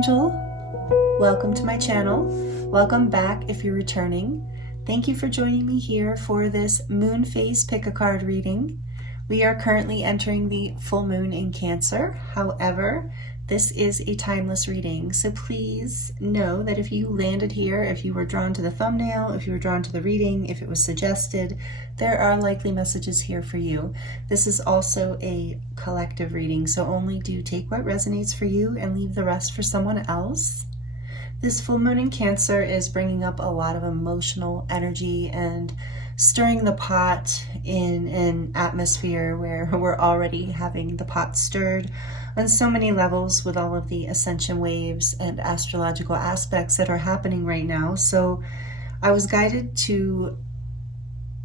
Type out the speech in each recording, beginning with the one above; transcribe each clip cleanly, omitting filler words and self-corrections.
Angel. Welcome to my channel. Welcome back if you're returning. Thank you for joining me here for this moon phase pick a card reading. We are currently entering the full moon in Cancer. However, this is a timeless reading, so please know that if you landed here, if you were drawn to the thumbnail, if you were drawn to the reading, if it was suggested, there are likely messages here for you. This is also a collective reading, so only do take what resonates for you and leave the rest for someone else. This full moon in Cancer is bringing up a lot of emotional energy and stirring the pot in an atmosphere where we're already having the pot stirred on so many levels with all of the ascension waves and astrological aspects that are happening right now. So I was guided to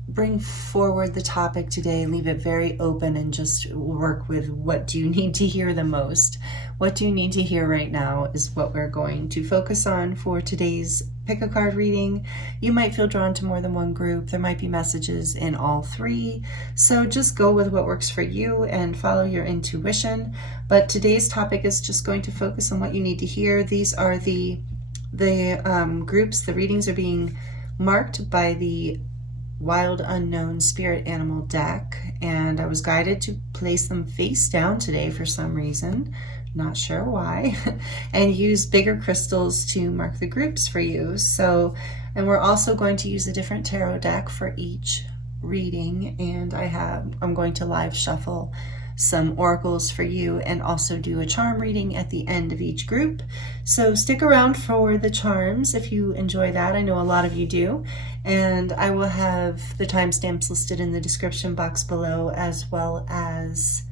bring forward the topic today, leave it very open, and just work with what do you need to hear the most. What do you need to hear right now is what we're going to focus on for today's pick a card reading. You might feel drawn to more than one group. There might be messages in all three. So just go with what works for you and follow your intuition. But today's topic is just going to focus on what you need to hear. These are the groups. The readings are being marked by the Wild Unknown Spirit Animal deck, and I was guided to place them face down today for some reason, not sure why, and use bigger crystals to mark the groups for you. So, and we're also going to use a different tarot deck for each reading, and I'm going to live shuffle some oracles for you and also do a charm reading at the end of each group. So stick around for the charms if you enjoy that. I know a lot of you do. And I will have the timestamps listed in the description box below, as well as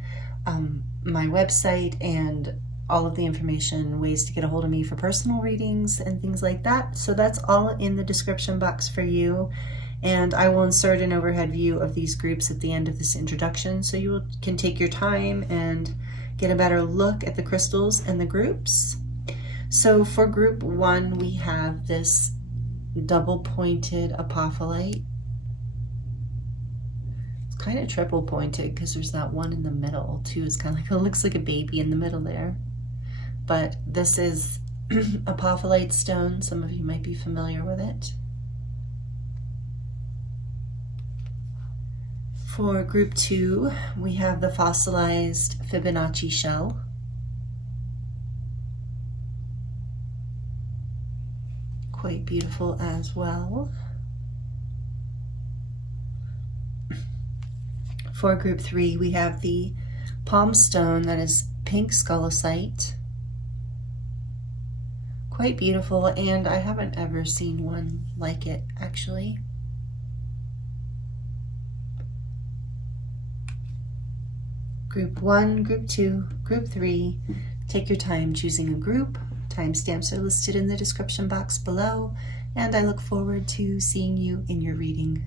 my website and all of the information, ways to get a hold of me for personal readings and things like that. So that's all in the description box for you. And I will insert an overhead view of these groups at the end of this introduction, so you can take your time and get a better look at the crystals and the groups. So for group one, we have this double pointed apophyllite. It's kind of triple pointed because there's that one in the middle too. It's kind of like, it looks like a baby in the middle there. But this is apophyllite stone. Some of you might be familiar with it. For group two, we have the fossilized Fibonacci shell. Quite beautiful as well. For group three, we have the palm stone that is pink Scolecite. Quite beautiful, and I haven't ever seen one like it actually. Group one, group two, group three. Take your time choosing a group. Timestamps are listed in the description box below, and I look forward to seeing you in your reading.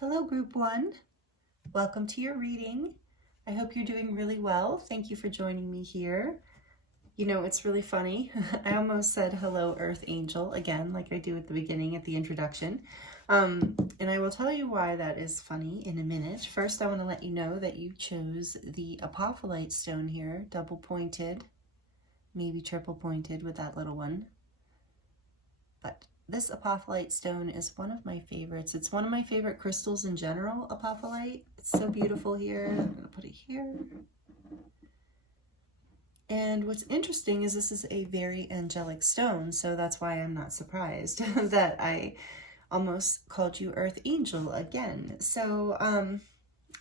Hello, group one. Welcome to your reading. I hope you're doing really well. Thank you for joining me here. You know, it's really funny. I almost said hello, Earth Angel, again, like I do at the beginning, at the introduction. And I will tell you why that is funny in a minute. First, I want to let you know that you chose the Apophyllite stone here, double pointed, maybe triple pointed with that little one. But this Apophyllite stone is one of my favorites. It's one of my favorite crystals in general, Apophyllite. It's so beautiful here. I'm going to put it here. And what's interesting is this is a very angelic stone, so that's why I'm not surprised that I almost called you Earth Angel again. So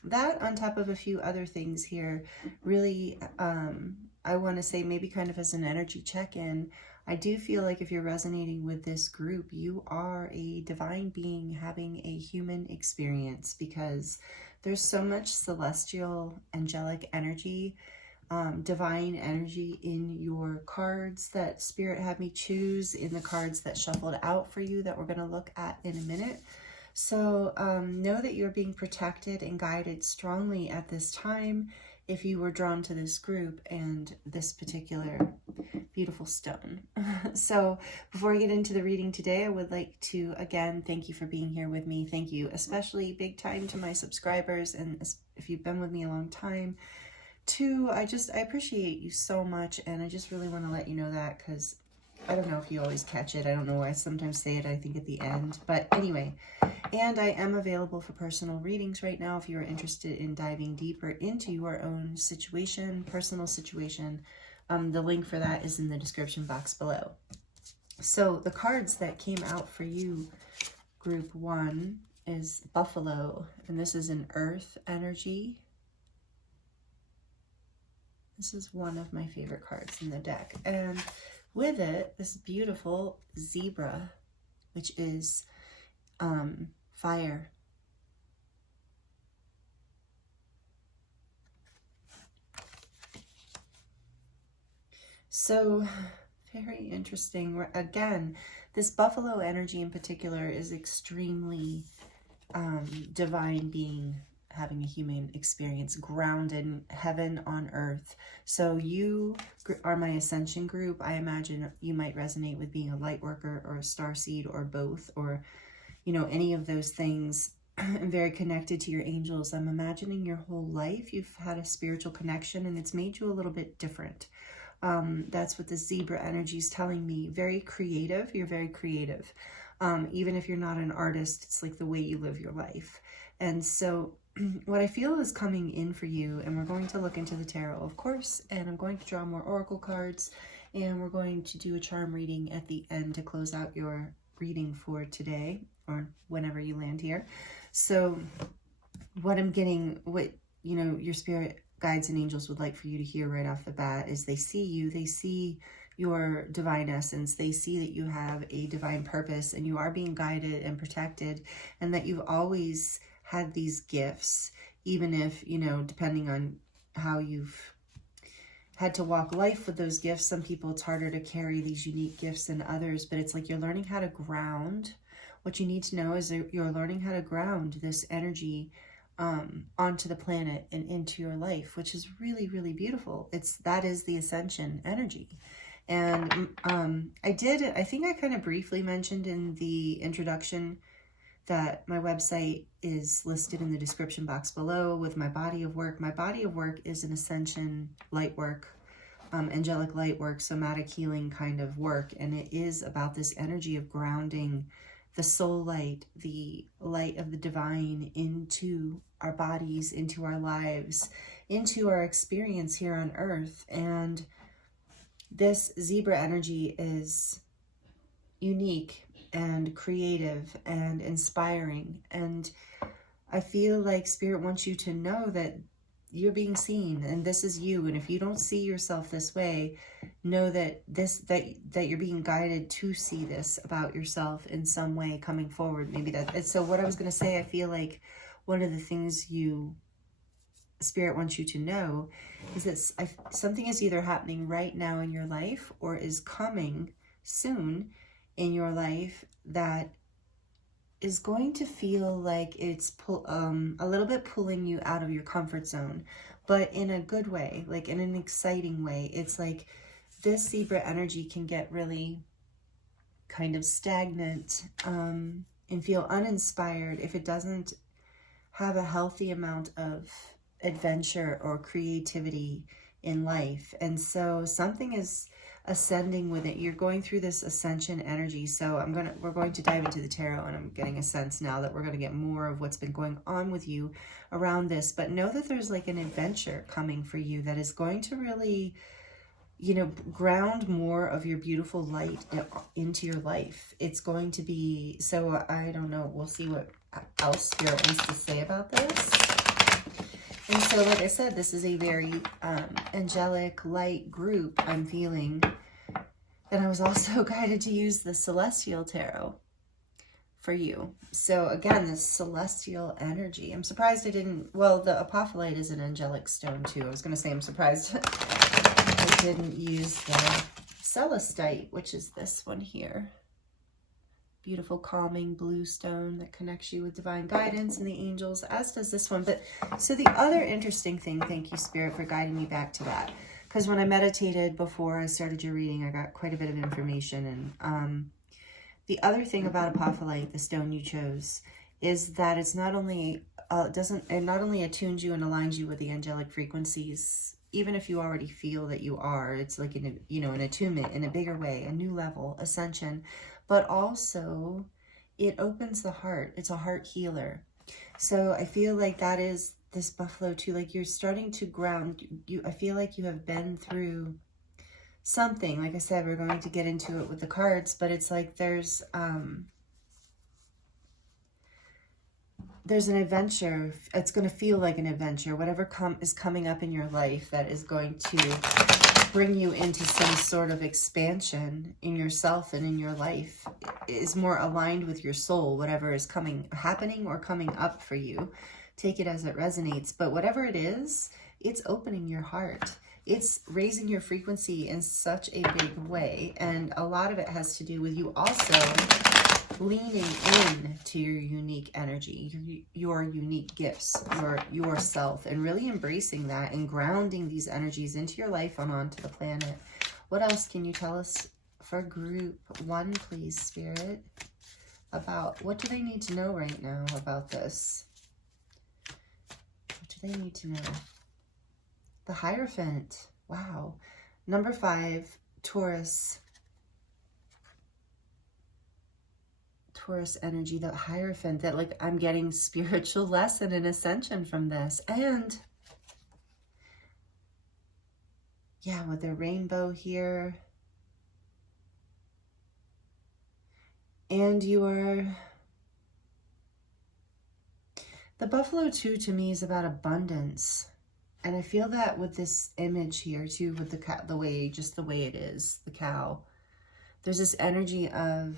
that on top of a few other things here, really, I want to say maybe kind of as an energy check-in, I do feel like if you're resonating with this group, you are a divine being having a human experience, because there's so much celestial, angelic energy, divine energy in your cards that Spirit had me choose, in the cards that shuffled out for you that we're going to look at in a minute. So know that you're being protected and guided strongly at this time if you were drawn to this group and this particular beautiful stone. So before I get into the reading today, I would like to again thank you for being here with me. Thank you especially big time to my subscribers, and if you've been with me a long time too, I appreciate you so much, and I just really want to let you know that, because I don't know if you always catch it. I don't know, I sometimes say it, I think, at the end, but anyway. And I am available for personal readings right now if you are interested in diving deeper into your own situation, personal situation. The link for that is in the description box below. So the cards that came out for you, group 1, is Buffalo, and this is an earth energy. This is one of my favorite cards in the deck. And with it, this beautiful zebra, which is fire. So very interesting. Again, this buffalo energy in particular is extremely divine being, having a human experience, grounded in heaven on earth. So you are my ascension group. I imagine you might resonate with being a light worker or a starseed or both, or, you know, any of those things. I'm very connected to your angels. I'm imagining your whole life you've had a spiritual connection, and it's made you a little bit different. That's what the zebra energy is telling me. Very creative. You're very creative. Even if you're not an artist, it's like the way you live your life. And so what I feel is coming in for you, and we're going to look into the tarot, of course, and I'm going to draw more oracle cards, and we're going to do a charm reading at the end to close out your reading for today, or whenever you land here. So what I'm getting, what, you know, your spirit guides and angels would like for you to hear right off the bat is they see you, they see your divine essence, they see that you have a divine purpose, and you are being guided and protected, and that you've always had these gifts, even if, you know, depending on how you've had to walk life with those gifts, some people it's harder to carry these unique gifts than others, but it's like you're learning how to ground. What you need to know is that you're learning how to ground this energy onto the planet and into your life, which is really, really beautiful. That is the ascension energy. And I think I kind of briefly mentioned in the introduction that my website is listed in the description box below with my body of work. My body of work is an ascension light work, angelic light work, somatic healing kind of work. And it is about this energy of grounding the soul light, the light of the divine into our bodies, into our lives, into our experience here on earth. And this zebra energy is unique and creative and inspiring. And I feel like Spirit wants you to know that you're being seen, and this is you. And if you don't see yourself this way, know that that you're being guided to see this about yourself in some way coming forward. Maybe that. So what I was going to say, I feel like one of the things Spirit wants you to know is that something is either happening right now in your life or is coming soon in your life that is going to feel like it's a little bit pulling you out of your comfort zone, but in a good way, like in an exciting way. It's like this zebra energy can get really kind of stagnant and feel uninspired if it doesn't have a healthy amount of adventure or creativity in life. And so something is ascending with it. You're going through this ascension energy. So we're going to dive into the tarot, and I'm getting a sense now that we're going to get more of what's been going on with you around this. But know that there's like an adventure coming for you that is going to really, you know, ground more of your beautiful light into your life. It's going to be, so I don't know, we'll see what else Spirit wants to say about this. And so, like I said, this is a very angelic light group I'm feeling. And I was also guided to use the Celestial Tarot for you. So again, this celestial energy. I'm surprised I didn't, well, the Apophyllite is an angelic stone too. I was going to say I'm surprised I didn't use the Scolecite, which is this one here. Beautiful, calming blue stone that connects you with divine guidance and the angels, as does this one. But so the other interesting thing, thank you, Spirit, for guiding me back to that. because when I meditated before I started your reading, I got quite a bit of information. And the other thing about Apophyllite, the stone you chose, is that it's not only it not only attunes you and aligns you with the angelic frequencies, even if you already feel that you are, it's like an attunement in a bigger way, a new level, ascension, but also it opens the heart. It's a heart healer. So I feel like that is this buffalo too, like you're starting to ground you. I feel like you have been through something. Like I said, we're going to get into it with the cards, but it's like there's an adventure. It's going to feel like an adventure. Whatever is coming up in your life that is going to bring you into some sort of expansion in yourself and in your life is more aligned with your soul. Whatever is happening or coming up for you, take it as it resonates. But whatever it is, it's opening your heart. It's raising your frequency in such a big way. And a lot of it has to do with you also leaning in to your unique energy, your unique gifts, yourself, and really embracing that and grounding these energies into your life and onto the planet. What else can you tell us for group 1, please, Spirit, about what do they need to know right now about this? What do they need to know? The Hierophant. Wow. Number 5, Taurus. Taurus energy, the Hierophant, that like I'm getting spiritual lesson and ascension from this. And yeah, with the rainbow here. And the buffalo too, to me, is about abundance. And I feel that with this image here too, with the way it is, the cow, there's this energy of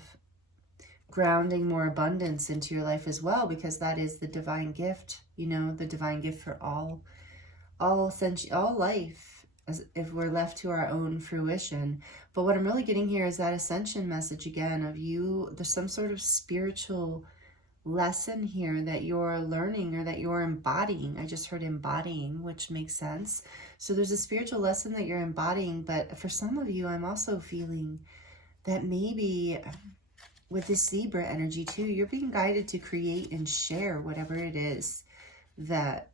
grounding more abundance into your life as well, because that is the divine gift, the divine gift for all life, as if we're left to our own fruition. But what I'm really getting here is that ascension message again of there's some sort of spiritual lesson here that you're learning or that you're embodying. I just heard embodying, which makes sense. So there's a spiritual lesson that you're embodying, but for some of you, I'm also feeling that maybe with this zebra energy too, you're being guided to create and share whatever it is that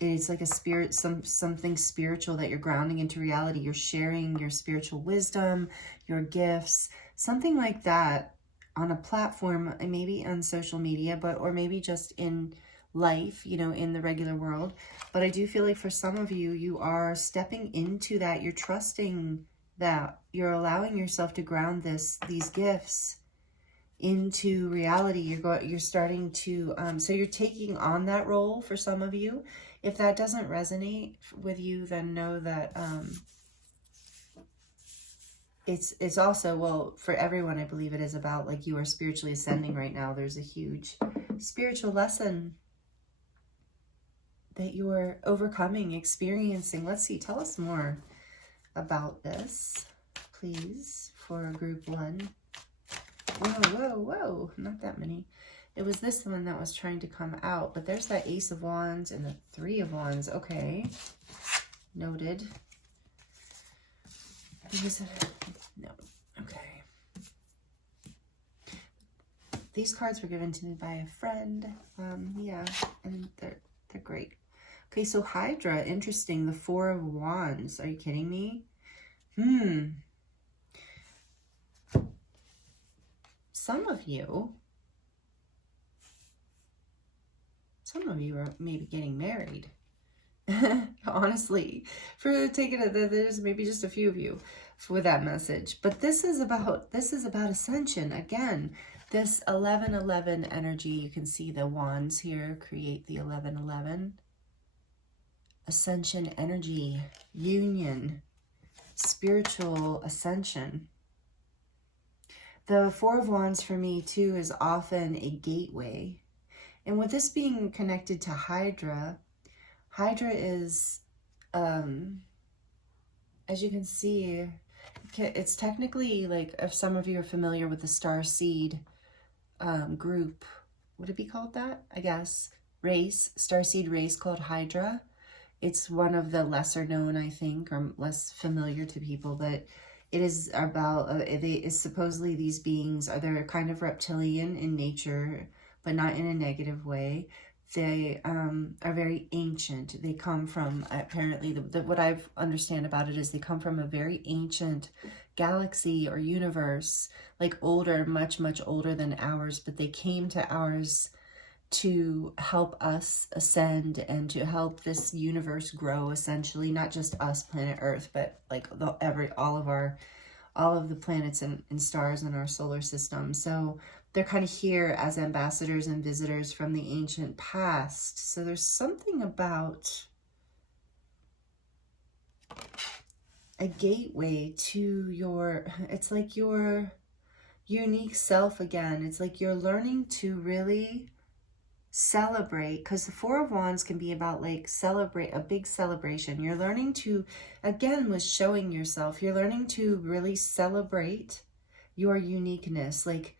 is like a spirit, something spiritual that you're grounding into reality. You're sharing your spiritual wisdom, your gifts, something like that on a platform, maybe on social media, or maybe just in life, in the regular world. But I do feel like for some of you, you are stepping into that. You're trusting that. You're allowing yourself to ground these gifts into reality. You're starting to so you're taking on that role for some of you. If that doesn't resonate with you, then know that it's also, well, for everyone, I believe it is about like you are spiritually ascending right now. There's a huge spiritual lesson that you are overcoming, experiencing. Let's see, tell us more about this, please, for group 1. Whoa, not that many. It was this one that was trying to come out, but there's that Ace of Wands and the 3 of Wands. Okay, noted. No, okay. These cards were given to me by a friend. Yeah, and they're great. Okay, so Hydra, interesting. The 4 of Wands. Are you kidding me? Some of you are maybe getting married. Honestly, there's maybe just a few of you with that message. But this is about ascension. Again, this 1111 energy, you can see the wands here create the 1111. Ascension energy, union, spiritual ascension. The 4 of Wands for me too is often a gateway. And with this being connected to Hydra is, as you can see, it's technically like, if some of you are familiar with the star seed group, would it be called that? I guess, starseed race called Hydra. It's one of the lesser known, I think, or less familiar to people, but it is about, supposedly these beings they're kind of reptilian in nature, but not in a negative way. They are very ancient. They come from, apparently, what I've understand about it is they come from a very ancient galaxy or universe, like older, much, much older than ours, but they came to ours to help us ascend and to help this universe grow, essentially, not just us, planet Earth, but like all of the planets and stars in our solar system. So they're kind of here as ambassadors and visitors from the ancient past. So there's something about a gateway to it's like your unique self again. It's like you're learning to really celebrate, because the Four of Wands can be about like celebrate, a big celebration. You're learning to, again, with showing yourself, you're learning to really celebrate your uniqueness, like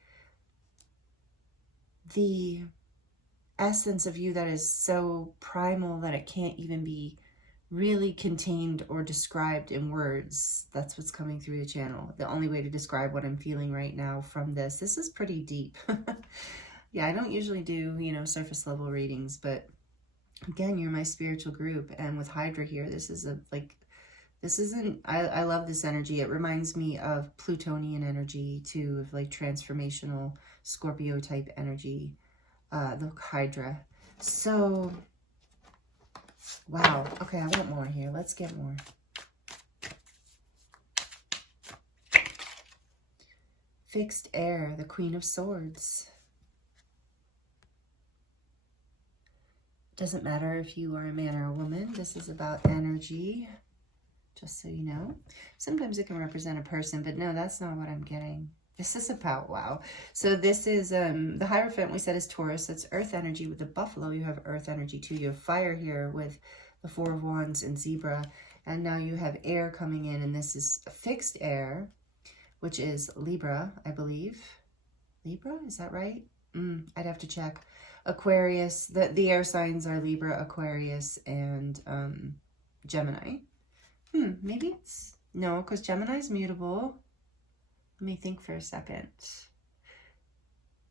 the essence of you that is so primal that it can't even be really contained or described in words. That's what's coming through the channel. The only way to describe what I'm feeling right now from this is pretty deep. Yeah, I don't usually do, surface level readings, but again, you're my spiritual group. And with Hydra here, I love this energy. It reminds me of Plutonian energy too, of like transformational Scorpio type energy, the Hydra. So, wow. Okay, I want more here. Let's get more. Fixed air, the Queen of Swords. Doesn't matter if you are a man or a woman. This is about energy, just so you know. Sometimes it can represent a person, but no, that's not what I'm getting. This is about, wow. So this is, the Hierophant we said is Taurus. That's earth energy. With the buffalo, you have earth energy too. You have fire here with the Four of Wands and zebra. And now you have air coming in, and this is fixed air, which is Libra, I believe. Libra, is that right? I'd have to check. Aquarius, the air signs are Libra, Aquarius, and Gemini. Maybe it's, no, because Gemini is mutable. Let me think for a second.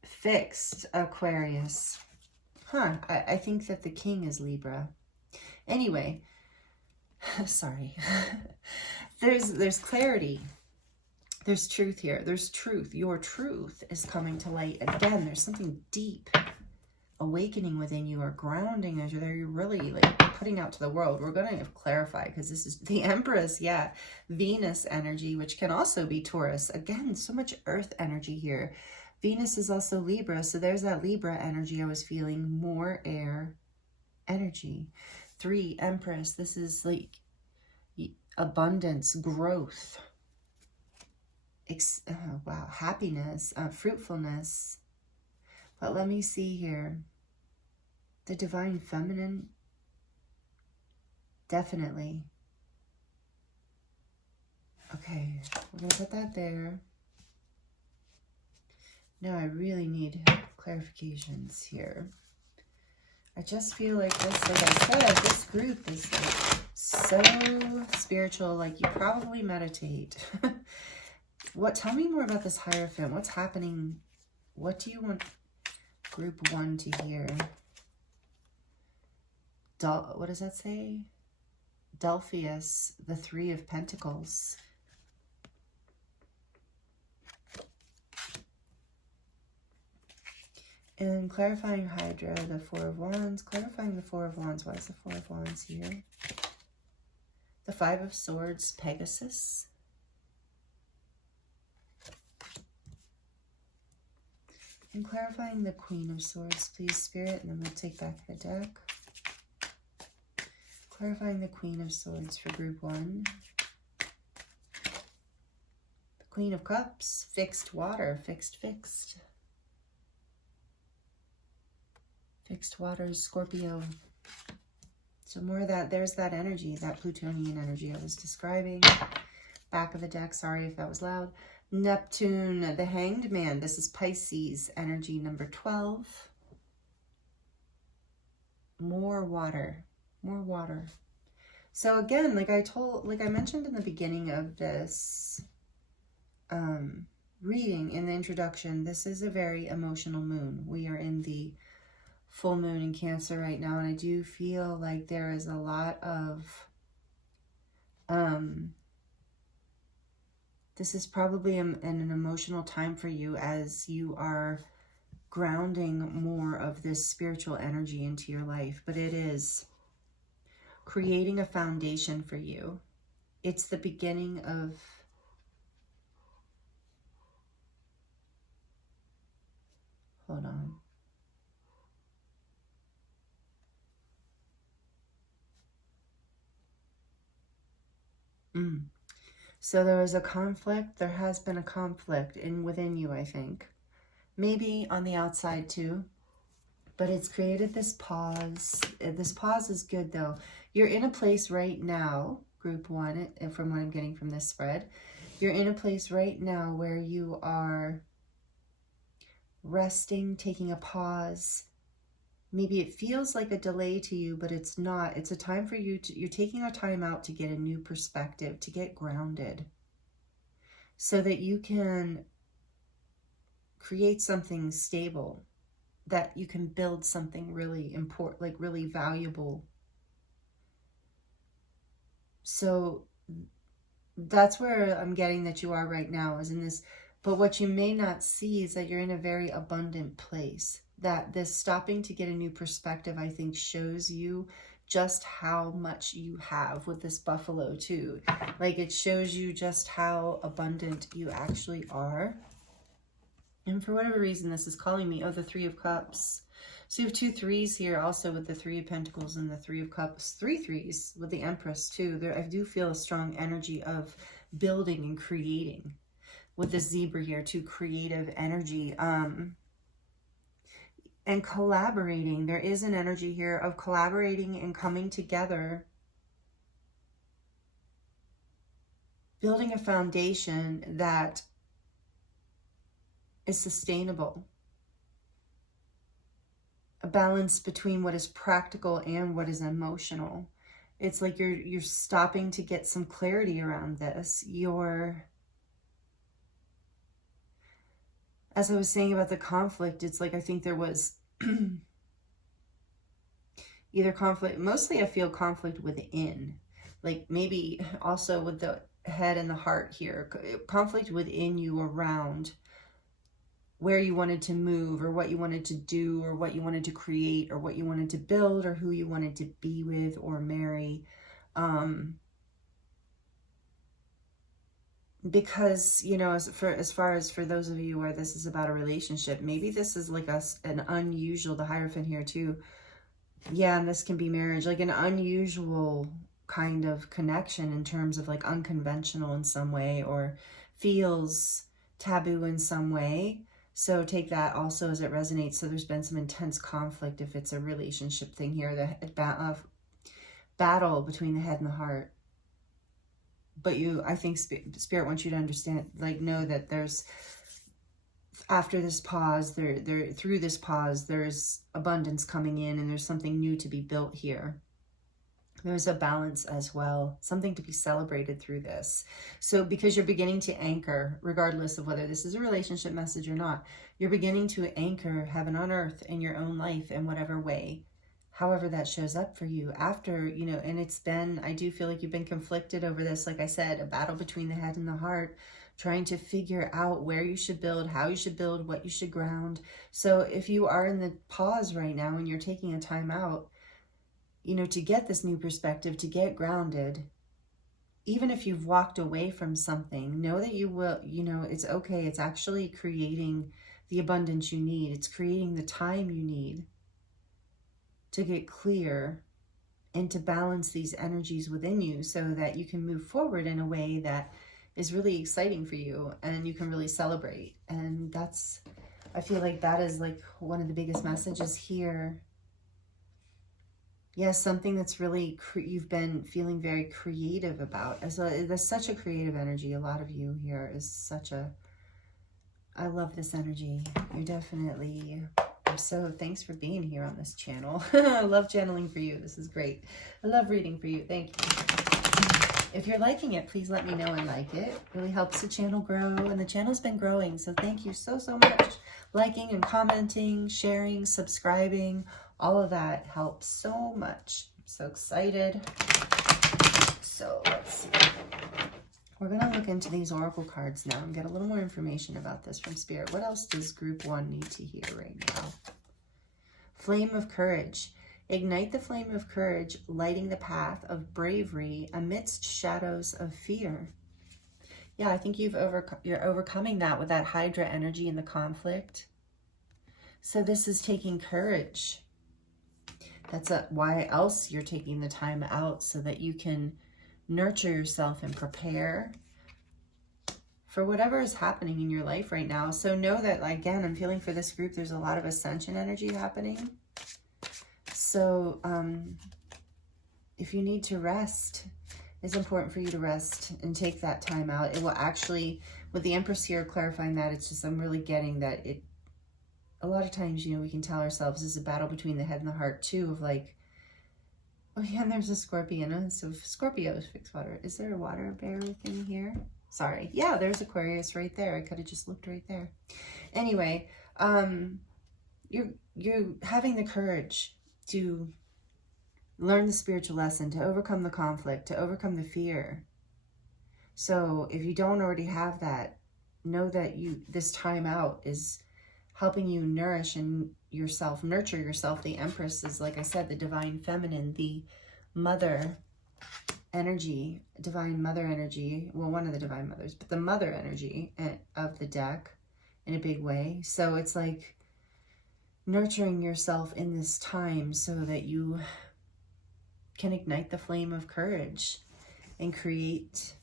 Fixed Aquarius. I think that the king is Libra. Anyway, sorry. There's clarity. There's truth here. There's truth. Your truth is coming to light. Again, there's something deep awakening within you, or grounding as you're really like putting out to the world. We're going to clarify, because this is the Empress, yeah, Venus energy, which can also be Taurus. Again, so much earth energy here. Venus is also Libra, so there's that Libra energy I was feeling. More air energy. 3, Empress. This is like abundance, growth, wow, happiness, fruitfulness. But let me see here. The divine feminine, definitely. Okay, we're going to put that there. Now I really need clarifications here. I just feel like this, like I said, this group is like so spiritual, like you probably meditate. Tell me more about this Hierophant. What's happening? What do you want group 1 to hear? What does that say? Delphius, the 3 of Pentacles. And clarifying Hydra, the 4 of Wands. Clarifying the 4 of Wands. Why is the 4 of Wands here? The 5 of Swords, Pegasus. And clarifying the Queen of Swords, please, Spirit. And then we'll take back the deck. Clarifying the Queen of Swords for group 1. The Queen of Cups, fixed water, fixed. Fixed waters, Scorpio. So more of that, there's that energy, that Plutonian energy I was describing. Back of the deck, sorry if that was loud. Neptune, the Hanged Man. This is Pisces, energy number 12. More water, more water. So again, like I mentioned in the beginning of this reading, in the introduction, this is a very emotional moon. We are in the full moon in Cancer right now, and I do feel like there is a lot of this is probably an emotional time for you as you are grounding more of this spiritual energy into your life, but it is creating a foundation for you. It's the beginning of hold on. So there was a conflict. There has been a conflict within you, I think. Maybe on the outside too. But it's created this pause. This pause is good though. You're in a place right now, group one, from what I'm getting from this spread. You're in a place right now where you are resting, taking a pause. Maybe it feels like a delay to you, but it's not. It's a time for you you're taking a time out to get a new perspective, to get grounded, so that you can create something stable, that you can build something really important, like really valuable. So that's where I'm getting that you are right now, is in this. But what you may not see is that you're in a very abundant place. That this stopping to get a new perspective, I think, shows you just how much you have with this buffalo too. Like, it shows you just how abundant you actually are. And for whatever reason, this is calling me, oh, the Three of Cups. So you have 2 3s here also with the 3 of Pentacles and the 3 of Cups. 3 3s with the Empress too. There, I do feel a strong energy of building and creating with the zebra here too, creative energy. And collaborating. There is an energy here of collaborating and coming together, building a foundation that is sustainable. A balance between what is practical and what is emotional. It's like you're stopping to get some clarity around this. As I was saying about the conflict, it's like I think there was either conflict, mostly I feel conflict within, like maybe also with the head and the heart here, conflict within you around where you wanted to move or what you wanted to do or what you wanted to create or what you wanted to build or who you wanted to be with or marry. Because, you know, as far as for those of you where this is about a relationship, maybe this is like an unusual, the Hierophant here too. Yeah, and this can be marriage, like an unusual kind of connection in terms of like unconventional in some way or feels taboo in some way. So take that also as it resonates. So there's been some intense conflict if it's a relationship thing here, the battle between the head and the heart. But I think Spirit wants you to understand, like, know that there's, after this pause, through this pause, there's abundance coming in and there's something new to be built here. There's a balance as well, something to be celebrated through this. So because you're beginning to anchor, regardless of whether this is a relationship message or not, you're beginning to anchor heaven on earth in your own life in whatever way, however that shows up for you after, you know, and it's been, I do feel like you've been conflicted over this, like I said, a battle between the head and the heart, trying to figure out where you should build, how you should build, what you should ground. So if you are in the pause right now and you're taking a time out, you know, to get this new perspective, to get grounded, even if you've walked away from something, know that you will, you know, it's okay. It's actually creating the abundance you need. It's creating the time you need to get clear and to balance these energies within you so that you can move forward in a way that is really exciting for you and you can really celebrate. And that's, I feel like that is like one of the biggest messages here. Yes, something that's really, you've been feeling very creative about. There's such a creative energy. A lot of you here is such a, I love this energy. You're definitely So thanks for being here on this channel. I love channeling for you. This is great. I love reading for you. Thank you. If you're liking it, please let me know and like it. It really helps the channel grow, and the channel's been growing. So thank you so much. Liking and commenting, sharing, subscribing, all of that helps so much. I'm so excited. So let's see. We're going to look into these oracle cards now and get a little more information about this from Spirit. What else does group 1 need to hear right now? Flame of courage. Ignite the flame of courage, lighting the path of bravery amidst shadows of fear. Yeah, I think you're overcoming that with that Hydra energy and the conflict. So this is taking courage. That's why else you're taking the time out, so that you can nurture yourself and prepare for whatever is happening in your life right now. So know that, again, I'm feeling for this group, there's a lot of ascension energy happening. So if you need to rest, it's important for you to rest and take that time out. It will actually, with the Empress here clarifying that, it's just, I'm really getting that it, a lot of times, you know, we can tell ourselves this is a battle between the head and the heart too, of like, oh yeah, and there's a Scorpion. So Scorpios fix water. Is there a water bearer thing here? Sorry. Yeah, there's Aquarius right there. I could have just looked right there. Anyway, you're having the courage to learn the spiritual lesson, to overcome the conflict, to overcome the fear. So if you don't already have that, know that this time out is helping you nourish and yourself, nurture yourself. The Empress is, like I said, the divine feminine, the mother energy, divine mother energy. Well, one of the divine mothers, but the mother energy of the deck in a big way. So it's like nurturing yourself in this time so that you can ignite the flame of courage and create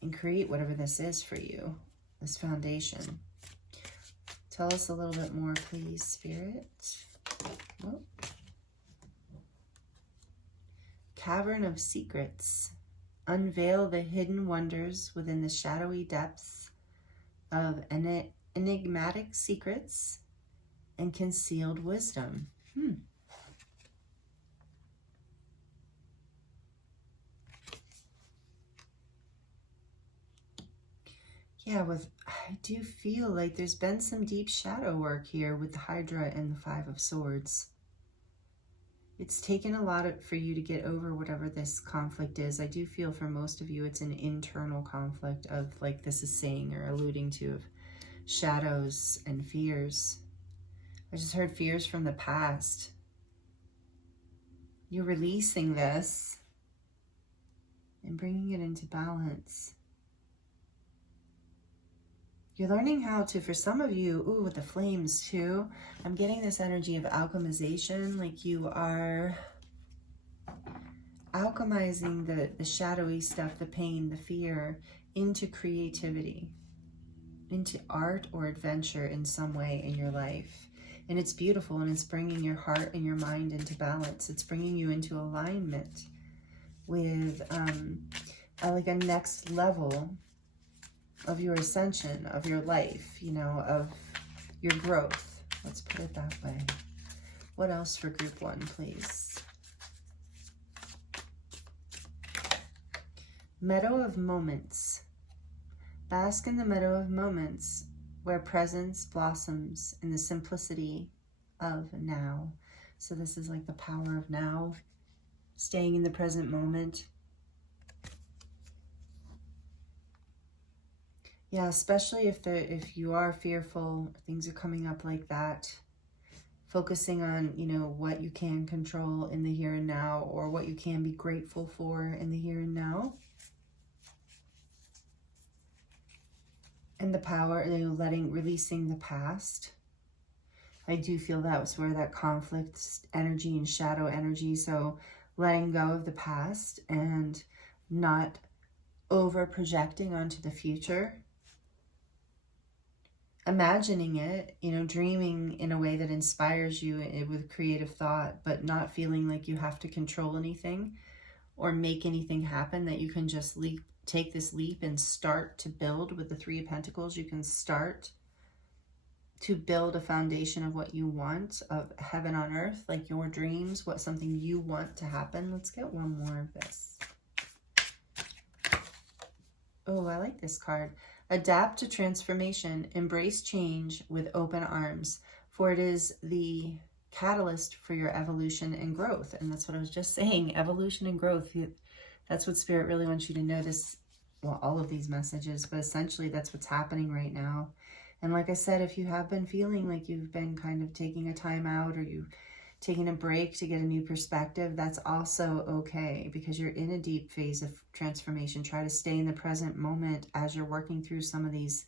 whatever this is for you, this foundation. Tell us a little bit more, please, Spirit. Whoa. Cavern of secrets. Unveil the hidden wonders within the shadowy depths of enigmatic secrets and concealed wisdom. Yeah, I do feel like there's been some deep shadow work here with the Hydra and the Five of Swords. It's taken a lot for you to get over whatever this conflict is. I do feel for most of you it's an internal conflict of, like this is saying or alluding to, of shadows and fears. I just heard fears from the past. You're releasing this and bringing it into balance. You're learning how to, for some of you, ooh, with the flames too, I'm getting this energy of alchemization, like you are alchemizing the shadowy stuff, the pain, the fear, into creativity, into art or adventure in some way in your life. And it's beautiful, and it's bringing your heart and your mind into balance. It's bringing you into alignment with like a next level of your ascension, of your life, you know, of your growth. Let's put it that way. What else for group 1, please? Meadow of moments. Bask in the meadow of moments where presence blossoms in the simplicity of now. So this is like the power of now, staying in the present moment. Yeah, especially if you are fearful, things are coming up like that, focusing on, you know, what you can control in the here and now, or what you can be grateful for in the here and now. And the power, you know, releasing the past. I do feel that was where that conflict energy and shadow energy, so letting go of the past and not over projecting onto the future. Imagining it, you know, dreaming in a way that inspires you with creative thought, but not feeling like you have to control anything or make anything happen, that you can just take this leap and start to build with the Three of Pentacles. You can start to build a foundation of what you want, of heaven on earth, like your dreams, what something you want to happen. Let's get one more of this. Oh, I like this card. Adapt to transformation, embrace change with open arms, for it is the catalyst for your evolution and growth. And that's what I was just saying, evolution and growth. That's what Spirit really wants you to notice. Well, all of these messages, but essentially that's what's happening right now. And like I said, if you have been feeling like you've been kind of taking a time out, or you've taken a break to get a new perspective, that's also okay, because you're in a deep phase of transformation. Try to stay in the present moment as you're working through some of these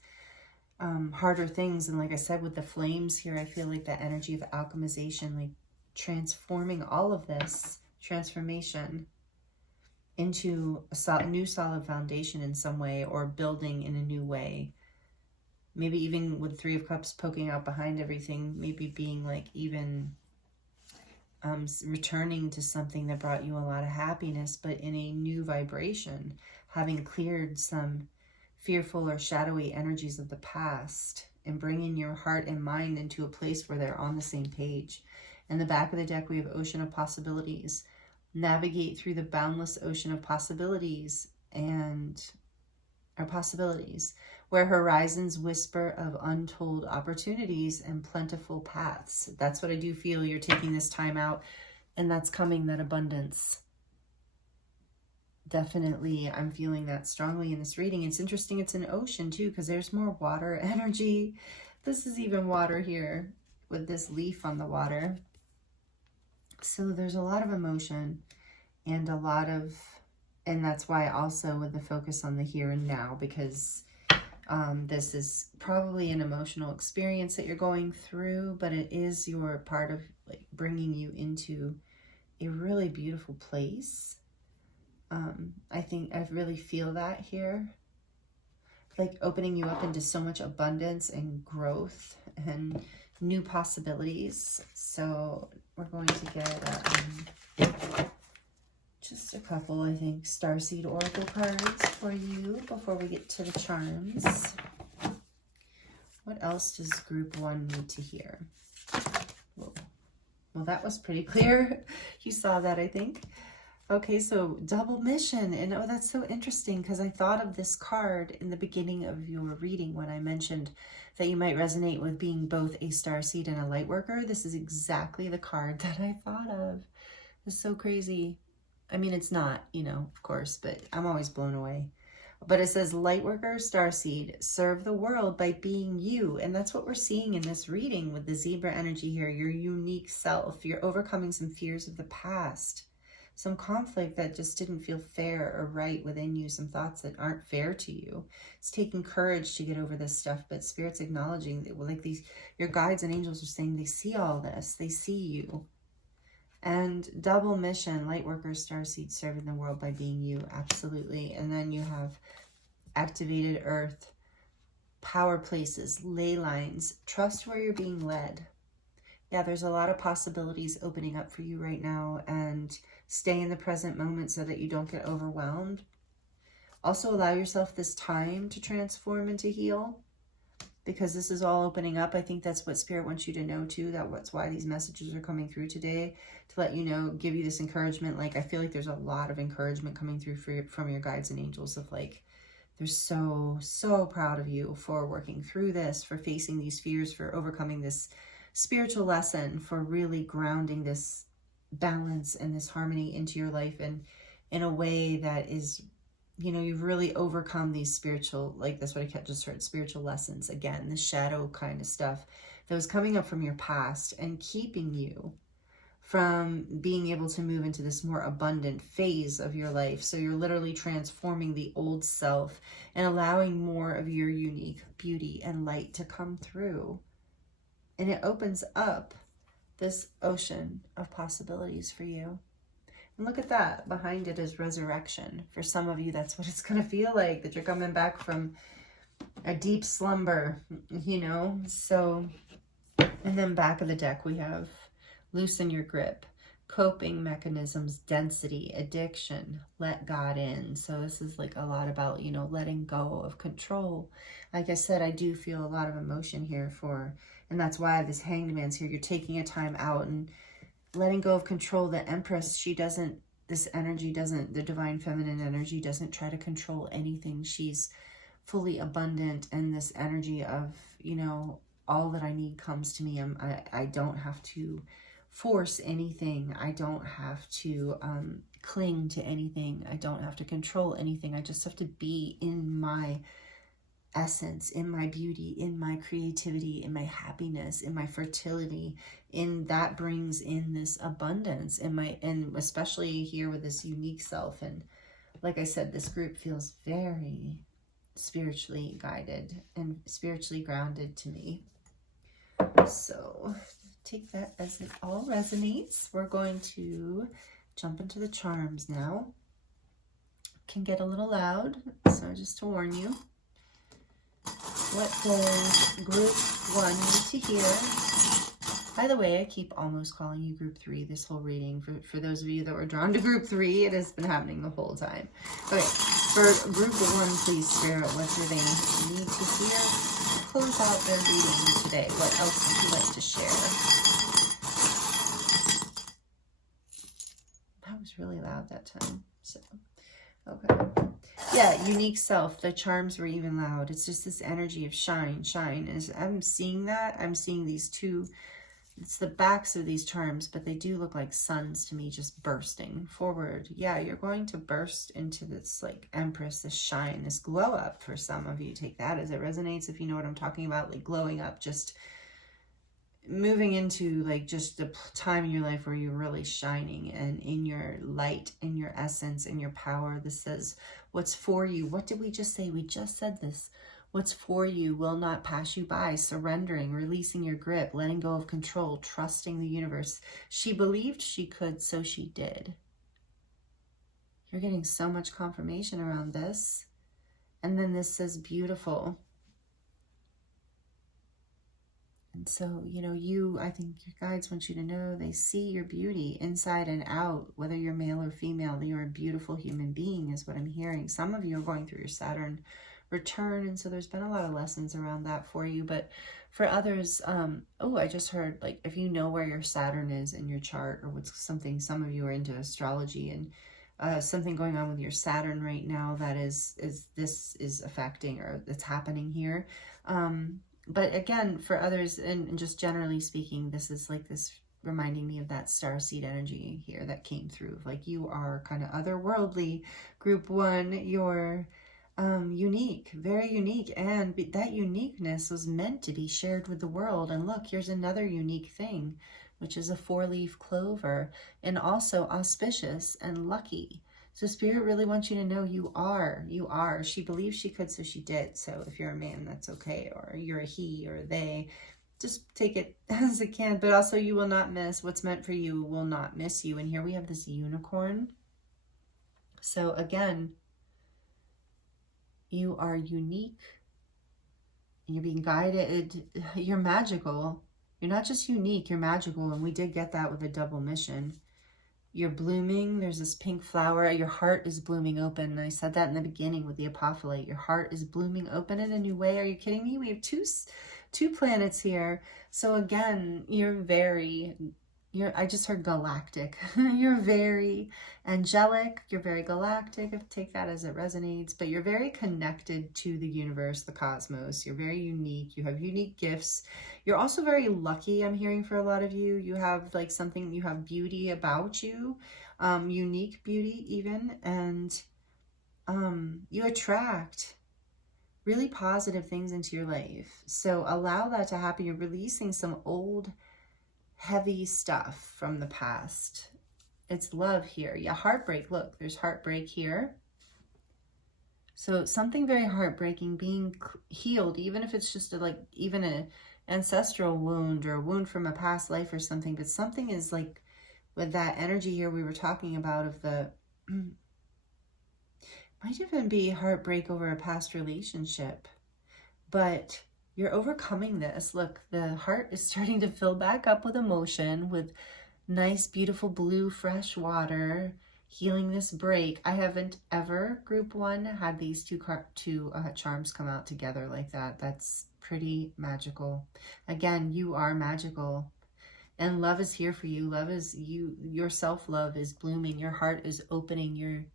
harder things. And like I said, with the flames here, I feel like the energy of alchemization, like transforming all of this transformation into a new solid foundation in some way, or building in a new way. Maybe even with Three of Cups poking out behind everything, maybe being like even returning to something that brought you a lot of happiness, but in a new vibration, having cleared some fearful or shadowy energies of the past, and bringing your heart and mind into a place where they're on the same page. In the back of the deck, we have Ocean of Possibilities. Navigate through the boundless ocean of possibilities where horizons whisper of untold opportunities and plentiful paths. That's what I do feel. You're taking this time out, and that's coming, that abundance. Definitely, I'm feeling that strongly in this reading. It's interesting, it's an ocean too, because there's more water energy. This is even water here with this leaf on the water. So there's a lot of emotion and a lot of, and that's why also with the focus on the here and now, because this is probably an emotional experience that you're going through, but it is your part of like bringing you into a really beautiful place. I think I really feel that here, like opening you up into so much abundance and growth and new possibilities. So we're going to get just a couple, I think, Starseed Oracle cards for you before we get to the charms. What else does group 1 need to hear? Whoa. Well, that was pretty clear. You saw that, I think. Okay, so double mission. And oh, that's so interesting, because I thought of this card in the beginning of your reading when I mentioned that you might resonate with being both a starseed and a light worker. This is exactly the card that I thought of. It's so crazy. I mean, it's not, you know, of course, but I'm always blown away. But it says, light worker, starseed, serve the world by being you. And that's what we're seeing in this reading with the zebra energy here, your unique self. You're overcoming some fears of the past, some conflict that just didn't feel fair or right within you, some thoughts that aren't fair to you. It's taking courage to get over this stuff, but Spirit's acknowledging that, like, these, your guides and angels are saying they see all this, they see you. And double mission, light worker, starseed, serving the world by being you, absolutely. And then you have activated earth, power places, ley lines, trust where you're being led. Yeah, there's a lot of possibilities opening up for you right now, and stay in the present moment so that you don't get overwhelmed. Also allow yourself this time to transform and to heal, because this is all opening up. I think that's what Spirit wants you to know too, that's why these messages are coming through today, to let you know, give you this encouragement. Like, I feel like there's a lot of encouragement coming through from your guides and angels, of like, they're so proud of you for working through this, for facing these fears, for overcoming this spiritual lesson, for really grounding this balance and this harmony into your life, and in a way that is, you know, you've really overcome these spiritual, like that's what I just heard, spiritual lessons, again, the shadow kind of stuff that was coming up from your past and keeping you from being able to move into this more abundant phase of your life. So you're literally transforming the old self and allowing more of your unique beauty and light to come through. And it opens up this ocean of possibilities for you. And look at that. Behind it is resurrection. For some of you, that's what it's going to feel like, that you're coming back from a deep slumber, you know? So, and then back of the deck, we have loosen your grip. coping mechanisms, density, addiction, let God in. So this is like a lot about, you know, letting go of control. Like I said, I do feel a lot of emotion here and that's why this Hanged Man's here. You're taking a time out and letting go of control. The Empress, this energy doesn't, the divine feminine energy doesn't try to control anything. She's fully abundant, and this energy of, you know, all that I need comes to me. I don't have to force anything. I don't have to cling to anything. I don't have to control anything. I just have to be in my essence, in my beauty, in my creativity, in my happiness, in my fertility. And that brings in this abundance and especially here with this unique self. And like I said, this group feels very spiritually guided and spiritually grounded to me. So take that as it all resonates. We're going to jump into the charms now. Can get a little loud, so just to warn you. What does group 1 need to hear? By the way, I keep almost calling you group 3 this whole reading. For those of you that were drawn to group 3, it has been happening the whole time. Okay, for group 1, please, Spirit, what do they need to hear to close out their reading today? What else would you like to share? That was really loud that time. So, okay. Yeah, unique self. The charms were even loud. It's just this energy of shine. As I'm seeing that, I'm seeing these two, it's the backs of these charms, but they do look like suns to me, just bursting forward. Yeah, you're going to burst into this like Empress, this shine, this glow up for some of you. Take that as it resonates, if you know what I'm talking about, like glowing up, just moving into like just the time in your life where you're really shining and in your light, in your essence, in your power. This says, what's for you? What did we just say? We just said this. What's for you will not pass you by. Surrendering, releasing your grip, letting go of control, trusting the universe. She believed she could, so she did. You're getting so much confirmation around this. And then this says beautiful. And so, you know, I think your guides want you to know they see your beauty inside and out, whether you're male or female. You're a beautiful human being is what I'm hearing. Some of you are going through your Saturn return, and so there's been a lot of lessons around that for you. But for others, I just heard, like, if you know where your Saturn is in your chart, or what's something, some of you are into astrology, and something going on with your Saturn right now that this is affecting, or it's happening here. But again, for others, and just generally speaking, this is like this reminding me of that starseed energy here that came through. Like, you are kind of otherworldly, group 1. You're unique, very unique, and that uniqueness was meant to be shared with the world. And look, here's another unique thing, which is a 4-leaf clover, and also auspicious and lucky. So Spirit really wants you to know you are. She believed she could, so she did. So if you're a man, that's okay. Or you're a he or a they. Just take it as it can. But also, you will not miss. What's meant for you will not miss you. And here we have this unicorn. So again, you are unique. You're being guided. You're magical. You're not just unique, you're magical. And we did get that with a double mission. You're blooming. There's this pink flower. Your heart is blooming open. And I said that in the beginning with the Apophyllite. Your heart is blooming open in a new way. Are you kidding me? We have two planets here. So again, I just heard galactic. You're very angelic. You're very galactic. Take that as it resonates. But you're very connected to the universe, the cosmos. You're very unique. You have unique gifts. You're also very lucky, I'm hearing, for a lot of you. You have like something, you have beauty about you, unique beauty even. And you attract really positive things into your life. So allow that to happen. You're releasing some old heavy stuff from the past. It's love here. Yeah, heartbreak. Look, there's heartbreak here. So something very heartbreaking being healed, even if it's just even an ancestral wound or a wound from a past life or something. But something is like with that energy here we were talking about of the might even be heartbreak over a past relationship, but you're overcoming this. Look, the heart is starting to fill back up with emotion, with Nice, beautiful blue, fresh water, healing this break. I haven't ever, group one, had these two charms come out together like that. That's pretty magical. Again, you are magical. And love is here for you. Love is you. Your self-love is blooming. Your heart is opening. You're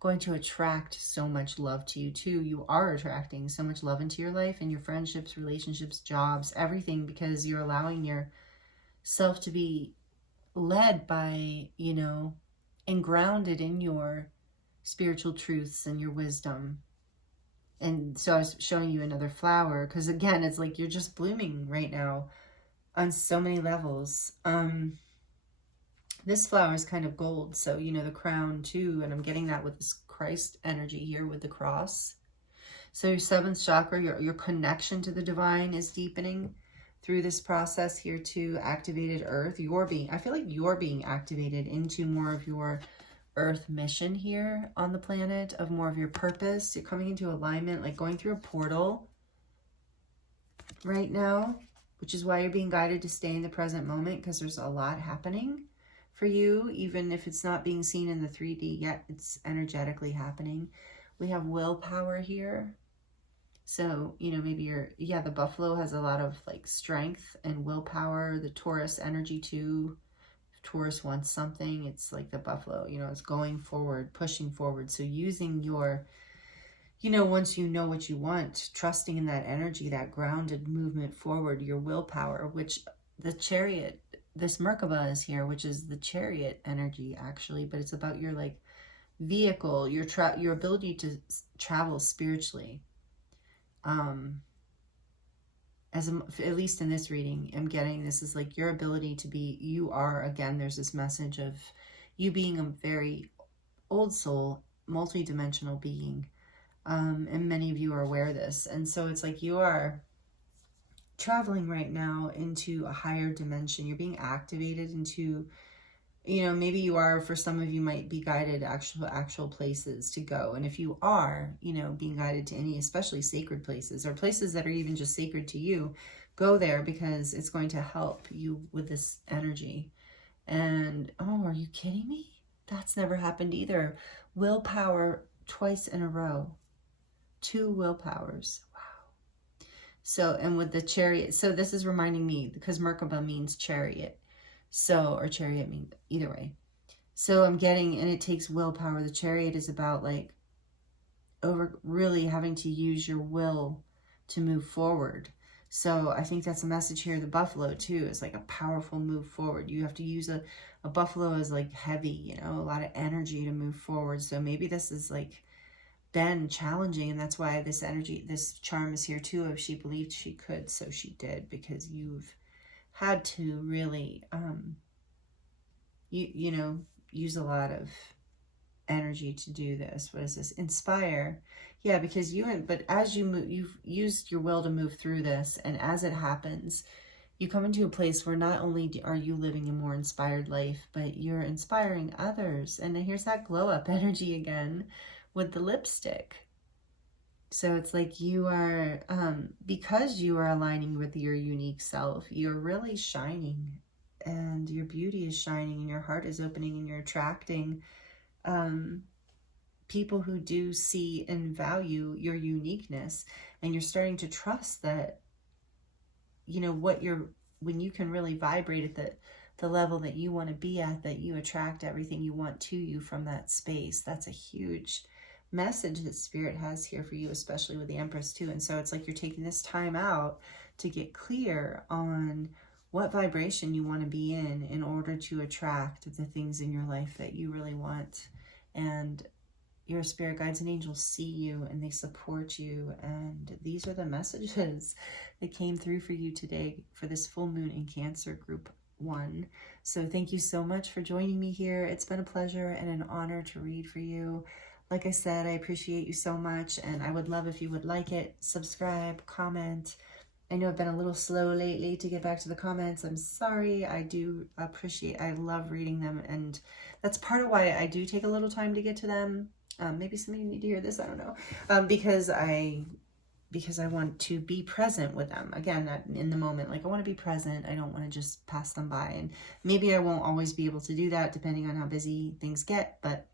going to attract so much love to you too. You are attracting so much love into your life and your friendships, relationships, jobs, everything, because you're allowing yourself to be led by, you know, and grounded in your spiritual truths and your wisdom. And so I was showing you another flower because, again, it's like you're just blooming right now on so many levels. This flower is kind of gold, so, you know, the crown too, and I'm getting that with this Christ energy here with the cross. So your seventh chakra, your connection to the divine is deepening through this process here too. Activated earth, I feel like you're being activated into more of your earth mission here on the planet, of more of your purpose. You're coming into alignment, like going through a portal right now, which is why you're being guided to stay in the present moment, because there's a lot happening for you, even if it's not being seen in the 3D yet, it's energetically happening. We have willpower here. So, you know, maybe the buffalo has a lot of like strength and willpower. The Taurus energy too. If Taurus wants something, it's like the buffalo, you know, it's going forward, pushing forward. So using your, you know, once you know what you want, trusting in that energy, that grounded movement forward, your willpower, which the Chariot, this Merkaba is here, which is the Chariot energy actually, but it's about your like vehicle, your ability to travel spiritually. At least in this reading, I'm getting this is like your ability to be, you are, again, there's this message of you being a very old soul, multi-dimensional being. And many of you are aware of this. And so it's like you are traveling right now into a higher dimension. You're being activated into, you know, maybe you are, for some of you might be guided actual places to go. And if you are, you know, being guided to any, especially sacred places or places that are even just sacred to you, go there, because it's going to help you with this energy. And, oh, are you kidding me? That's never happened either. Willpower twice in a row. 2 willpowers. Wow. So, and with the Chariot, so this is reminding me, because Merkaba means chariot. So, or chariot means, either way. So I'm getting, and it takes willpower. The Chariot is about like really having to use your will to move forward. So I think that's a message here. The buffalo too is like a powerful move forward. You have to use a buffalo is like heavy, you know, a lot of energy to move forward. So maybe this is like been challenging, and that's why this energy, this charm is here too. If she believed she could, so she did, because you've had to really, you know, use a lot of energy to do this. What is this? Inspire. Yeah, because but as you move, you've used your will to move through this, and as it happens, you come into a place where not only are you living a more inspired life, but you're inspiring others. And here's that glow up energy again with the lipstick. So it's like you are, because you are aligning with your unique self, you're really shining, and your beauty is shining, and your heart is opening, and you're attracting people who do see and value your uniqueness, and you're starting to trust that, you know, when you can really vibrate at the level that you want to be at, that you attract everything you want to you from that space. That's a huge message that Spirit has here for you, especially with the Empress too. And so it's like you're taking this time out to get clear on what vibration you want to be in order to attract the things in your life that you really want. And your spirit guides and angels see you, and they support you. And these are the messages that came through for you today for this full moon in Cancer, group 1. So thank you so much for joining me here. It's been a pleasure and an honor to read for you. Like I said, I appreciate you so much, and I would love if you would like it, subscribe, comment. I know I've been a little slow lately to get back to the comments. I'm sorry. I do appreciate, I love reading them, and that's part of why I do take a little time to get to them. Maybe some of you need to hear this, I don't know. Because because I want to be present with them. Again, in the moment, like I want to be present. I don't want to just pass them by. And maybe I won't always be able to do that depending on how busy things get, but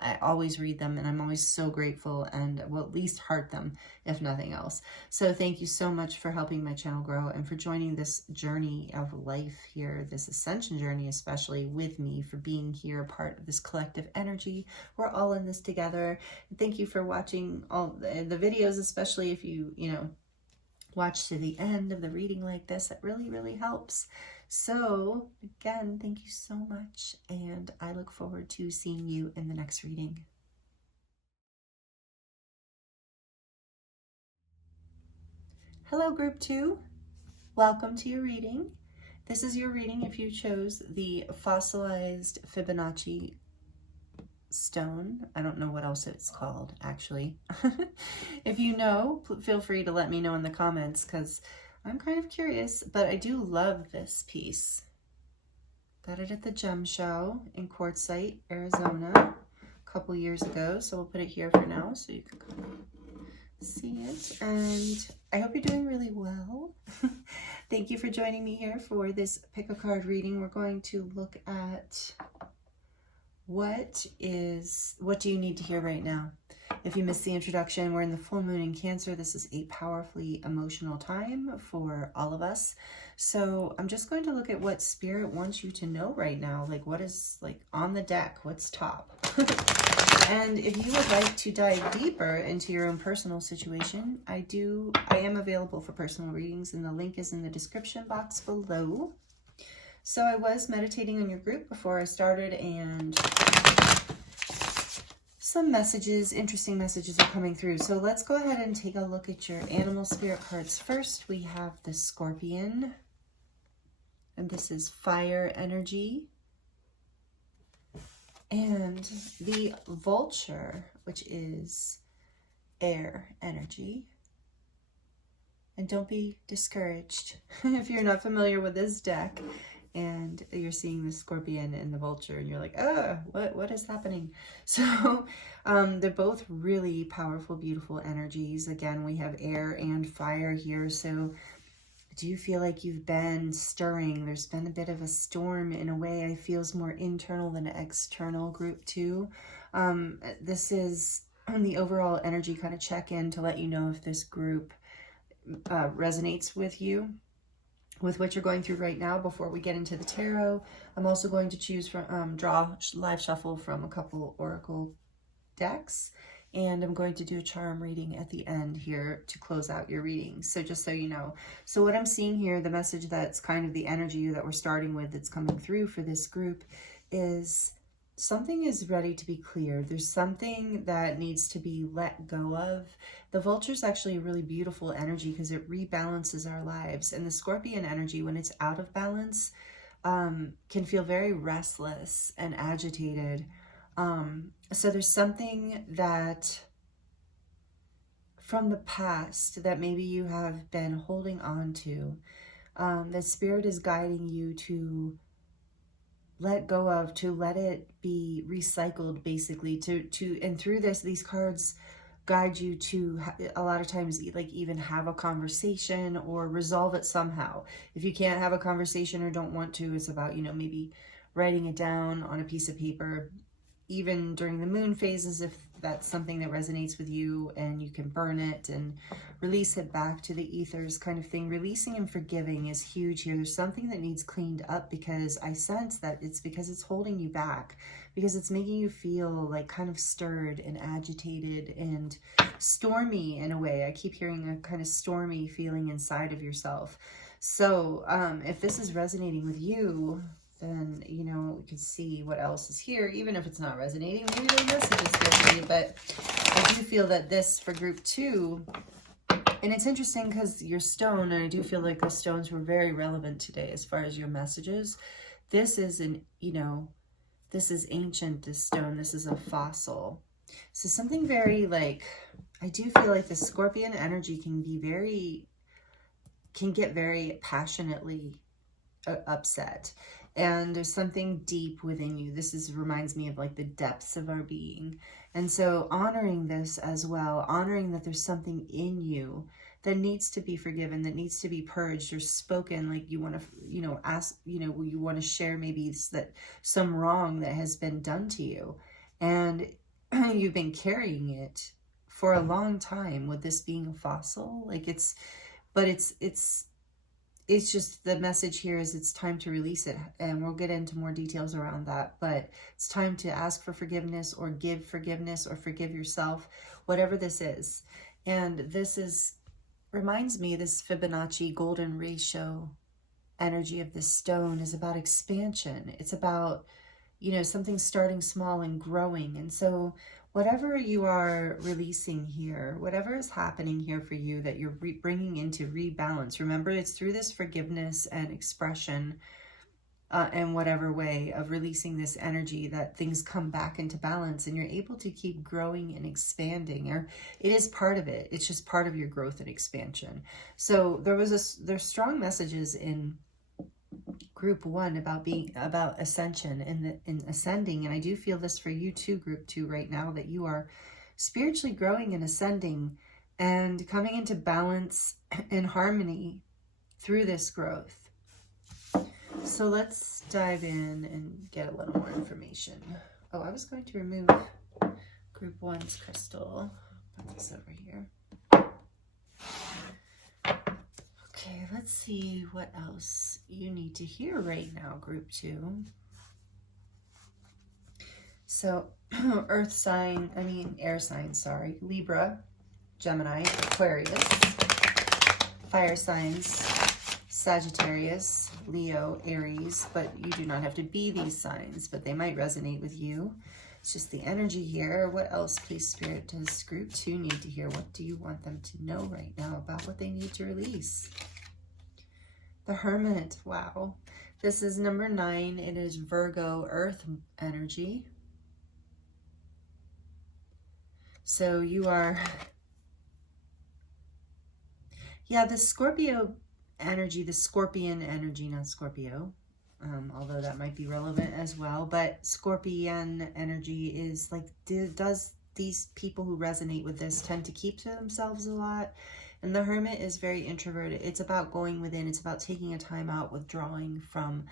I always read them and I'm always so grateful and will at least heart them if nothing else. So thank you so much for helping my channel grow and for joining this journey of life here, this ascension journey, especially with me, for being here a part of this collective energy. We're all in this together. Thank you for watching all the videos, especially if you watch to the end of the reading like this. It really, really helps. So again, thank you so much, and I look forward to seeing you in the next reading. Hello, Group 2. Welcome to your reading. This is your reading if you chose the Fossilized Fibonacci stone. I don't know what else it's called, actually. If you know, feel free to let me know in the comments, because I'm kind of curious, but I do love this piece. Got it at the Gem Show in Quartzsite, Arizona, a couple years ago. So we'll put it here for now so you can kind of see it. And I hope you're doing really well. Thank you for joining me here for this pick a card reading. We're going to look at what do you need to hear right now? If you missed the introduction, we're in the full moon in Cancer. This is a powerfully emotional time for all of us. So I'm just going to look at what Spirit wants you to know right now. Like what is like on the deck, what's top. And if you would like to dive deeper into your own personal situation, I am available for personal readings, and the link is in the description box below. So I was meditating on your group before I started, and some messages, interesting messages are coming through. So let's go ahead and take a look at your animal spirit cards first. We have the Scorpion, and this is fire energy. And the Vulture, which is air energy. And don't be discouraged if you're not familiar with this deck and you're seeing the Scorpion and the Vulture and you're like, oh, what is happening? So they're both really powerful, beautiful energies. Again, we have air and fire here. So do you feel like you've been stirring? There's been a bit of a storm in a way. I feels more internal than external, Group 2. This is the overall energy kind of check-in to let you know if this group resonates with you, with what you're going through right now. Before we get into the tarot, I'm also going to choose from draw live shuffle from a couple oracle decks, and I'm going to do a charm reading at the end here to close out your reading. So just so you know, so what I'm seeing here, the message that's kind of the energy that we're starting with that's coming through for this group is something is ready to be cleared. There's something that needs to be let go of. The Vulture is actually a really beautiful energy because it rebalances our lives. And the Scorpion energy, when it's out of balance, can feel very restless and agitated. So there's something that from the past that maybe you have been holding on to, that Spirit is guiding you to let go of, to let it be recycled, basically, and through these cards guide you to a lot of times like even have a conversation or resolve it somehow. If you can't have a conversation or don't want to, it's about, maybe writing it down on a piece of paper, even during the moon phases, if that's something that resonates with you, and you can burn it and release it back to the ethers kind of thing. Releasing and forgiving is huge here. There's something that needs cleaned up because I sense that it's because it's holding you back, because it's making you feel like kind of stirred and agitated and stormy in a way. I keep hearing a kind of stormy feeling inside of yourself. So if this is resonating with you, then, we can see what else is here. Even if it's not resonating, maybe the message is there for you. But I do feel that this, for Group 2, and it's interesting because your stone, and I do feel like the stones were very relevant today as far as your messages. This is this is ancient, this stone. This is a fossil. So something very I do feel like the Scorpion energy can get very passionately upset. And there's something deep within you. This reminds me of like the depths of our being. And so honoring this as well, honoring that there's something in you that needs to be forgiven, that needs to be purged or spoken, like you want to, ask, you want to share maybe that some wrong that has been done to you. And you've been carrying it for a long time with this being a fossil. Like it's just, the message here is it's time to release it, and we'll get into more details around that, but it's time to ask for forgiveness or give forgiveness or forgive yourself, whatever this is. And this reminds me, this Fibonacci golden ratio energy of this stone is about expansion. It's about, something starting small and growing. And so whatever you are releasing here, whatever is happening here for you that you're bringing into rebalance, remember, it's through this forgiveness and expression in whatever way of releasing this energy that things come back into balance and you're able to keep growing and expanding. Or it is part of it. It's just part of your growth and expansion. So there's strong messages in group 1 about ascension and ascending, and I do feel this for you too, group 2, right now, that you are spiritually growing and ascending and coming into balance and harmony through this growth. So let's dive in and get a little more information. Oh, I was going to remove group 1's crystal. Put this over here. Okay, let's see what else you need to hear right now, group 2. So, air signs, sorry. Libra, Gemini, Aquarius, fire signs, Sagittarius, Leo, Aries, but you do not have to be these signs, but they might resonate with you. It's just the energy here. What else, please, Spirit, does group 2 need to hear? What do you want them to know right now about what they need to release? The Hermit, wow. This is number 9. It is Virgo, Earth energy. So you are, the Scorpio energy, the Scorpion energy, not Scorpio, although that might be relevant as well, but Scorpion energy is like, does these people who resonate with this tend to keep to themselves a lot? And the Hermit is very introverted. It's about going within. It's about taking a time out, withdrawing from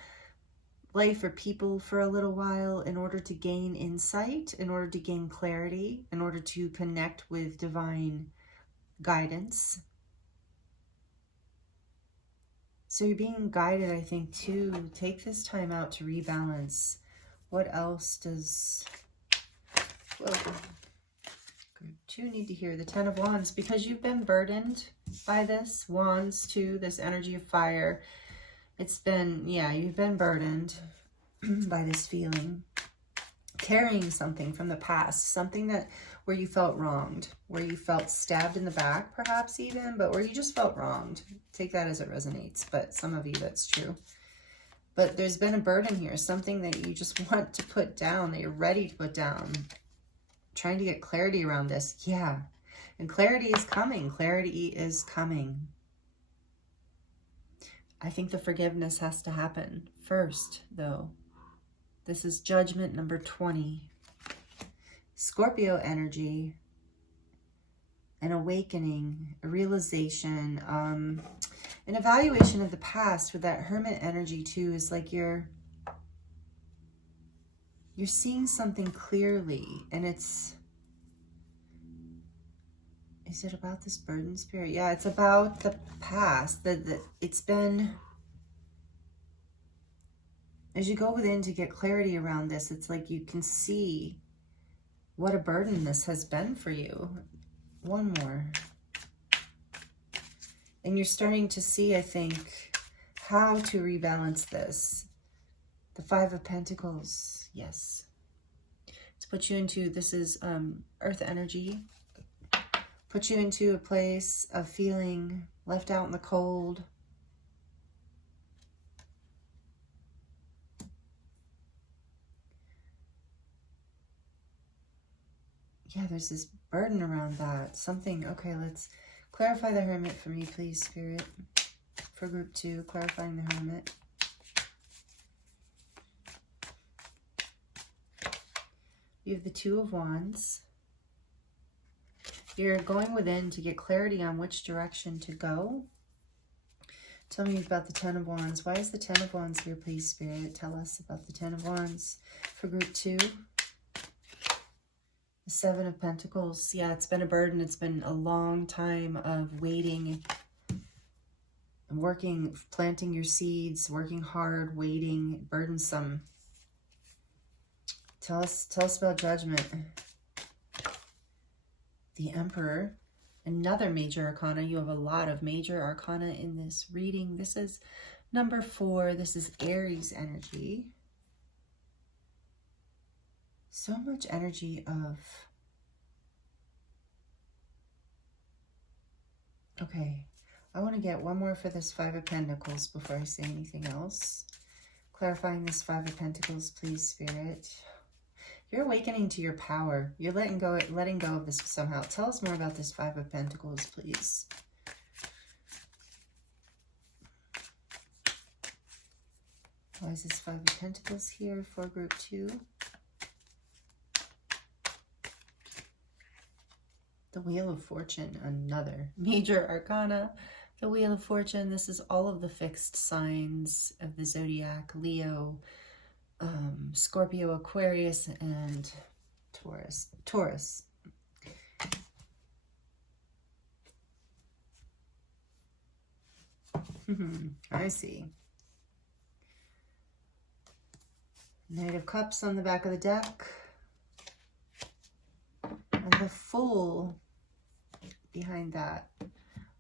life or people for a little while in order to gain insight, in order to gain clarity, in order to connect with divine guidance. So you're being guided, I think, to take this time out to rebalance. What else does group 2 need to hear? The 10 of Wands, because you've been burdened by this. Wands too, this energy of fire. It's been, you've been burdened by this feeling. Carrying something from the past, something where you felt wronged, where you felt stabbed in the back, perhaps even, but where you just felt wronged. Take that as it resonates, but some of you, that's true. But there's been a burden here, something that you just want to put down, that you're ready to put down. Trying to get clarity around this. Yeah. And clarity is coming. Clarity is coming. I think the forgiveness has to happen first, though. This is judgment number 20. Scorpio energy. An awakening, a realization, an evaluation of the past with that Hermit energy too. Is like you're seeing something clearly, and is it about this burden spirit? Yeah, it's about the past. It's been, as you go within to get clarity around this, it's like you can see what a burden this has been for you. One more. And you're starting to see, I think, how to rebalance this. The 5 of Pentacles, yes. To put you into, this is Earth energy. Put you into a place of feeling left out in the cold. Yeah, there's this burden around that. Something, okay, let's clarify the Hermit for me, please, Spirit. For group 2, clarifying the Hermit. You have the Two of Wands. You're going within to get clarity on which direction to go. Tell me about the Ten of Wands. Why is the Ten of Wands here, please, Spirit? Tell us about the Ten of Wands for group 2. The Seven of Pentacles. Yeah, it's been a burden. It's been a long time of waiting and working, planting your seeds, working hard, waiting, burdensome. Tell us about Judgment. The Emperor. Another major arcana. You have a lot of major arcana in this reading. This is number 4. This is Aries energy. So much energy of... Okay. I want to get one more for this Five of Pentacles before I say anything else. Clarifying this Five of Pentacles, please, Spirit. You're awakening to your power. You're letting go of this somehow. Tell us more about this Five of Pentacles, please. Why is this Five of Pentacles here for group 2? The Wheel of Fortune, another major arcana. The Wheel of Fortune, this is all of the fixed signs of the zodiac. Leo, Scorpio, Aquarius, and Taurus. I see. Knight of Cups on the back of the deck. And the Fool behind that.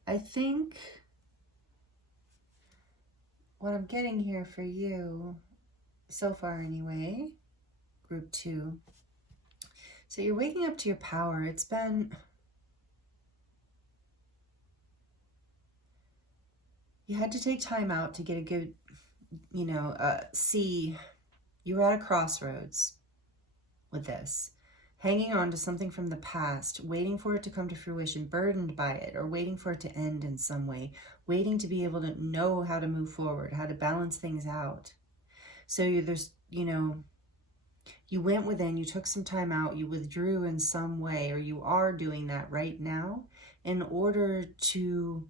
I think what I'm getting here for you, so far anyway, group 2. So you're waking up to your power. It's been... You had to take time out to get a good, see. You were at a crossroads with this. Hanging on to something from the past, waiting for it to come to fruition, burdened by it, or waiting for it to end in some way, waiting to be able to know how to move forward, how to balance things out. So you went within, you took some time out, you withdrew in some way, or you are doing that right now in order to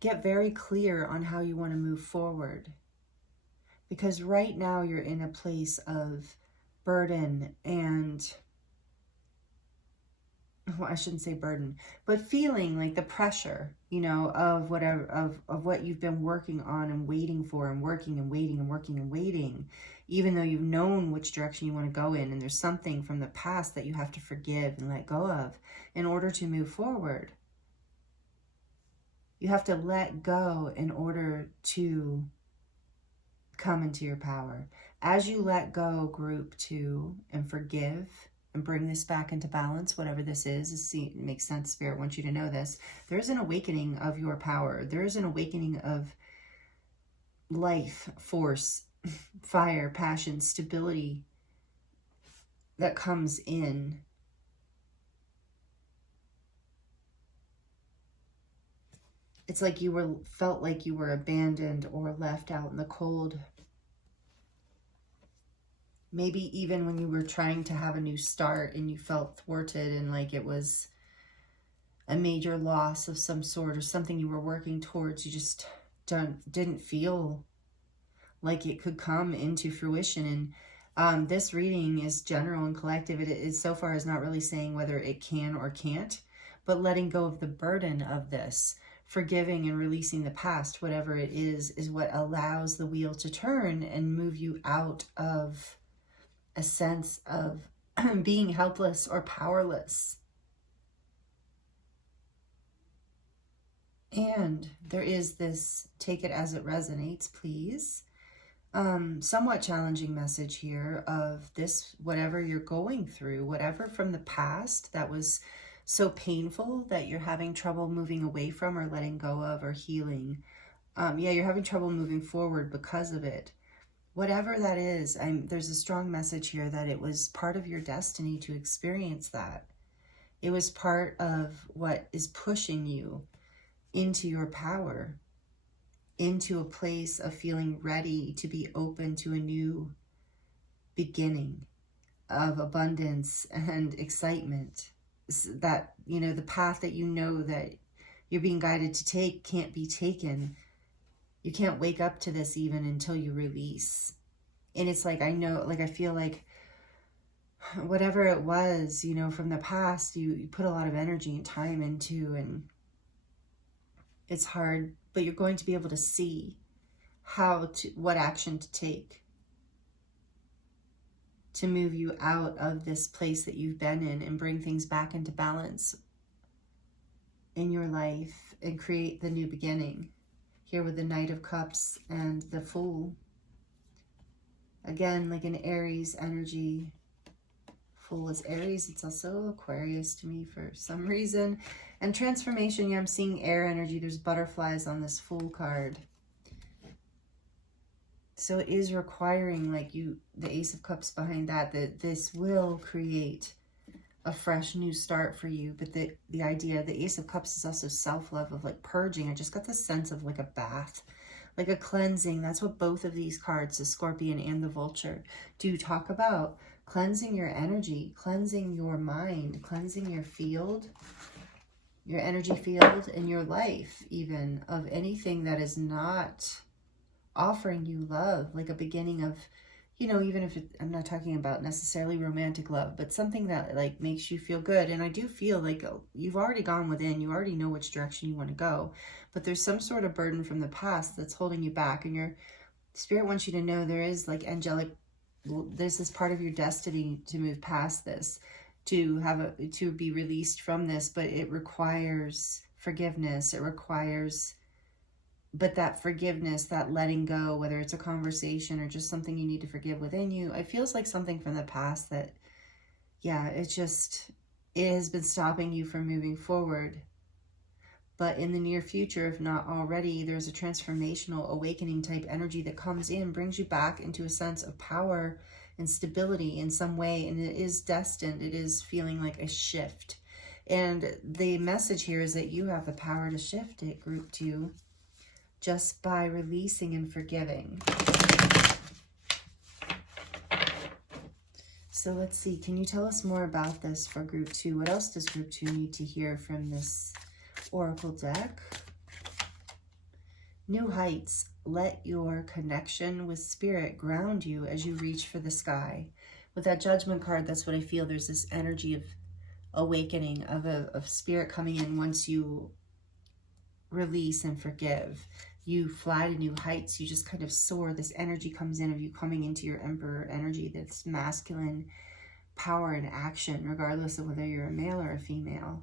get very clear on how you want to move forward. Because right now you're in a place of burden and... Well, I shouldn't say burden, but feeling like the pressure, of whatever, of what you've been working on and waiting for and working and waiting and working and waiting, even though you've known which direction you want to go in. And there's something from the past that you have to forgive and let go of in order to move forward. You have to let go in order to come into your power. As you let go, group 2, and forgive, and bring this back into balance, whatever this is, it makes sense, Spirit wants you to know this. There's an awakening of your power. There's an awakening of life, force, fire, passion, stability that comes in. It's like you felt like you were abandoned or left out in the cold. Maybe even when you were trying to have a new start and you felt thwarted and like it was a major loss of some sort or something you were working towards, you just didn't feel like it could come into fruition. And this reading is general and collective. It is so far is not really saying whether it can or can't, but letting go of the burden of this, forgiving and releasing the past, whatever it is what allows the wheel to turn and move you out of a sense of being helpless or powerless. And there is this, take it as it resonates, please. Somewhat challenging message here of this, whatever you're going through, whatever from the past that was so painful that you're having trouble moving away from or letting go of or healing. You're having trouble moving forward because of it. Whatever that is, there's a strong message here that it was part of your destiny to experience that. It was part of what is pushing you into your power, into a place of feeling ready to be open to a new beginning, of abundance and excitement. That, you know, the path that you know that you're being guided to take can't be taken. You can't wake up to this even until you release. And it's like, I know, like, I feel like whatever it was, you know, from the past, you put a lot of energy and time into, and it's hard, but you're going to be able to see what action to take to move you out of this place that you've been in and bring things back into balance in your life and create the new beginning. Here with the Knight of Cups and the Fool. Again, like an Aries energy. Fool is Aries. It's also Aquarius to me for some reason. And transformation, yeah, I'm seeing air energy. There's butterflies on this Fool card. So it is requiring, like, the Ace of Cups behind that this will create a fresh new start for you. But the idea, the Ace of Cups is also self-love, of like purging. I just got the sense of like a bath, like a cleansing. That's what both of these cards, the Scorpion and the Vulture, do talk about. Cleansing your energy, cleansing your mind, cleansing your field, your energy field, and your life, even, of anything that is not offering you love, like a beginning of, you know, even if I'm not talking about necessarily romantic love, but something that like makes you feel good. And I do feel like you've already gone within, you already know which direction you want to go, but there's some sort of burden from the past that's holding you back, and your spirit wants you to know there is like angelic, there's this part of your destiny to move past this, to be released from this, but it requires forgiveness. It requires, but that forgiveness, that letting go, whether it's a conversation or just something you need to forgive within you, it feels like something from the past that, yeah, it has been stopping you from moving forward. But in the near future, if not already, there's a transformational awakening type energy that comes in, brings you back into a sense of power and stability in some way. And it is destined. It is feeling like a shift. And the message here is that you have the power to shift it, Group 2, just by releasing and forgiving. So let's see. Can you tell us more about this for Group 2? What else does Group 2 need to hear from this Oracle deck? New heights. Let your connection with spirit ground you as you reach for the sky. With that Judgment card, that's what I feel. There's this energy of awakening, of spirit coming in once you release and forgive. You fly to new heights. You just kind of soar. This energy comes in of you coming into your Emperor energy, that's masculine power and action, regardless of whether you're a male or a female.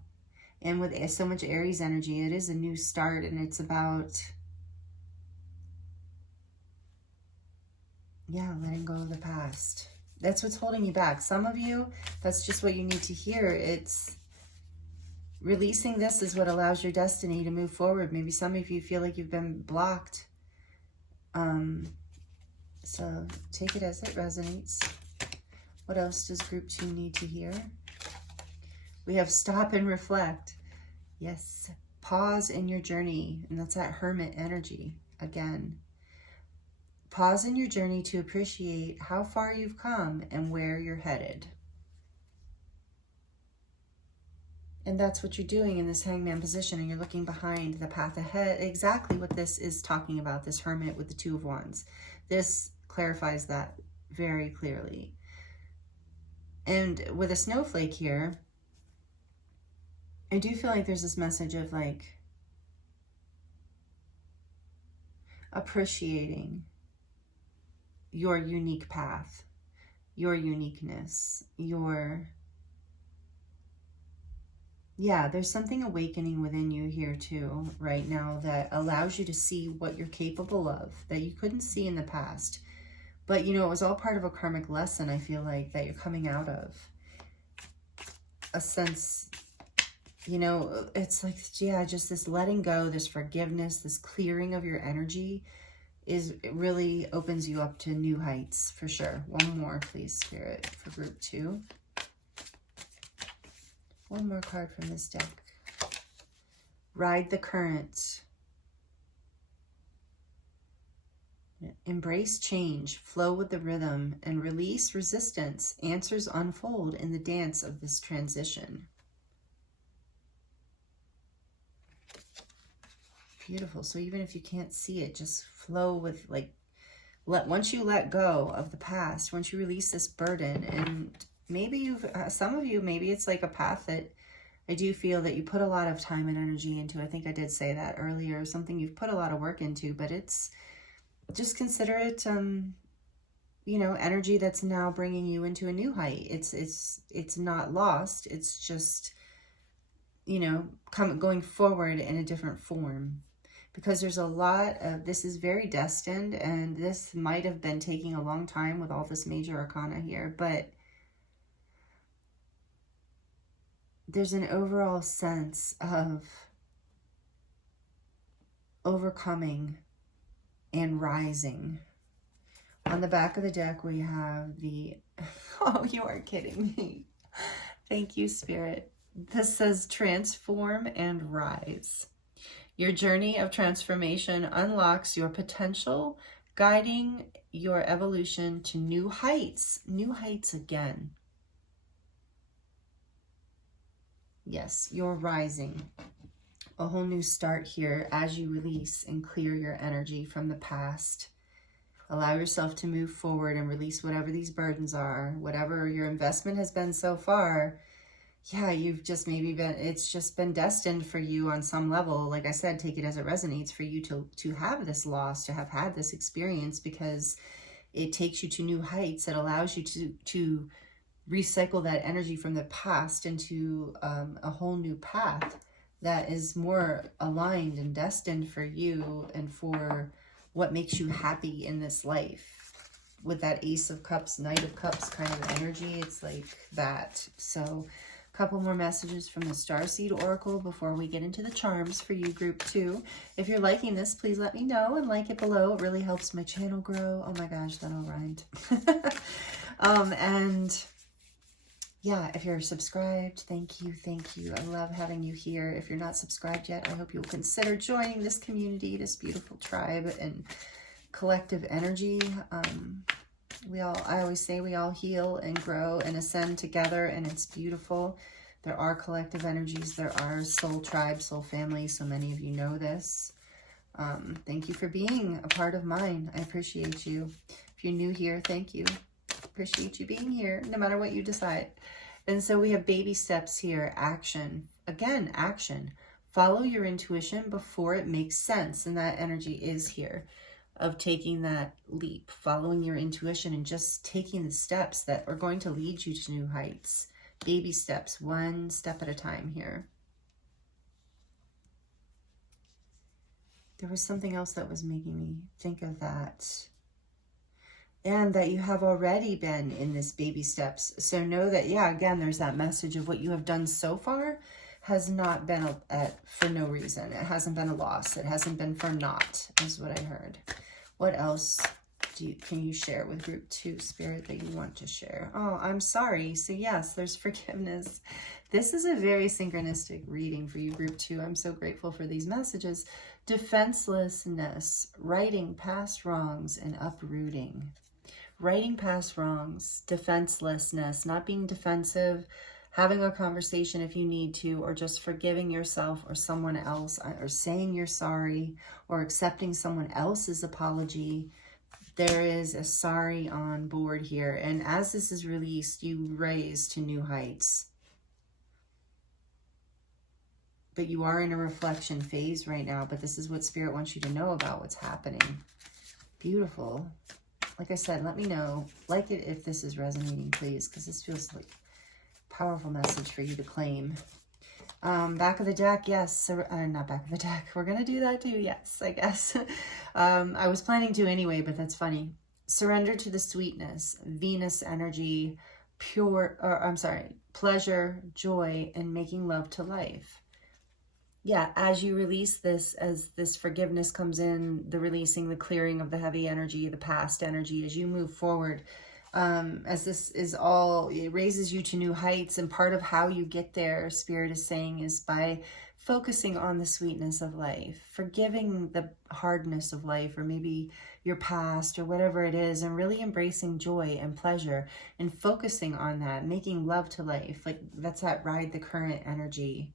And with so much Aries energy, it is a new start, and it's about, yeah, letting go of the past. That's what's holding you back. Some of you, that's just what you need to hear. It's releasing this is what allows your destiny to move forward. Maybe some of you feel like you've been blocked. So take it as it resonates. What else does Group 2 need to hear? We have stop and reflect. Yes, pause in your journey. And that's that Hermit energy again. Pause in your journey to appreciate how far you've come and where you're headed. And that's what you're doing in this Hangman position, and you're looking behind the path ahead. Exactly what this is talking about, this Hermit with the Two of Wands. This clarifies that very clearly. And with a snowflake here, I do feel like there's this message of like appreciating your unique path, your uniqueness, yeah, there's something awakening within you here too right now that allows you to see what you're capable of that you couldn't see in the past. But, you know, it was all part of a karmic lesson, I feel like, that you're coming out of. A sense, you know, it's like, yeah, just this letting go, this forgiveness, this clearing of your energy it really opens you up to new heights, for sure. One more, please, Spirit, for Group 2. One more card from this deck. Ride the current. Embrace change, flow with the rhythm, and release resistance. Answers unfold in the dance of this transition. Beautiful. So even if you can't see it, just flow with, like, once you let go of the past, once you release this burden, and maybe some of you, maybe it's like a path that I do feel that you put a lot of time and energy into. I think I did say that earlier, something you've put a lot of work into, but it's, just consider it, you know, energy that's now bringing you into a new height. It's not lost. It's just, you know, going forward in a different form. Because there's a lot of, this is very destined, and this might have been taking a long time with all this major arcana here, but there's an overall sense of overcoming and rising. On the back of the deck, we have the, oh, you are kidding me. Thank you, Spirit. This says transform and rise. Your journey of transformation unlocks your potential, guiding your evolution to new heights again. Yes, you're rising. A whole new start here as you release and clear your energy from the past. Allow yourself to move forward and release whatever these burdens are, whatever your investment has been so far. Yeah, you've just maybe been, it's just been destined for you on some level. Like I said, take it as it resonates for you to have this loss, to have had this experience, because it takes you to new heights. It allows you to recycle that energy from the past into a whole new path that is more aligned and destined for you and for what makes you happy in this life. With that Ace of Cups, Knight of Cups kind of energy, it's like that. So a couple more messages from the Starseed Oracle before we get into the charms for you, Group 2. If you're liking this, please let me know and like it below. It really helps my channel grow. Oh my gosh, that all rhymed. And yeah, if you're subscribed, thank you, thank you. I love having you here. If you're not subscribed yet, I hope you'll consider joining this community, this beautiful tribe and collective energy. I always say we all heal and grow and ascend together, and it's beautiful. There are collective energies. There are soul tribes, soul families. So many of you know this. Thank you for being a part of mine. I appreciate you. If you're new here, thank you. Appreciate you being here, no matter what you decide. And so we have baby steps here. Action. Again, action. Follow your intuition before it makes sense. And that energy is here of taking that leap, following your intuition and just taking the steps that are going to lead you to new heights. Baby steps, one step at a time here. There was something else that was making me think of that. And that you have already been in this baby steps. So know that, yeah, again, there's that message of what you have done so far has not been for no reason. It hasn't been a loss. It hasn't been for naught, is what I heard. What else can you share with Group 2, Spirit, that you want to share? Oh, I'm sorry. So yes, there's forgiveness. This is a very synchronistic reading for you, Group 2. I'm so grateful for these messages. Defenselessness, righting past wrongs, and uprooting. Righting past wrongs, defenselessness, not being defensive, having a conversation if you need to, or just forgiving yourself or someone else, or saying you're sorry, or accepting someone else's apology. There is a sorry on board here. And as this is released, you raise to new heights. But you are in a reflection phase right now, but this is what Spirit wants you to know about what's happening. Beautiful. Like I said, let me know. Like it if this is resonating, please, because this feels like a powerful message for you to claim. Back of the deck, yes. Not back of the deck. We're going to do that too, yes, I guess. I was planning to anyway, but that's funny. Surrender to the sweetness, Venus energy, pleasure, joy, and making love to life. Yeah, as you release this, as this forgiveness comes in, the releasing, the clearing of the heavy energy, the past energy, as you move forward, as this is all, it raises you to new heights. And part of how you get there, Spirit is saying, is by focusing on the sweetness of life, forgiving the hardness of life, or maybe your past or whatever it is, and really embracing joy and pleasure and focusing on that, making love to life. Like, that's that ride the current energy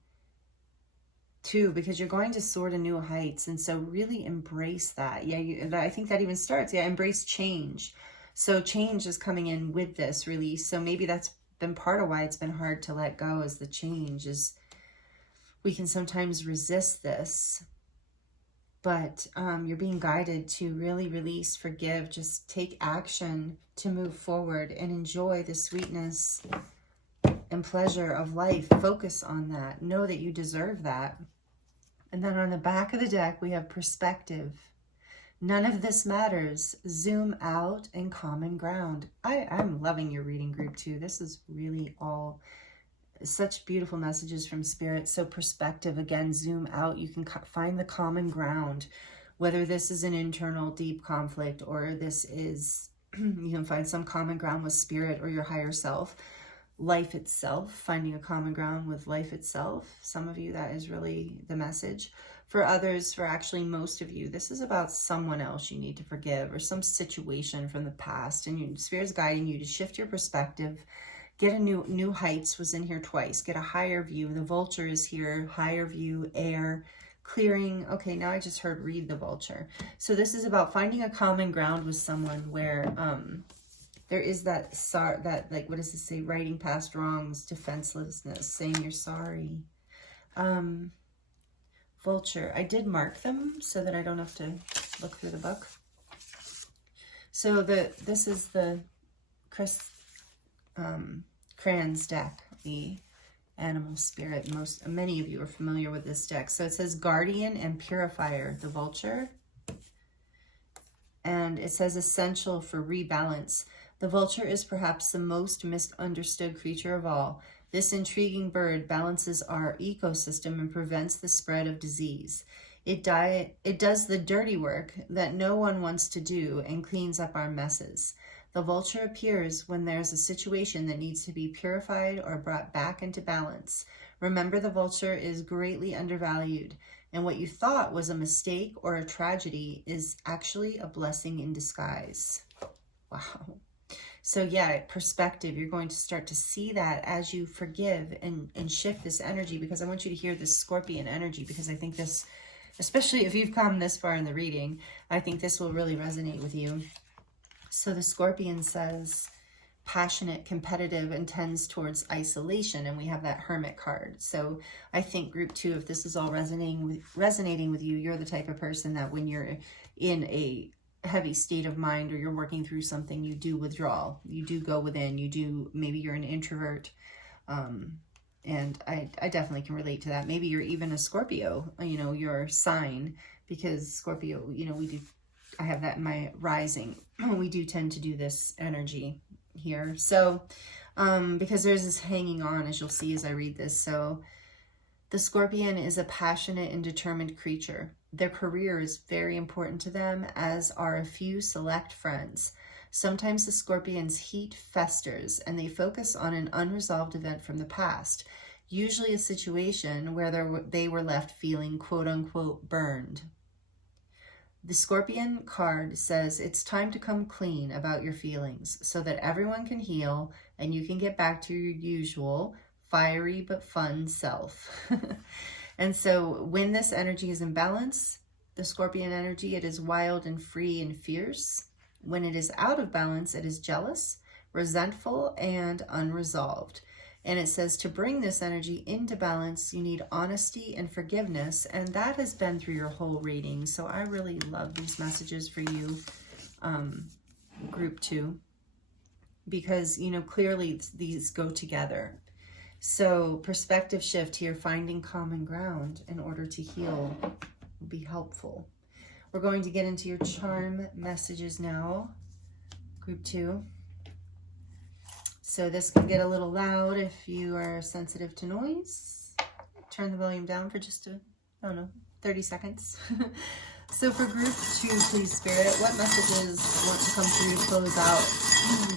too, because you're going to soar to new heights. And so really embrace that. Yeah, I think that even starts, embrace change. So change is coming in with this release. So maybe that's been part of why it's been hard to let go, is the change. Is we can sometimes resist this, but you're being guided to really release, forgive, just take action to move forward and enjoy the sweetness and pleasure of life. Focus on that. Know that you deserve that. And then on the back of the deck, we have perspective. None of this matters. Zoom out and common ground. I'm loving your reading, group 2. This is really all such beautiful messages from Spirit. So perspective, again, zoom out. You can find the common ground, whether this is an internal deep conflict or this is, you can find some common ground with Spirit or your higher self. Life itself, finding a common ground with life itself. Some of you, that is really the message. For others, for actually most of you, this is about someone else you need to forgive, or some situation from the past, and your Spirit's guiding you to shift your perspective. Get a new heights was in here twice. Get a higher view. The vulture is here. Higher view, air, clearing. Okay, now I just heard read the vulture. So this is about finding a common ground with someone where there is that like, what does it say? Writing past wrongs, defenselessness, saying you're sorry. Vulture. I did mark them so that I don't have to look through the book. So this is the Chris Cran's deck, the animal spirit. Many of you are familiar with this deck. So it says guardian and purifier, the vulture. And it says essential for rebalance. The vulture is perhaps the most misunderstood creature of all. This intriguing bird balances our ecosystem and prevents the spread of disease. It does the dirty work that no one wants to do and cleans up our messes. The vulture appears when there's a situation that needs to be purified or brought back into balance. Remember, the vulture is greatly undervalued, and what you thought was a mistake or a tragedy is actually a blessing in disguise. Wow. So yeah, perspective, you're going to start to see that as you forgive and shift this energy, because I want you to hear this Scorpion energy, because I think this, especially if you've come this far in the reading, I think this will really resonate with you. So the Scorpion says passionate, competitive, and tends towards isolation, and we have that Hermit card. So I think group 2, if this is all resonating with you, you're the type of person that when you're in a heavy state of mind or you're working through something, you do withdrawal, you do go within, maybe you're an introvert, and I definitely can relate to that. Maybe you're even a Scorpio, your sign, because Scorpio, I have that in my rising. We do tend to do this energy here. So because there's this hanging on, as you'll see as I read this. So the Scorpion is a passionate and determined creature. Their career is very important to them, as are a few select friends. Sometimes the Scorpion's heat festers and they focus on an unresolved event from the past, usually a situation where they were left feeling quote-unquote burned. The Scorpion card says it's time to come clean about your feelings so that everyone can heal and you can get back to your usual fiery but fun self. And so when this energy is in balance, the Scorpion energy, it is wild and free and fierce. When it is out of balance, it is jealous, resentful, and unresolved. And it says to bring this energy into balance, you need honesty and forgiveness. And that has been through your whole reading. So I really love these messages for you, group 2, because, clearly these go together. So perspective shift here, finding common ground in order to heal will be helpful. We're going to get into your charm messages now, group 2. So this can get a little loud if you are sensitive to noise. Turn the volume down for just 30 seconds. So for group 2, please, Spirit, what messages want to come through to close out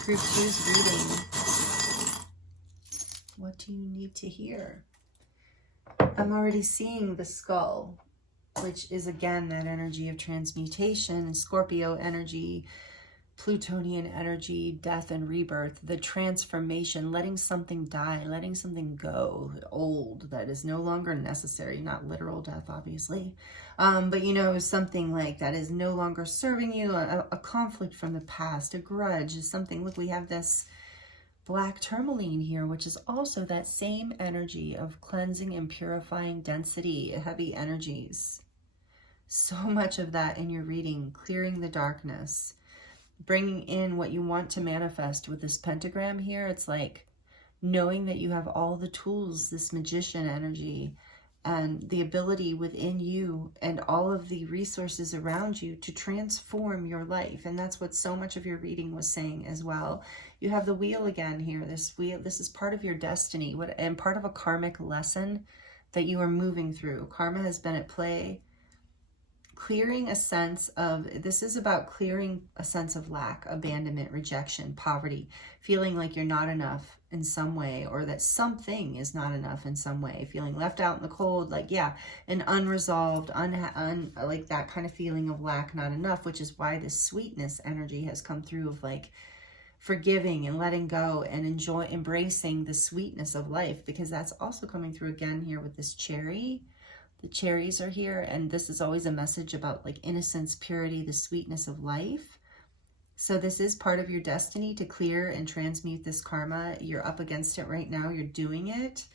group 2's reading? What do you need to hear? I'm already seeing the skull, which is again that energy of transmutation, Scorpio energy, Plutonian energy, death and rebirth, the transformation, letting something die, letting something go, old, that is no longer necessary, not literal death, obviously. But you know, something like that is no longer serving you, a conflict from the past, a grudge is something. Look, we have this black tourmaline here, which is also that same energy of cleansing and purifying density, heavy energies. So much of that in your reading, clearing the darkness, bringing in what you want to manifest. With this pentagram here, it's like knowing that you have all the tools, this magician energy, and the ability within you and all of the resources around you to transform your life. And that's what so much of your reading was saying as well. You have the wheel again here. This wheel, this is part of your destiny, and part of a karmic lesson that you are moving through. Karma has been at play. Clearing a sense of, this is about clearing a sense of lack, abandonment, rejection, poverty, feeling like you're not enough in some way, or that something is not enough in some way, feeling left out in the cold, like, yeah, an unresolved, like that kind of feeling of lack, not enough, which is why this sweetness energy has come through of like forgiving and letting go and embracing the sweetness of life, because that's also coming through again here with this cherry. The cherries are here, and this is always a message about like innocence, purity, the sweetness of life. So this is part of your destiny to clear and transmute this karma. You're up against it right now. You're doing it.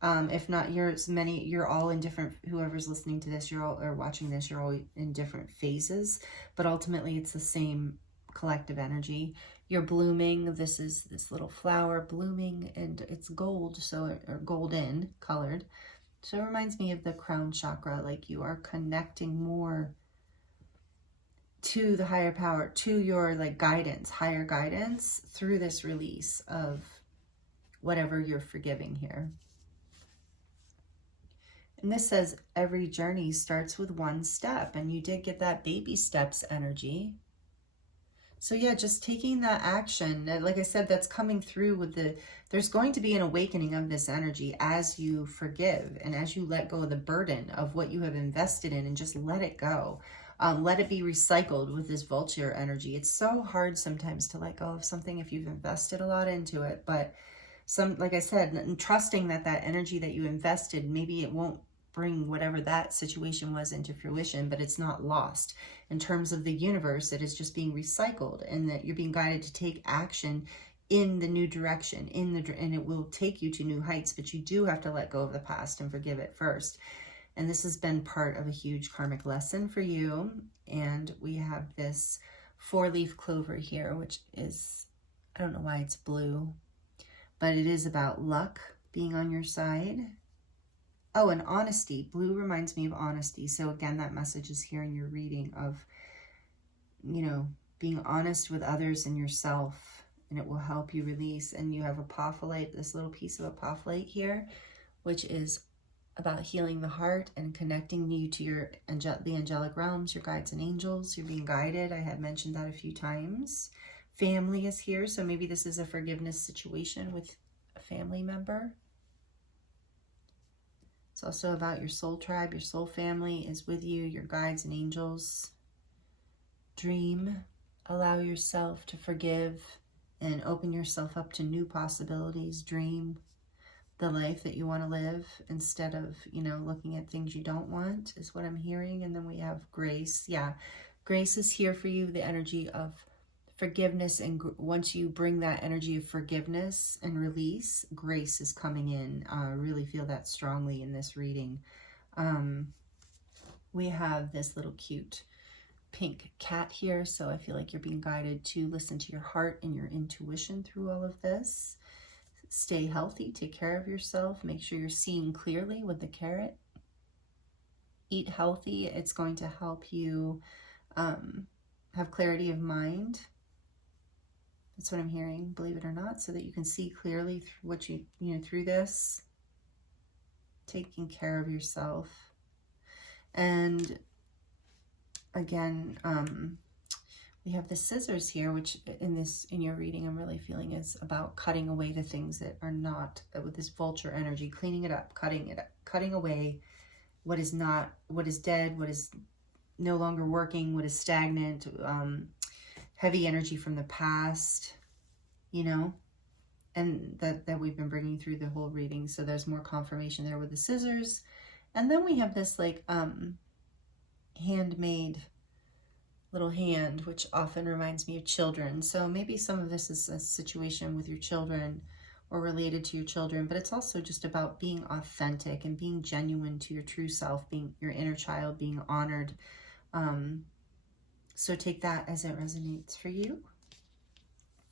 If not, you're all in different, whoever's listening to this, you're all, or watching this, you're all in different phases, but ultimately it's the same collective energy. You're blooming. This is this little flower blooming, and it's gold, so, or golden colored. So it reminds me of the crown chakra, like you are connecting more to the higher power, to your like guidance, higher guidance, through this release of whatever you're forgiving here. And this says every journey starts with one step, and you did get that baby steps energy. So yeah, just taking that action, like I said, that's coming through with there's going to be an awakening of this energy as you forgive and as you let go of the burden of what you have invested in, and just let it go. Let it be recycled with this vulture energy. It's so hard sometimes to let go of something if you've invested a lot into it, but like I said, trusting that that energy that you invested, maybe it won't bring whatever that situation was into fruition, but it's not lost. In terms of the universe, it is just being recycled, and that you're being guided to take action in the new direction, and it will take you to new heights, but you do have to let go of the past and forgive it first. And this has been part of a huge karmic lesson for you. And we have this 4-leaf clover here, which is, I don't know why it's blue, but it is about luck being on your side. Oh, and honesty. Blue reminds me of honesty. So again, that message is here in your reading of, you know, being honest with others and yourself, and it will help you release. And you have Apophyllite, this little piece of Apophyllite here, which is about healing the heart and connecting you to the angelic realms, your guides and angels. You're being guided. I had mentioned that a few times. Family is here, so maybe this is a forgiveness situation with a family member. It's also about your soul tribe. Your soul family is with you, your guides and angels. Dream. Allow yourself to forgive and open yourself up to new possibilities. Dream the life that you want to live instead of, you know, looking at things you don't want, is what I'm hearing. And then we have grace. Yeah, grace is here for you, the energy of forgiveness. And once you bring that energy of forgiveness and release, grace is coming in. Really feel that strongly in this reading. We have this little cute pink cat here, so I feel like you're being guided to listen to your heart and your intuition through all of this. Stay healthy, take care of yourself, make sure you're seeing clearly with the carrot. Eat healthy. It's going to help you have clarity of mind. That's what I'm hearing, believe it or not, so that you can see clearly through what through this. Taking care of yourself. And again, We have the scissors here, which in your reading, I'm really feeling is about cutting away the things that are not, with this vulture energy, cleaning it up, cutting away what is not, what is dead, what is no longer working, what is stagnant, heavy energy from the past, you know, and that we've been bringing through the whole reading. So there's more confirmation there with the scissors. And then we have this like handmade little hand, which often reminds me of children. So maybe some of this is a situation with your children or related to your children, but it's also just about being authentic and being genuine to your true self, being your inner child, being honored. So take that as it resonates for you.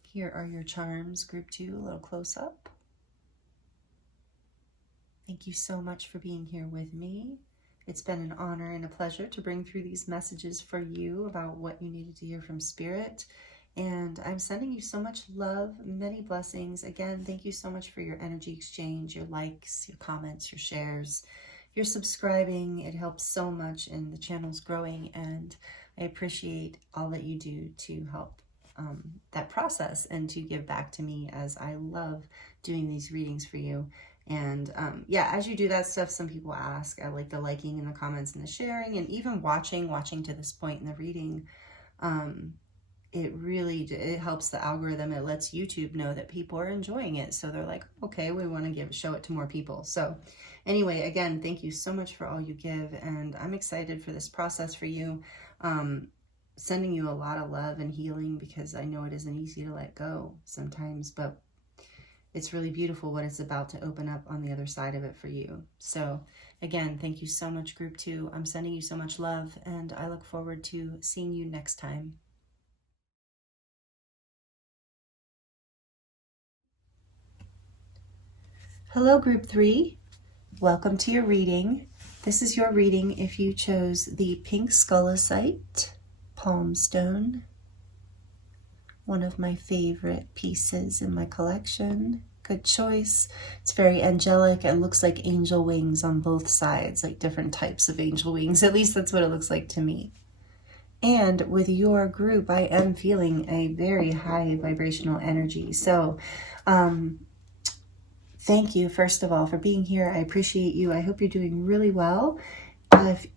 Here are your charms, group 2, a little close up. Thank you so much for being here with me. It's been an honor and a pleasure to bring through these messages for you about what you needed to hear from Spirit. And I'm sending you so much love, many blessings. Again, thank you so much for your energy exchange, your likes, your comments, your shares, your subscribing. It helps so much, and the channel's growing, and I appreciate all that you do to help that process and to give back to me, as I love doing these readings for you. And yeah, as you do that stuff, some people ask, I like the liking and the comments and the sharing, and even watching to this point in the reading. It helps the algorithm. It lets YouTube know that people are enjoying it. So they're like, okay, we want to show it to more people. So anyway, again, thank you so much for all you give. And I'm excited for this process for you. Sending you a lot of love and healing, because I know it isn't easy to let go sometimes, but it's really beautiful what it's about to open up on the other side of it for you. So again, thank you so much, group 2. I'm sending you so much love, and I look forward to seeing you next time. Hello, group 3. Welcome to your reading. This is your reading if you chose the pink Scolecite palm stone, one of my favorite pieces in my collection. Good choice. It's very angelic. It looks like angel wings on both sides, like different types of angel wings. At least that's what it looks like to me. And with your group, I am feeling a very high vibrational energy. So thank you, first of all, for being here. I appreciate you. I hope you're doing really well.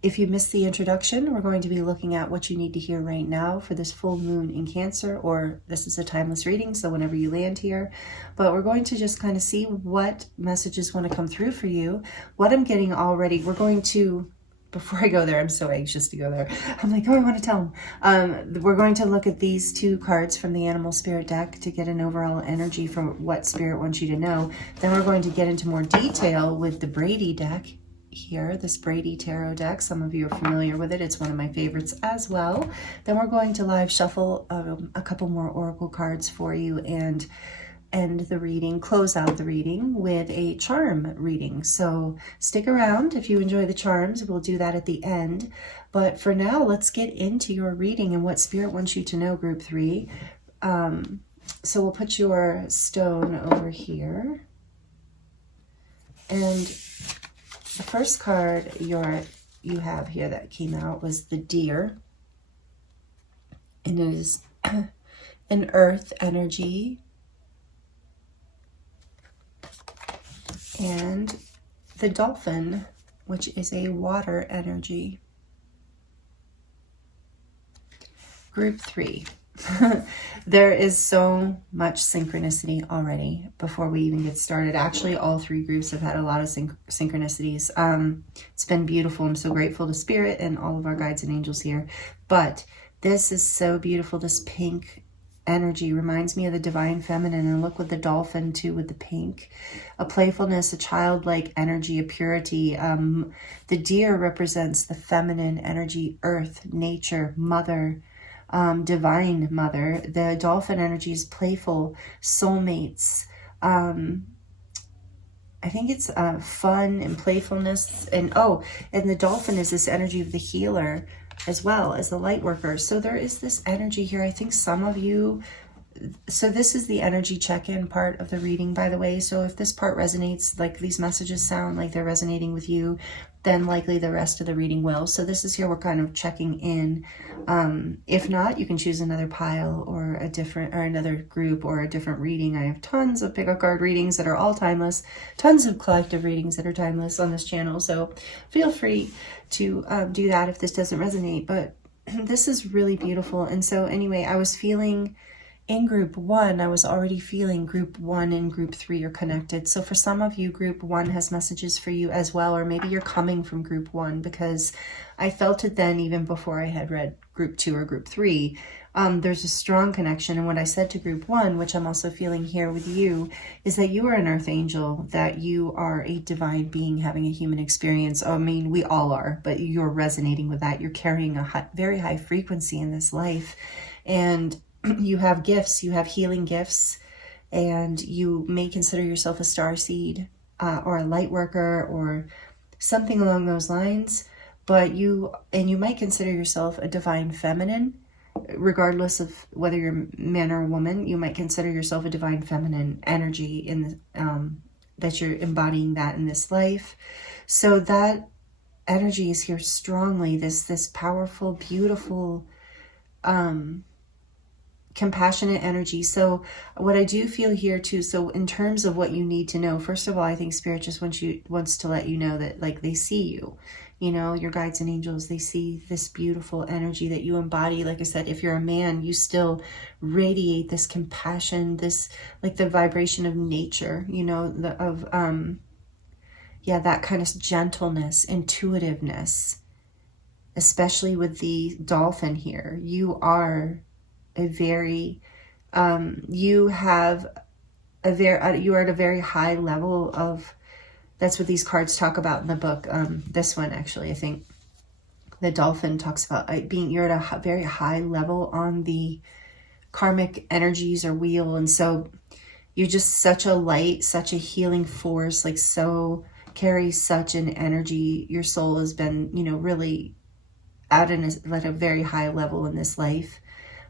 If you missed the introduction, we're going to be looking at what you need to hear right now for this full moon in Cancer, or this is a timeless reading, so whenever you land here. But we're going to just kind of see what messages want to come through for you. What I'm getting already, we're going to, before I go there, I'm so anxious to go there. I'm like, oh, I want to tell them. We're going to look at these 2 cards from the Animal Spirit deck to get an overall energy from what Spirit wants you to know. Then we're going to get into more detail with the Brady deck here, this Brady Tarot deck. Some of you are familiar with it. It's one of my favorites as well. Then we're going to live shuffle a couple more oracle cards for you and end the reading, close out the reading with a charm reading. So stick around if you enjoy the charms. We'll do that at the end. But for now, let's get into your reading and what Spirit wants you to know, group 3. So we'll put your stone over here. And the first card you have here that came out was the deer. And it is an earth energy. And the dolphin, which is a water energy. Group 3. There is so much synchronicity already before we even get started. Actually, all 3 groups have had a lot of synchronicities. It's been beautiful. I'm so grateful to Spirit and all of our guides and angels here. But this is so beautiful. This pink energy reminds me of the divine feminine, and look with the dolphin too, with the pink, a playfulness, a childlike energy, a purity. The deer represents the feminine energy, earth, nature, mother, divine mother. The dolphin energy is playful, soulmates. I think it's fun and playfulness, and the dolphin is this energy of the healer as well as the light worker. So there is this energy here. I think some of you, so this is the energy check-in part of the reading, by the way. So if this part resonates, like these messages sound like they're resonating with you, then likely the rest of the reading will. So this is here we're kind of checking in. If not, you can choose another pile or another group or a different reading. I have tons of pick a card readings that are all timeless, tons of collective readings that are timeless on this channel. So feel free to do that if this doesn't resonate. But this is really beautiful. And so anyway, I was feeling in group 1, I was already feeling group 1 and group 3 are connected. So for some of you, group 1 has messages for you as well, or maybe you're coming from group 1, because I felt it then even before I had read group 2 or group 3. There's a strong connection. And what I said to group 1, which I'm also feeling here with you, is that you are an earth angel, that you are a divine being having a human experience. I mean, we all are, but you're resonating with that. You're carrying a very high frequency in this life. And you have gifts, you have healing gifts, and you may consider yourself a starseed or a light worker or something along those lines, but you might consider yourself a divine feminine, regardless of whether you're man or woman. You might consider yourself a divine feminine energy in that you're embodying that in this life. So that energy is here strongly, this powerful, beautiful, compassionate energy. So what I do feel here too, so in terms of what you need to know, first of all, I think Spirit just wants to let you know that, like, they see you, you know, your guides and angels, they see this beautiful energy that you embody. Like I said, if you're a man, you still radiate this compassion, this, like, the vibration of nature, you know, that kind of gentleness, intuitiveness, especially with the dolphin here. You are a very, you are at a very high level of, that's what these cards talk about in the book. This one, actually, I think the dolphin talks about you're at a very high level on the karmic energies or wheel. And so you're just such a light, such a healing force, like, so carries such an energy. Your soul has been, you know, really at a very high level in this life,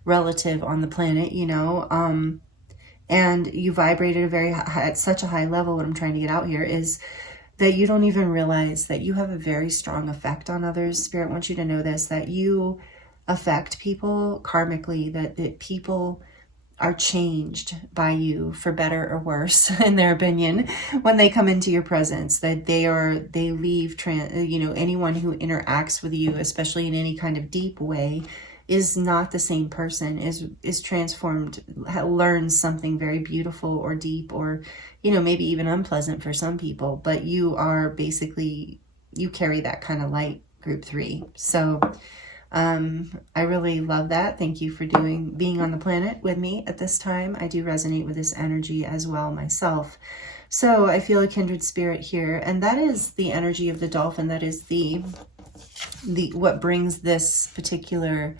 relative on the planet, you know, and you vibrate at such a high level. What I'm trying to get out here is that you don't even realize that you have a very strong effect on others. Spirit wants you to know this, that you affect people karmically, that people are changed by you for better or worse, in their opinion, when they come into your presence, that they leave, you know, anyone who interacts with you, especially in any kind of deep way, is not the same person, is transformed, learns something very beautiful or deep, or, you know, maybe even unpleasant for some people, but you are basically, you carry that kind of light, group 3. So I really love that. Thank you for being on the planet with me at this time. I do resonate with this energy as well myself. So I feel a kindred spirit here, and that is the energy of the dolphin. That is the what brings this particular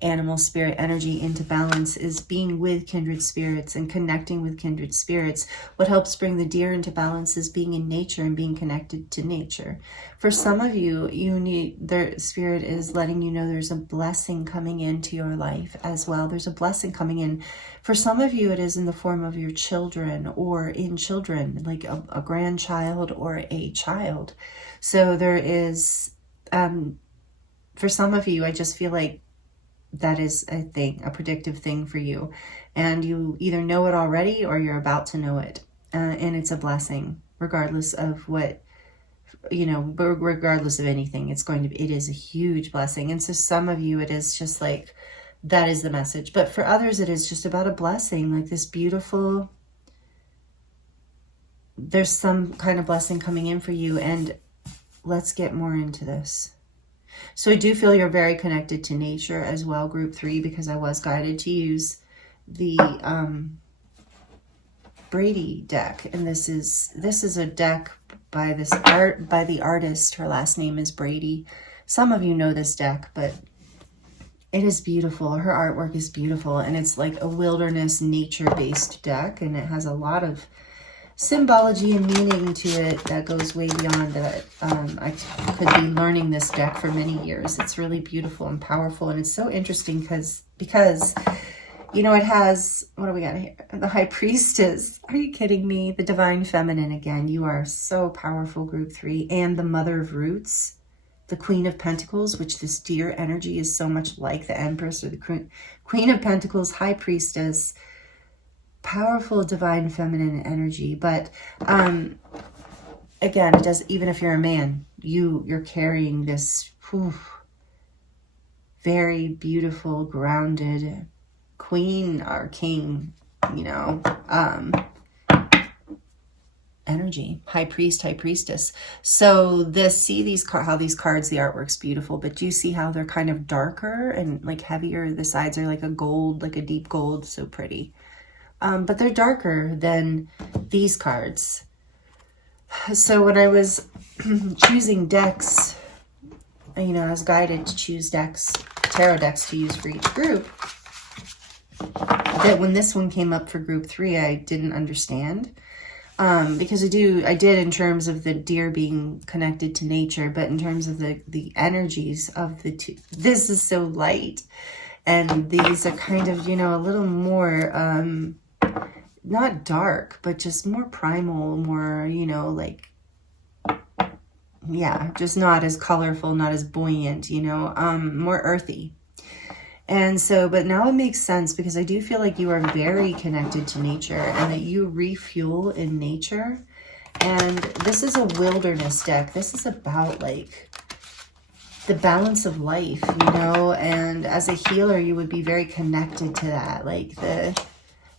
animal spirit energy into balance, is being with kindred spirits and connecting with kindred spirits. What helps bring the deer into balance is being in nature and being connected to nature. For some of you, the spirit is letting you know there's a blessing coming into your life as well. There's a blessing coming in. For some of you, it is in the form of your children, or in children, like a grandchild or a child. So there is, for some of you, I just feel like that is a predictive thing for you, and you either know it already or you're about to know it, and it's a blessing, regardless of what, you know, regardless of anything. It is a huge blessing. And so some of you, it is just like, that is the message. But for others, it is just about a blessing, like this beautiful, there's some kind of blessing coming in for you. And let's get more into this. So I do feel you're very connected to nature as well, group 3, because I was guided to use the Brady deck. And this is a deck by the artist. Her last name is Brady. Some of you know this deck, but it is beautiful. Her artwork is beautiful, and it's like a wilderness, nature-based deck, and it has a lot of symbology and meaning to it that goes way beyond that. I could be learning this deck for many years. It's really beautiful and powerful, and it's so interesting because You know, it has, what do we got here? The High Priestess. Are you kidding me? The Divine Feminine again. You are so powerful, group 3. And the Mother of Roots, the Queen of Pentacles, which this deer energy is so much like the Empress or the Queen of Pentacles, High Priestess, powerful Divine Feminine energy. But again, it does, even if you're a man, you're carrying this very beautiful, grounded queen or king, you know, energy. High priest, high priestess. So see these how these cards, the artwork's beautiful, but do you see how they're kind of darker and like heavier? The sides are like a gold, like a deep gold, so pretty. But they're darker than these cards. So when I was choosing decks, you know, I was guided to choose decks, tarot decks to use for each group. That when this one came up for group 3, I didn't understand. Because I did in terms of the deer being connected to nature, but in terms of the energies of the two, this is so light. And these are kind of, you know, a little more, not dark, but just more primal, more, you know, like, yeah, just not as colorful, not as buoyant, you know, more earthy. And so, but now it makes sense because I do feel like you are very connected to nature and that you refuel in nature. And this is a wilderness deck. This is about like the balance of life, you know, and as a healer, you would be very connected to that, like the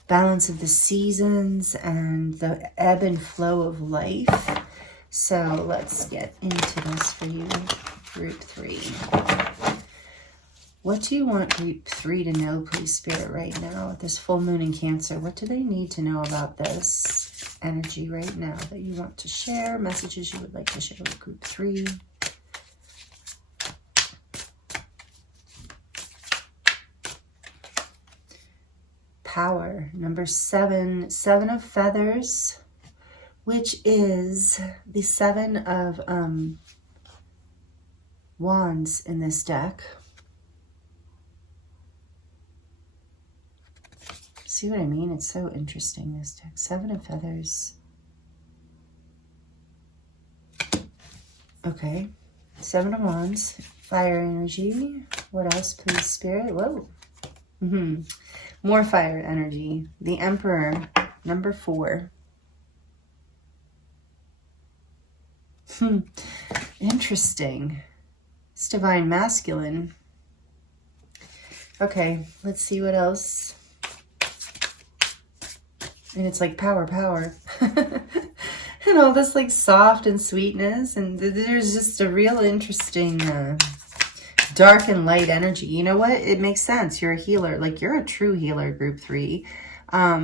balance of the seasons and the ebb and flow of life. So let's get into this for you, group 3. What do you want group 3 to know, please, Spirit, right now? This full moon in Cancer, what do they need to know about this energy right now that you want to share? Messages you would like to share with group 3. Power, number 7, 7 of Feathers, which is the 7 of Wands in this deck. See what I mean? It's so interesting, this deck. 7 of Feathers. Okay. 7 of Wands. Fire energy. What else, please, Spirit? Whoa. More fire energy. The Emperor. Number 4. Interesting. It's Divine Masculine. Okay, let's see what else. And it's like power, power. And all this like soft and sweetness. And there's just a real interesting dark and light energy. You know what? It makes sense. You're a healer. Like you're a true healer, group 3.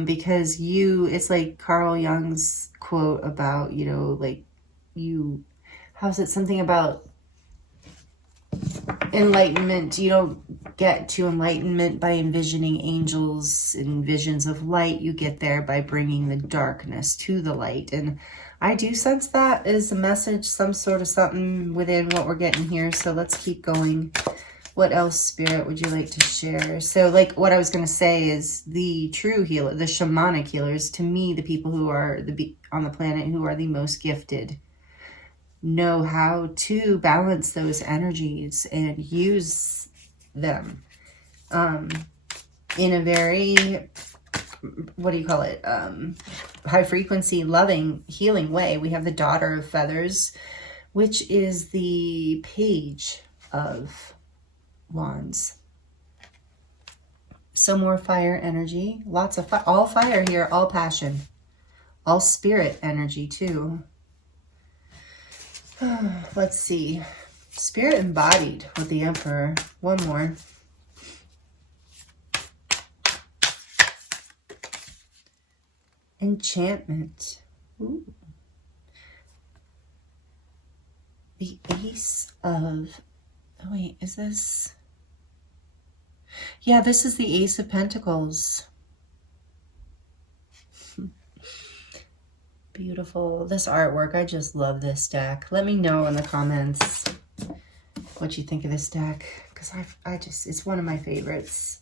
Because it's like Carl Jung's quote about, you know, like how's it? Something about enlightenment. You don't get to enlightenment by envisioning angels and visions of light. You get there by bringing the darkness to the light. And I do sense that is a message, some sort of something within what we're getting here. So let's keep going. What else, Spirit, would you like to share? So like what I was going to say is the true healer, the shamanic healers, to me, the people who are on the planet who are the most gifted, know how to balance those energies and use them in a very, what do you call it, high frequency, loving, healing way. We have the Daughter of Feathers, which is the Page of Wands. So more fire energy, lots of all fire here, all passion, all spirit energy too. Let's see. Spirit embodied with the Emperor. One more. Enchantment. Ooh. The Ace of... Oh, wait, is this... Yeah, this is the Ace of Pentacles. Beautiful. This artwork, I just love this deck. Let me know in the comments what you think of this deck, because I just, it's one of my favorites.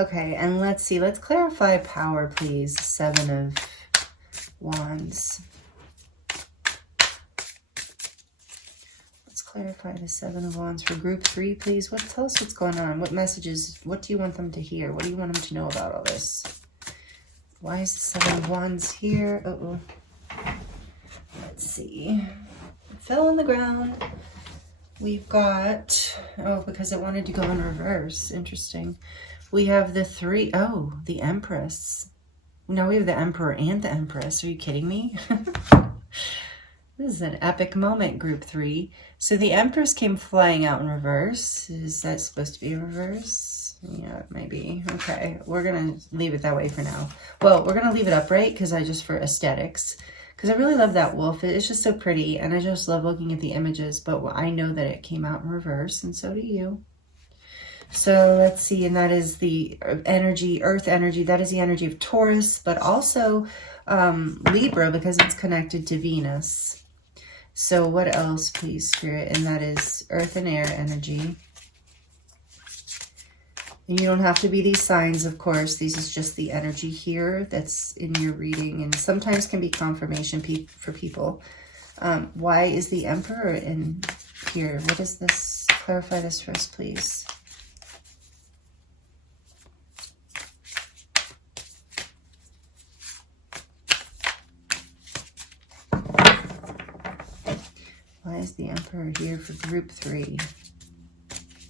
Okay, and let's see. Let's clarify power, please. Seven of Wands. Let's clarify the Seven of Wands for group 3, please. Tell us what's going on. What messages, what do you want them to hear? What do you want them to know about all this? Why is the Seven of Wands here? Uh-oh. Let's see. It fell on the ground. We've got, oh, because it wanted to go in reverse. Interesting. We have the three, oh, the Empress. Now we have the Emperor and the Empress. Are you kidding me? This is an epic moment, group 3. So the Empress came flying out in reverse. Is that supposed to be in reverse? Yeah, it might be. Okay, we're going to leave it that way for now. Well, we're going to leave it upright because for aesthetics. Because I really love that wolf. It's just so pretty, and I just love looking at the images, but I know that it came out in reverse, and so do you. So let's see, and that is the energy, earth energy. That is the energy of Taurus, but also Libra, because it's connected to Venus. So what else, please, Spirit? And that is earth and air energy. And you don't have to be these signs, of course. This is just the energy here that's in your reading, and sometimes can be confirmation for people. Why is the Emperor in here? What is this? Clarify this for us, please. Why is the Emperor here for group 3?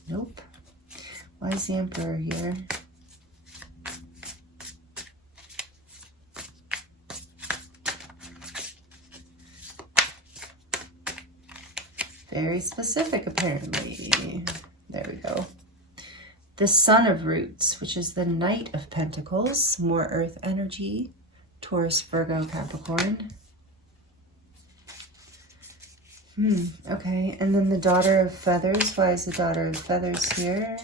Nope. Why is the Emperor here? Very specific, apparently. There we go. The Sun of Roots, which is the Knight of Pentacles. More earth energy. Taurus, Virgo, Capricorn. Okay. And then the Daughter of Feathers. Why is the Daughter of Feathers here?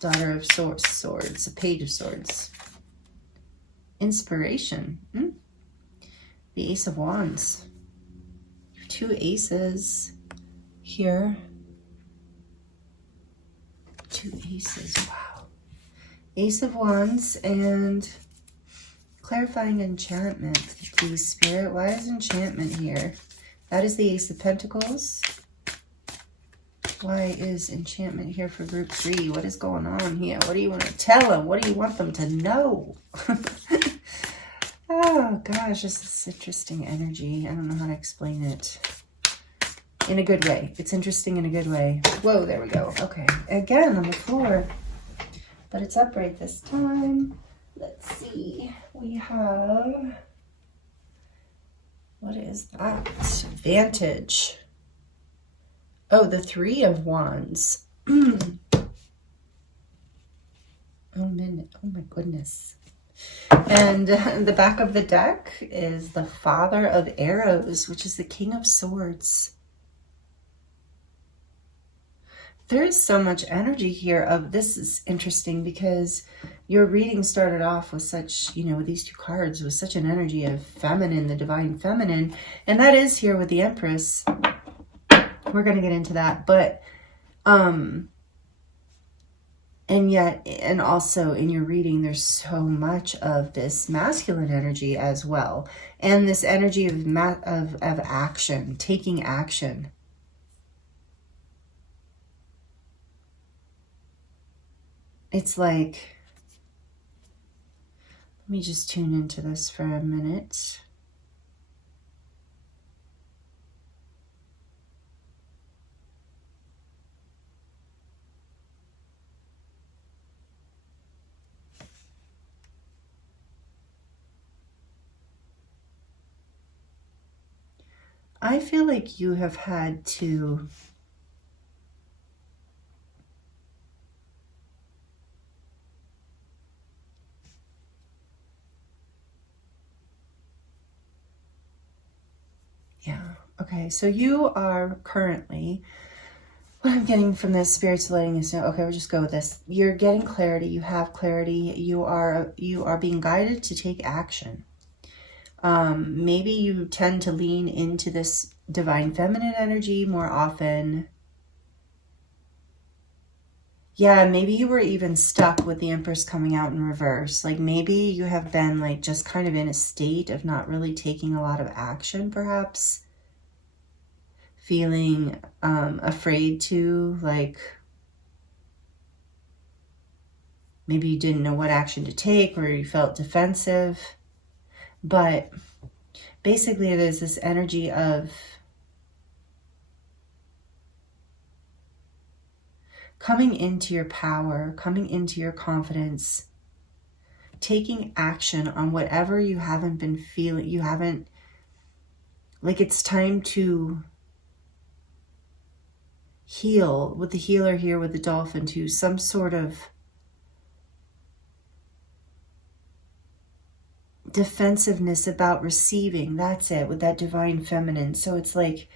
Daughter of Swords, a Page of Swords. Inspiration. The Ace of Wands. 2 aces here. 2 aces, wow. Ace of Wands and clarifying enchantment, please, Spirit. Why is enchantment here? That is the Ace of Pentacles. Why is enchantment here for group 3? What is going on here? What do you want to tell them? What do you want them to know? Oh, gosh, this is interesting energy. I don't know how to explain it. In a good way. It's interesting in a good way. Whoa, there we go. Okay, again on the floor. But it's upright this time. Let's see. We have... What is that? Vantage. Oh, the 3 of Wands. Oh, my goodness. And the back of the deck is the Father of Arrows, which is the King of Swords. There is so much energy here of, this is interesting because your reading started off with such, with these 2 cards, with such an energy of feminine, the divine feminine. And that is here with the Empress. We're going to get into that, but, and also in your reading, there's so much of this masculine energy as well. And this energy of action, taking action. It's like, let me just tune into this for a minute. I feel like you have had to okay, so you are currently, what I'm getting from this, Spirit's letting us know, okay, we'll just go with this. You're getting clarity, you have clarity, you are being guided to take action. Maybe you tend to lean into this divine feminine energy more often. Yeah, maybe you were even stuck with the Empress coming out in reverse. Like maybe you have been like just kind of in a state of not really taking a lot of action, perhaps. Feeling afraid to, like, maybe you didn't know what action to take, or you felt defensive. But basically there's this energy of coming into your power, coming into your confidence, taking action on whatever you haven't been feeling. You haven't, like, it's time to heal, with the healer here with the dolphin, to some sort of defensiveness about receiving. That's it, with that divine feminine. So it's like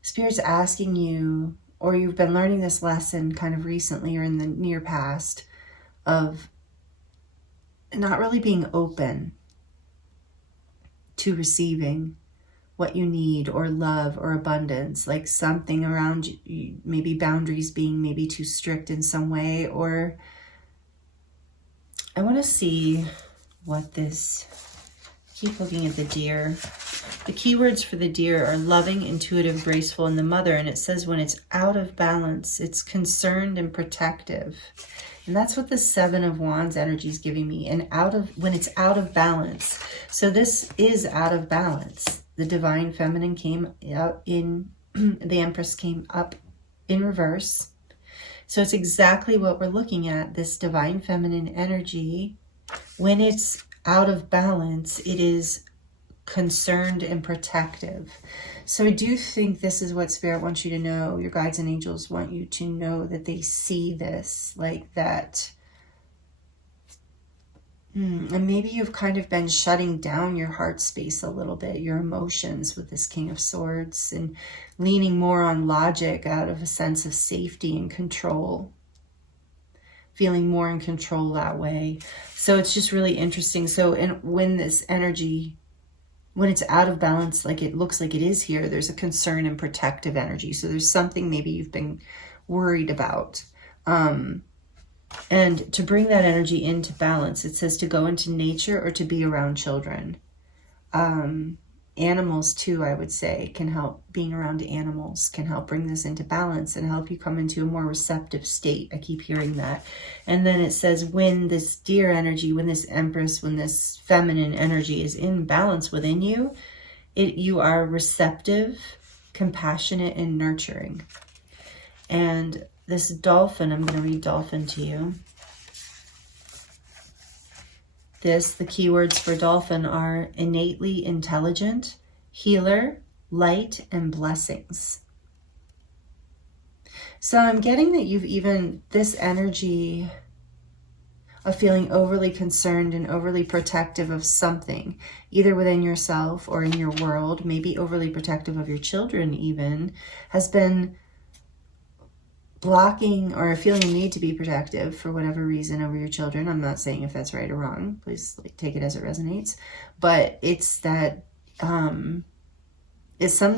Spirit's asking you, or you've been learning this lesson kind of recently or in the near past, of not really being open to receiving what you need, or love, or abundance, like something around you, maybe boundaries being maybe too strict in some way. Or I want to see what this, keep looking at the deer. The keywords for the deer are loving, intuitive, graceful, and the mother. And it says when it's out of balance, it's concerned and protective. And that's what the Seven of Wands energy is giving me. And when it's out of balance. So this is out of balance. The divine feminine came out in, the Empress came up in reverse. So it's exactly what we're looking at, this divine feminine energy. When it's out of balance, it is concerned and protective. So I do think this is what Spirit wants you to know. Your guides and angels want you to know that they see this, like that. And maybe you've kind of been shutting down your heart space a little bit, your emotions, with this King of Swords, and leaning more on logic out of a sense of safety and control. Feeling more in control that way. So it's just really interesting. So when this energy, when it's out of balance, like it looks like it is here, there's a concern and protective energy. So there's something maybe you've been worried about. And to bring that energy into balance, it says to go into nature or to be around children. Animals too, I would say, can help. Being around animals can help bring this into balance and help you come into a more receptive state. I keep hearing that. And then it says when this deer energy, when this Empress, when this feminine energy is in balance within you, you are receptive, compassionate, and nurturing. And this dolphin, I'm going to read dolphin to you. The keywords for dolphin are innately intelligent, healer, light, and blessings. So I'm getting that you've even, this energy of feeling overly concerned and overly protective of something, either within yourself or in your world, maybe overly protective of your children even, has been blocking or feeling a need to be protective for whatever reason over your children. I'm not saying if that's right or wrong. Please take it as it resonates. But it's that some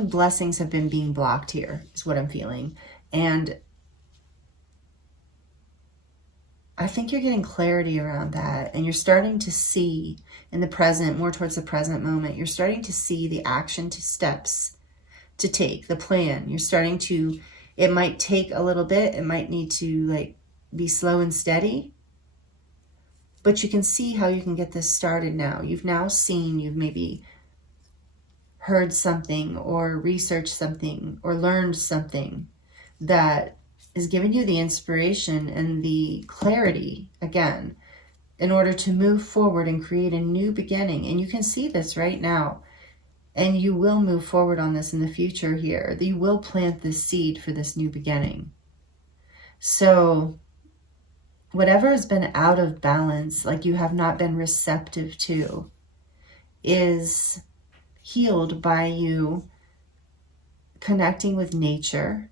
blessings have been being blocked here, is what I'm feeling. And I think you're getting clarity around that. And you're starting to see in the present, more towards the present moment, you're starting to see the action to steps to take, the plan. You're starting to, it might take a little bit. It might need to like be slow and steady. But you can see how you can get this started now. You've now seen, you've maybe heard something or researched something or learned something that is giving you the inspiration and the clarity, again, in order to move forward and create a new beginning. And you can see this right now. And you will move forward on this in the future here. You will plant this seed for this new beginning. So whatever has been out of balance, like you have not been receptive to, is healed by you connecting with nature.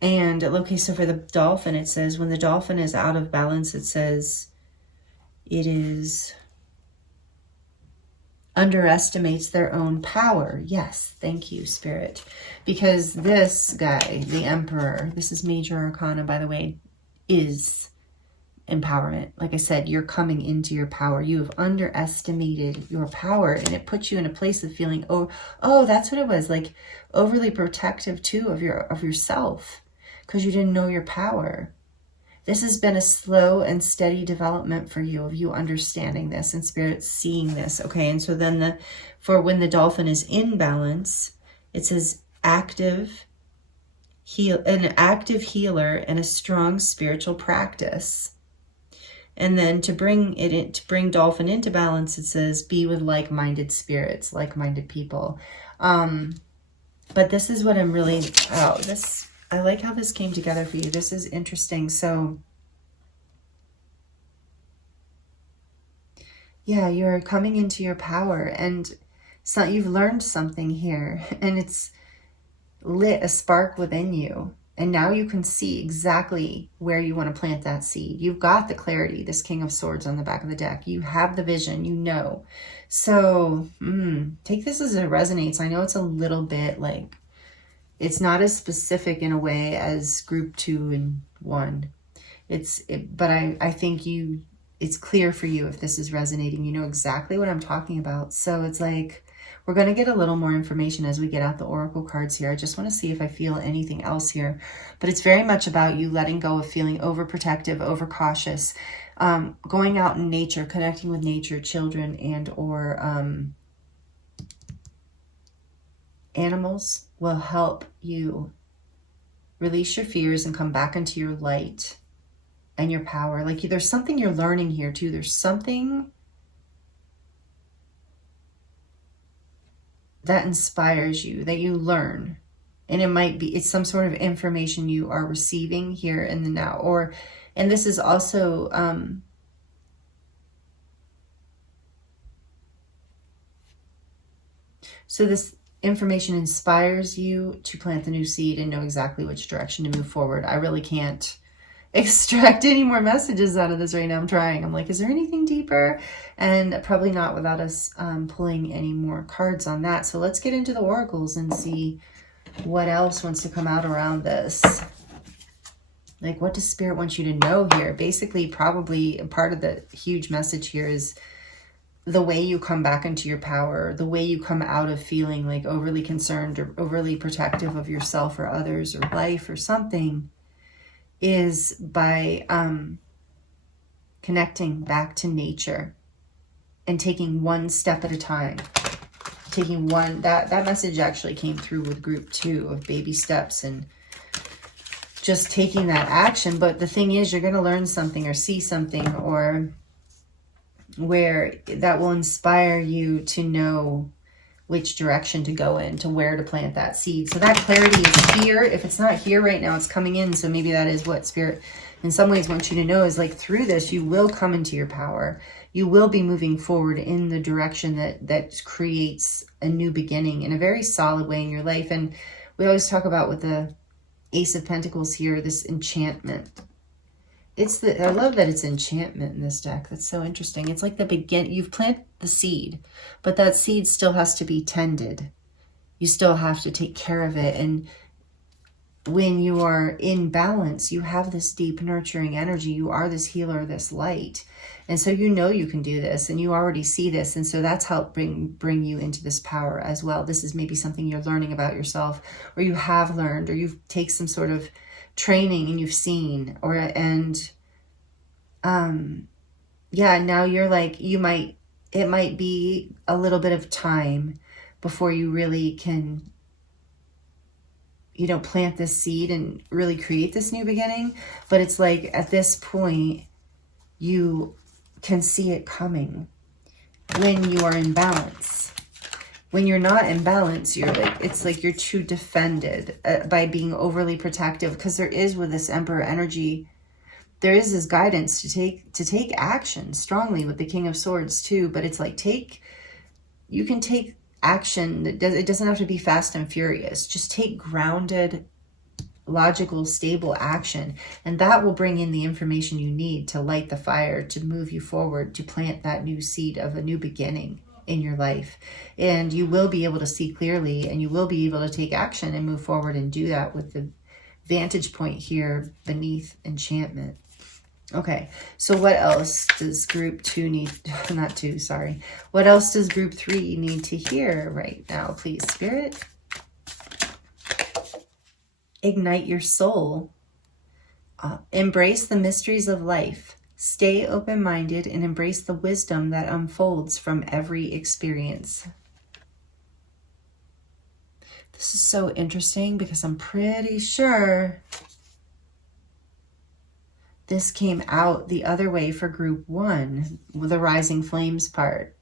And okay, so for the dolphin, it says when the dolphin is out of balance, it says it is underestimates their own power. Yes, thank you, Spirit. Because this guy, the Emperor, this is major arcana, by the way, is empowerment. Like I said, you're coming into your power. You have underestimated your power, and it puts you in a place of feeling, oh, that's what it was, like overly protective too of yourself, because you didn't know your power. This has been a slow and steady development for you, of you understanding this and Spirit seeing this. Okay, and so then for when the dolphin is in balance, it says an active healer and a strong spiritual practice. And then to bring dolphin into balance, it says be with like-minded spirits, like-minded people. But this is what I'm really, I like how this came together for you. This is interesting. So yeah, you're coming into your power, and so you've learned something here, and it's lit a spark within you. And now you can see exactly where you want to plant that seed. You've got the clarity, this King of Swords on the back of the deck. You have the vision, you know. So take this as it resonates. I know it's a little bit like, it's not as specific in a way as group 2 and 1. But I think it's clear for you if this is resonating. You know exactly what I'm talking about. So it's like, we're going to get a little more information as we get out the oracle cards here. I just want to see if I feel anything else here. But it's very much about you letting go of feeling overprotective, overcautious, going out in nature, connecting with nature, children, and or animals will help you release your fears and come back into your light and your power. Like there's something you're learning here too. There's something that inspires you, that you learn. And it's some sort of information you are receiving here in the now. And this is also, so this information inspires you to plant the new seed and know exactly which direction to move forward. I really can't extract any more messages out of this right now. I'm trying. I'm like, is there anything deeper? And probably not without us pulling any more cards on that. So let's get into the oracles and see what else wants to come out around this. Like, what does Spirit want you to know here? Basically, probably part of the huge message here is the way you come back into your power, the way you come out of feeling like overly concerned or overly protective of yourself or others or life or something, is by connecting back to nature and taking one step at a time. Taking one, that message actually came through with group 2 of baby steps and just taking that action. But the thing is, you're going to learn something or see something or where that will inspire you to know which direction to go in, to where to plant that seed. So that clarity is here. If it's not here right now, it's coming in. So maybe that is what Spirit in some ways wants you to know, is like through this, you will come into your power. You will be moving forward in the direction that creates a new beginning in a very solid way in your life. And we always talk about with the Ace of Pentacles here, this enchantment. I love that it's enchantment in this deck. That's so interesting. It's like you've planted the seed, but that seed still has to be tended. You still have to take care of it. And when you are in balance, you have this deep nurturing energy. You are this healer, this light. And so you know you can do this, and you already see this. And so that's helped bring you into this power as well. This is maybe something you're learning about yourself, or you have learned, or you've taken some sort of training and you've seen, now you're like, it might be a little bit of time before you really can, plant this seed and really create this new beginning. But it's like at this point, you can see it coming when you are in balance. When you're not in balance, it's like you're too defended by being overly protective, because there is, with this Emperor energy, there is this guidance to take action strongly with the King of Swords too. But it's like you can take action. It doesn't have to be fast and furious. Just take grounded, logical, stable action, and that will bring in the information you need to light the fire, to move you forward, to plant that new seed of a new beginning. in your life. And you will be able to see clearly, and you will be able to take action and move forward and do that with the vantage point here beneath enchantment. Okay, so what else does group 2 need? Not 2, sorry. What else does group 3 need to hear right now, please, Spirit? Ignite your soul. Embrace the mysteries of life. Stay open-minded and embrace the wisdom that unfolds from every experience. This is so interesting because I'm pretty sure this came out the other way for group 1, with the rising flames part.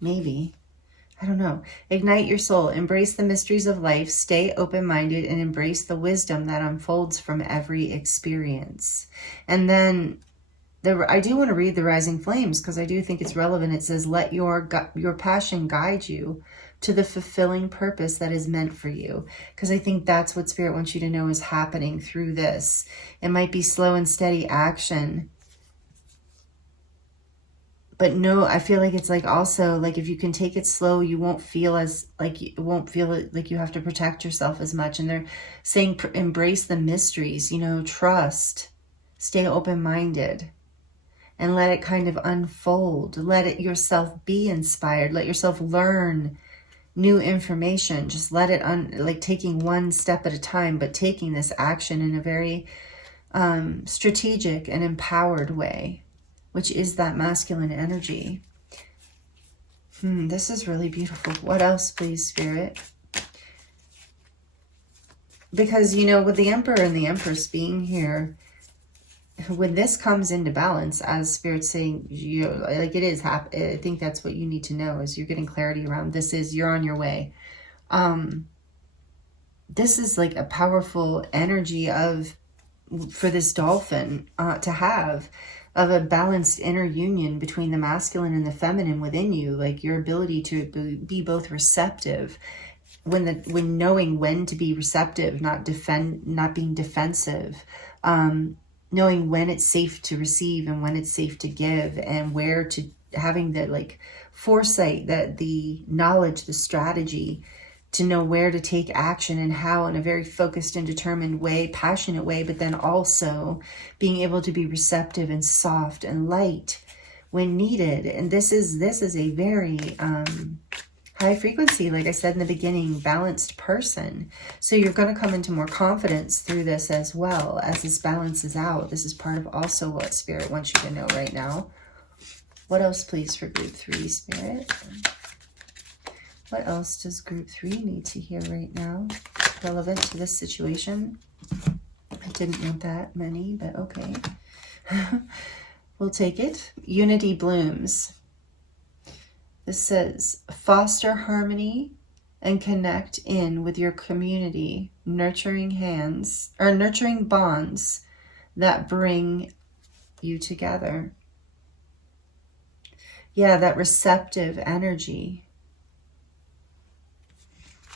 Maybe. I don't know. Ignite your soul. Embrace the mysteries of life. Stay open-minded and embrace the wisdom that unfolds from every experience. And then I do want to read the rising flames because I do think it's relevant. It says, let your passion guide you to the fulfilling purpose that is meant for you. Because I think that's what Spirit wants you to know is happening through this. It might be slow and steady action. But no, I feel like it's like also like if you can take it slow, you won't feel as like you won't feel it like you have to protect yourself as much. And they're saying embrace the mysteries, you know, trust, stay open-minded, and let it kind of unfold. Let it yourself be inspired. Let yourself learn new information. Just let it like taking one step at a time, but taking this action in a very strategic and empowered way, which is that masculine energy. This is really beautiful. What else, please, Spirit? Because, you know, with the Emperor and the Empress being here, when this comes into balance, as Spirit's saying, you know, like it is I think that's what you need to know is you're getting clarity around this is you're on your way. This is like a powerful energy for this dolphin to have, of a balanced inner union between the masculine and the feminine within you, like your ability to be both receptive, when knowing when to be receptive, not being defensive, knowing when it's safe to receive and when it's safe to give, and where to having the like foresight, that the knowledge, the strategy to know where to take action and how, in a very focused and determined way, passionate way, but then also being able to be receptive and soft and light when needed. And this is a very high frequency, like I said in the beginning, balanced person. So you're going to come into more confidence through this as well as this balances out. This is part of also what Spirit wants you to know right now. What else, please, for group 3, Spirit? What else does group 3 need to hear right now? Relevant to this situation. I didn't want that many, but okay. We'll take it. Unity blooms. This says, foster harmony and connect in with your community, nurturing bonds that bring you together. Yeah, that receptive energy.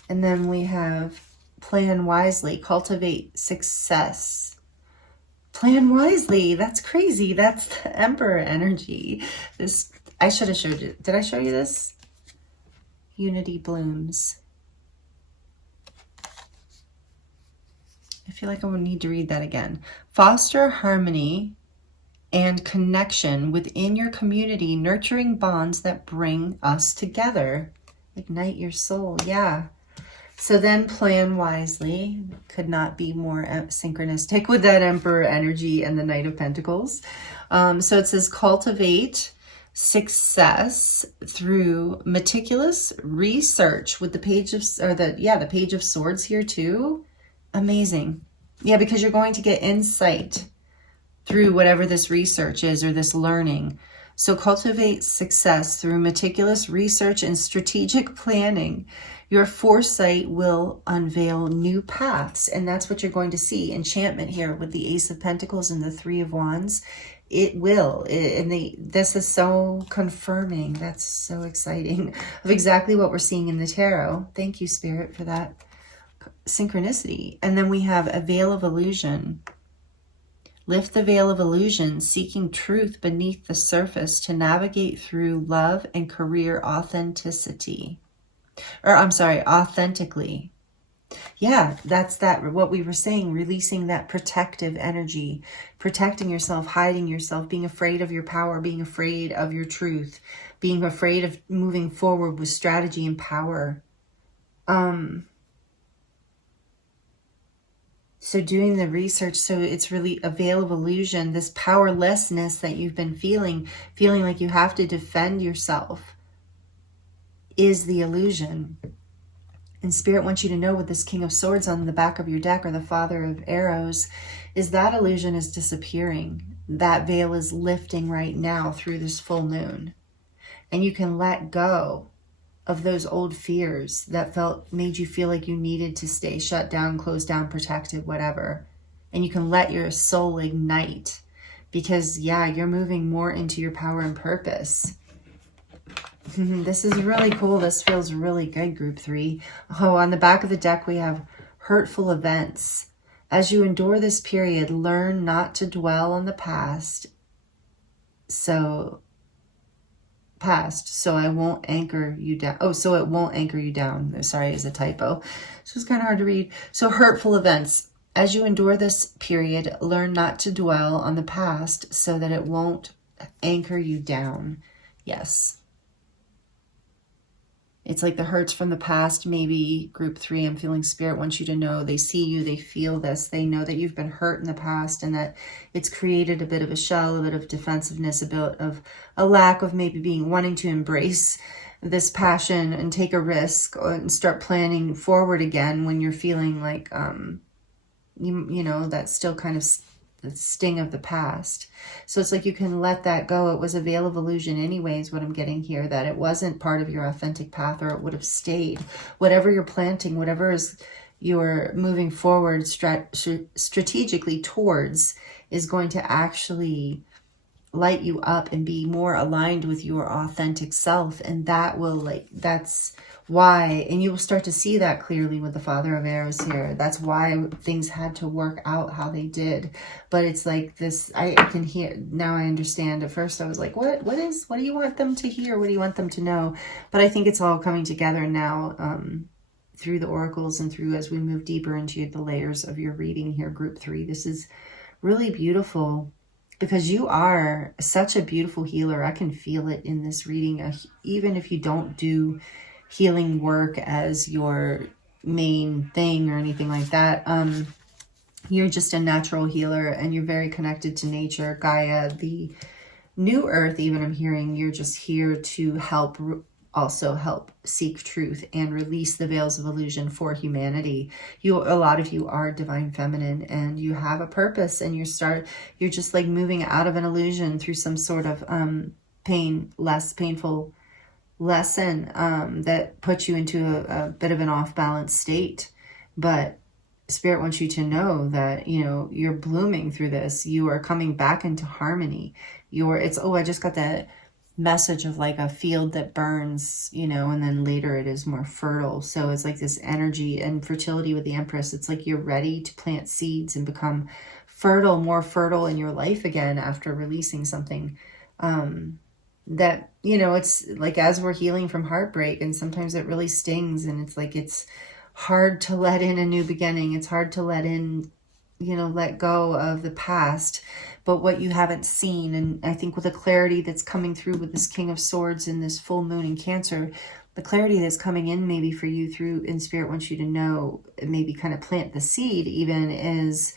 And then we have plan wisely, cultivate success. Plan wisely. That's crazy. That's the Emperor energy. This, I should have showed you. Did I show you this? Unity blooms. I feel like I would need to read that again. Foster harmony and connection within your community, nurturing bonds that bring us together. Ignite your soul. Yeah. So then plan wisely, could not be more synchronistic with that Emperor energy and the Knight of Pentacles. So it says cultivate success through meticulous research with the Page of, the Page of Swords here too. Amazing. Yeah, because you're going to get insight through whatever this research is or this learning. So cultivate success through meticulous research and strategic planning. Your foresight will unveil new paths, and that's what you're going to see. Enchantment here with the Ace of Pentacles and the Three of Wands. It will. This is so confirming. That's so exciting of exactly what we're seeing in the tarot. Thank you, Spirit, for that synchronicity. And then we have a veil of illusion. Lift the veil of illusion, seeking truth beneath the surface to navigate through love and career authenticity. Or I'm sorry, authentically. Yeah, that's what we were saying, releasing that protective energy, protecting yourself, hiding yourself, being afraid of your power, being afraid of your truth, being afraid of moving forward with strategy and power. So doing the research, so it's really a veil of illusion, this powerlessness that you've been feeling like you have to defend yourself is the illusion. And Spirit wants you to know with this King of Swords on the back of your deck, or the Father of Arrows, is that illusion is disappearing. That veil is lifting right now through this full moon. And you can let go of those old fears that made you feel like you needed to stay shut down, closed down, protected, whatever. And you can let your soul ignite, because yeah, you're moving more into your power and purpose. This is really cool. This feels really good, group 3. Oh, on the back of the deck, we have hurtful events. As you endure this period, learn not to dwell on the past. So I won't anchor you down. Oh, so it won't anchor you down. Sorry, it's a typo. So it's kind of hard to read. So hurtful events. As you endure this period, learn not to dwell on the past so that it won't anchor you down. Yes. It's like the hurts from the past, maybe group 3, I'm feeling Spirit wants you to know, they see you, they feel this, they know that you've been hurt in the past and that it's created a bit of a shell, a bit of defensiveness, a bit of a lack of maybe wanting to embrace this passion and take a risk and start planning forward again when you're feeling like, you know, that's still kind of the sting of the past. So it's like you can let that go. It was a veil of illusion anyways, what I'm getting here, that it wasn't part of your authentic path, or it would have stayed. Whatever you're planting, whatever is you're moving forward strategically towards, is going to actually light you up and be more aligned with your authentic self. And that will, that's why, and you will start to see that clearly with the Father of Arrows here. That's why things had to work out how they did. But it's like this, I can hear, now I understand. At first I was like, what do you want them to hear? What do you want them to know? But I think it's all coming together now, through the oracles and through, as we move deeper into the layers of your reading here, group 3. This is really beautiful, because you are such a beautiful healer. I can feel it in this reading. Even if you don't do healing work as your main thing or anything like that, you're just a natural healer, and you're very connected to nature, Gaia, the new earth. Even I'm hearing you're just here to also help seek truth and release the veils of illusion for humanity. A lot of you are divine feminine, and you have a purpose, and you're just like moving out of an illusion through some sort of less painful lesson that puts you into a bit of an off-balance state. But Spirit wants you to know that, you know, you're blooming through this. You are coming back into harmony. I just got that message of like a field that burns, you know, and then later it is more fertile. So it's like this energy and fertility with the Empress. It's like you're ready to plant seeds and become fertile, more fertile in your life again after releasing something that, you know, it's like, as we're healing from heartbreak, and sometimes it really stings, and it's like it's hard to let in a new beginning. It's hard to let go of the past, but what you haven't seen. And I think with the clarity that's coming through with this King of Swords and this full moon in Cancer, the clarity that's coming in maybe for you through, in Spirit wants you to know, maybe kind of plant the seed even, is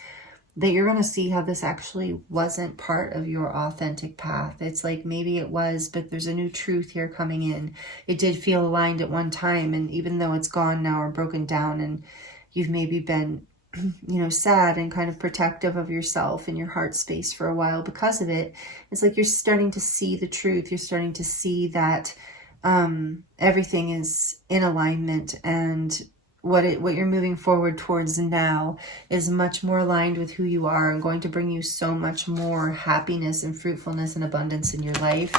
that you're going to see how this actually wasn't part of your authentic path. It's like maybe it was, but there's a new truth here coming in. It did feel aligned at one time, and even though it's gone now or broken down, and you've maybe been, you know, sad and kind of protective of yourself and your heart space for a while because of it, it's like you're starting to see the truth. You're starting to see that everything is in alignment, and what you're moving forward towards now is much more aligned with who you are, and going to bring you so much more happiness and fruitfulness and abundance in your life.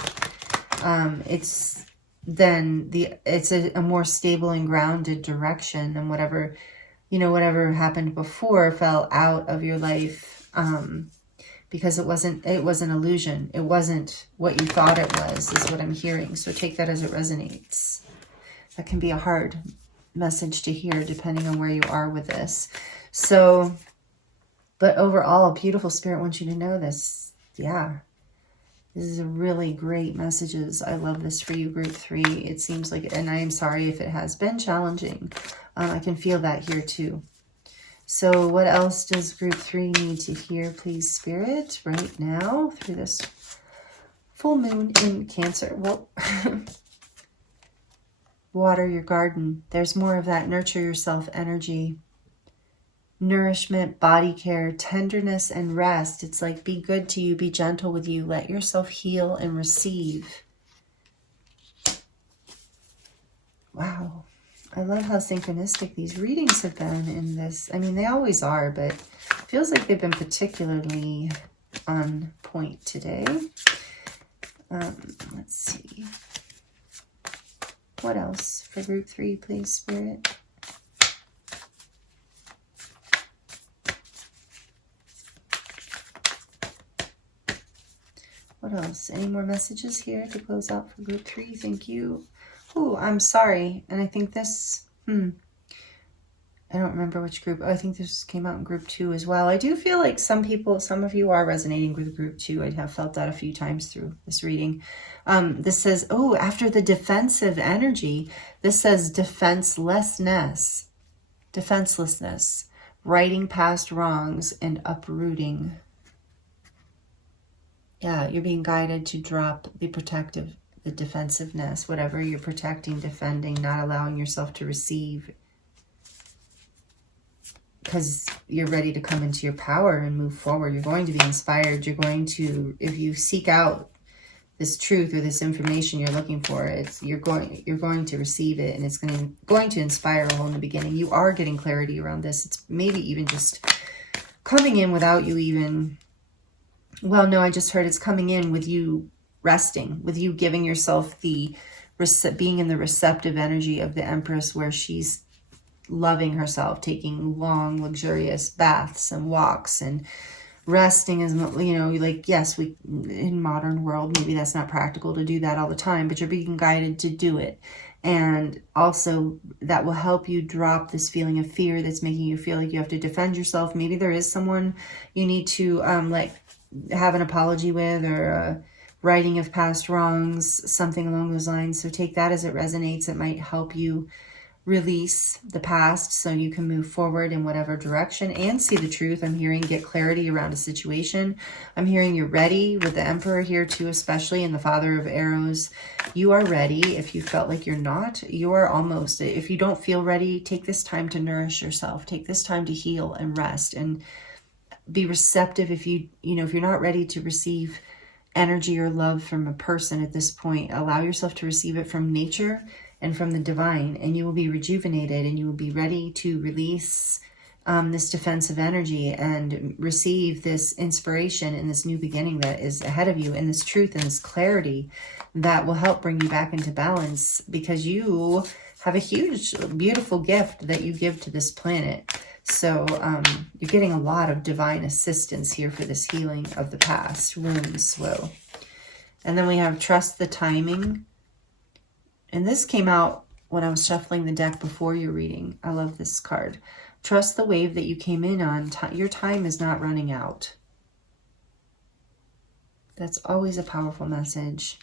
It's a more stable and grounded direction, and whatever happened before fell out of your life. because it wasn't illusion. It wasn't what you thought it was, is what I'm hearing. So take that as it resonates. That can be a hard message to hear depending on where you are with this. So, but overall, beautiful spirit wants you to know this. Yeah. This is a really great messages. I love this for you, group 3. It seems like, and I am sorry if it has been challenging. I can feel that here too. So what else does group 3 need to hear, please, spirit, right now through this full moon in Cancer? Well, water your garden. There's more of that nurture yourself energy. Nourishment, body care, tenderness, and rest. It's like, be good to you, be gentle with you, let yourself heal and receive. Wow. I love how synchronistic these readings have been in this. I mean, they always are, but it feels like they've been particularly on point today. Let's see. What else for group 3, please, spirit? What else? Any more messages here to close out for group 3? Thank you. Oh, I'm sorry. And I think this, I don't remember which group. Oh, I think this came out in group 2 as well. I do feel like some of you are resonating with group 2. I have felt that a few times through this reading. This says, oh, after the defensive energy, this says defenselessness, righting past wrongs and uprooting. Yeah, you're being guided to drop the defensiveness, whatever you're protecting, defending, not allowing yourself to receive, because you're ready to come into your power and move forward. You're going to be inspired. You're going to, if you seek out this truth or this information you're looking for, you're going to receive it, and it's going to inspire a whole new beginning. You are getting clarity around this. It's maybe even just coming in without you even, well, no, I just heard it's coming in with you resting, with you giving yourself being in the receptive energy of the Empress, where she's loving herself, taking long, luxurious baths and walks and resting is, like, yes, in modern world, maybe that's not practical to do that all the time, but you're being guided to do it. And also that will help you drop this feeling of fear that's making you feel like you have to defend yourself. Maybe there is someone you need to, have an apology with, or a righting of past wrongs, something along those lines. So take that as it resonates. It might help you release the past so you can move forward in whatever direction and see the truth. I'm hearing get clarity around a situation. I'm hearing you're ready with the Emperor here too, especially, and the Father of Arrows. You are ready. If you felt like you're not, you are almost. If you don't feel ready, take this time to nourish yourself. Take this time to heal and rest and be receptive. If if you're not ready to receive energy or love from a person at this point, allow yourself to receive it from nature and from the divine, and you will be rejuvenated, and you will be ready to release this defensive energy and receive this inspiration and this new beginning that is ahead of you, and this truth and this clarity that will help bring you back into balance, because you have a huge, beautiful gift that you give to this planet. So you're getting a lot of divine assistance here for this healing of the past wounds. Whoa. And then we have trust the timing. And this came out when I was shuffling the deck before your reading. I love this card. Trust the wave that you came in on. Your time is not running out. That's always a powerful message.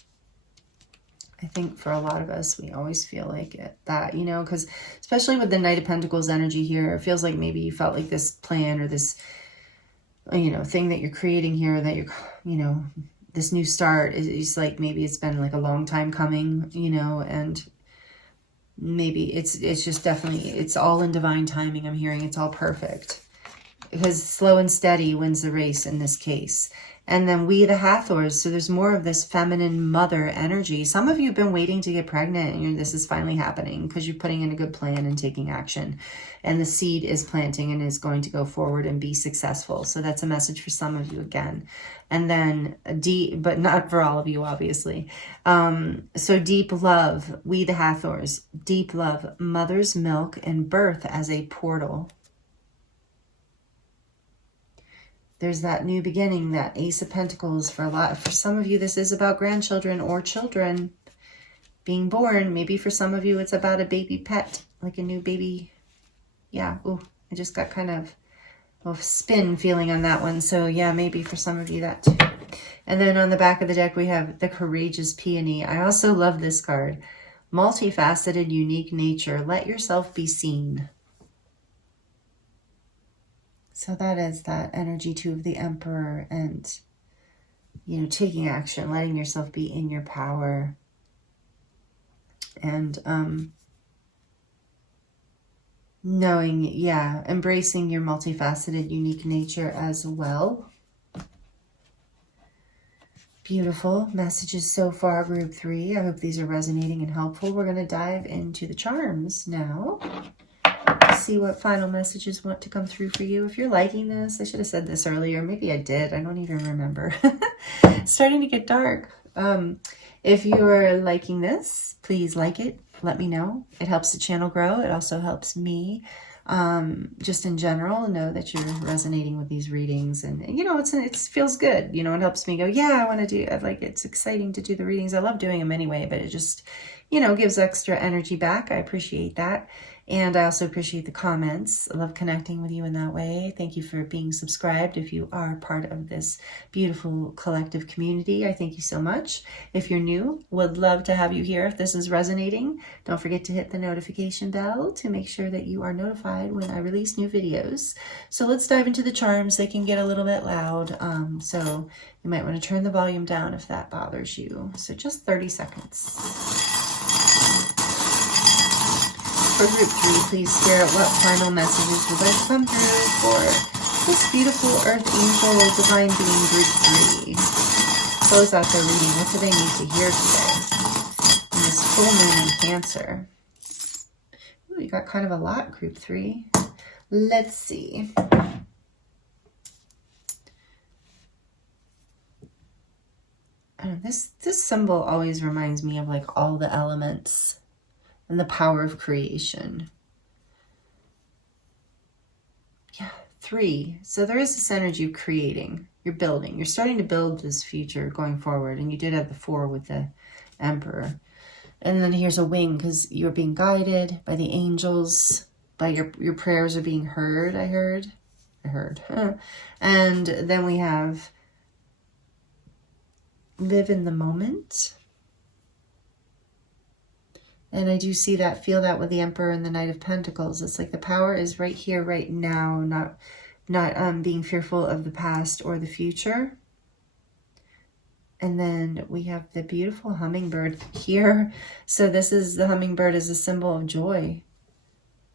I think for a lot of us, we always feel like that, because especially with the Knight of Pentacles energy here, it feels like maybe you felt like this plan or this, thing that you're creating here, that you're, this new start is like, maybe it's been like a long time coming, and maybe it's just definitely, it's all in divine timing. I'm hearing it's all perfect, because slow and steady wins the race in this case. And then we, the Hathors, so there's more of this feminine mother energy. Some of you have been waiting to get pregnant, and this is finally happening because you're putting in a good plan and taking action. And the seed is planting and is going to go forward and be successful. So that's a message for some of you again. And then deep, but not for all of you, obviously. So deep love, we, the Hathors, deep love, mother's milk and birth as a portal. There's that new beginning, that Ace of Pentacles. For some of you, this is about grandchildren or children being born. Maybe for some of you, it's about a baby pet, like a new baby. Yeah, ooh, I just got kind of a spin feeling on that one. So yeah, maybe for some of you that too. And then on the back of the deck, we have the Courageous Peony. I also love this card. Multifaceted, unique nature. Let yourself be seen. So that is that energy too of the Emperor, and, you know, taking action, letting yourself be in your power. And knowing, yeah, embracing your multifaceted, unique nature as well. Beautiful messages so far, group 3. I hope these are resonating and helpful. We're going to dive into the charms now. See what final messages want to come through for you. If you're liking this, I should have said this earlier. Maybe I did. I don't even remember. It's starting to get dark. If you're liking this, please like it. Let me know. It helps the channel grow. It also helps me, just in general, know that you're resonating with these readings. And, you know, it feels good. You know, it helps me go, yeah, I want to do, like, it's exciting to do the readings. I love doing them anyway, but it just, you know, gives extra energy back. I appreciate that. And I also appreciate the comments. I love connecting with you in that way. Thank you for being subscribed. If you are part of this beautiful collective community, I thank you so much. If you're new, would love to have you here. If this is resonating, don't forget to hit the notification bell to make sure that you are notified when I release new videos. So let's dive into the charms. They can get a little bit loud. So you might want to turn the volume down if that bothers you. So just 30 seconds. For group 3, please Spirit, what final messages would like to come through for this beautiful Earth Angel Divine Being group 3? Close out their reading. What do they need to hear today? And this full moon in Cancer. Ooh, you got kind of a lot, group 3. Let's see. This symbol always reminds me of like all the elements and the power of creation. Yeah, 3. So there is this energy of creating. You're building. You're starting to build this future going forward. And you did have the 4 with the Emperor. And then here's a wing because you're being guided by the angels. By your prayers are being heard, I heard. And then we have live in the moment. And I do see that, feel that with the Emperor and the Knight of Pentacles. It's like the power is right here, right now, not being fearful of the past or the future. And then we have the beautiful hummingbird here. So this is, the hummingbird is a symbol of joy,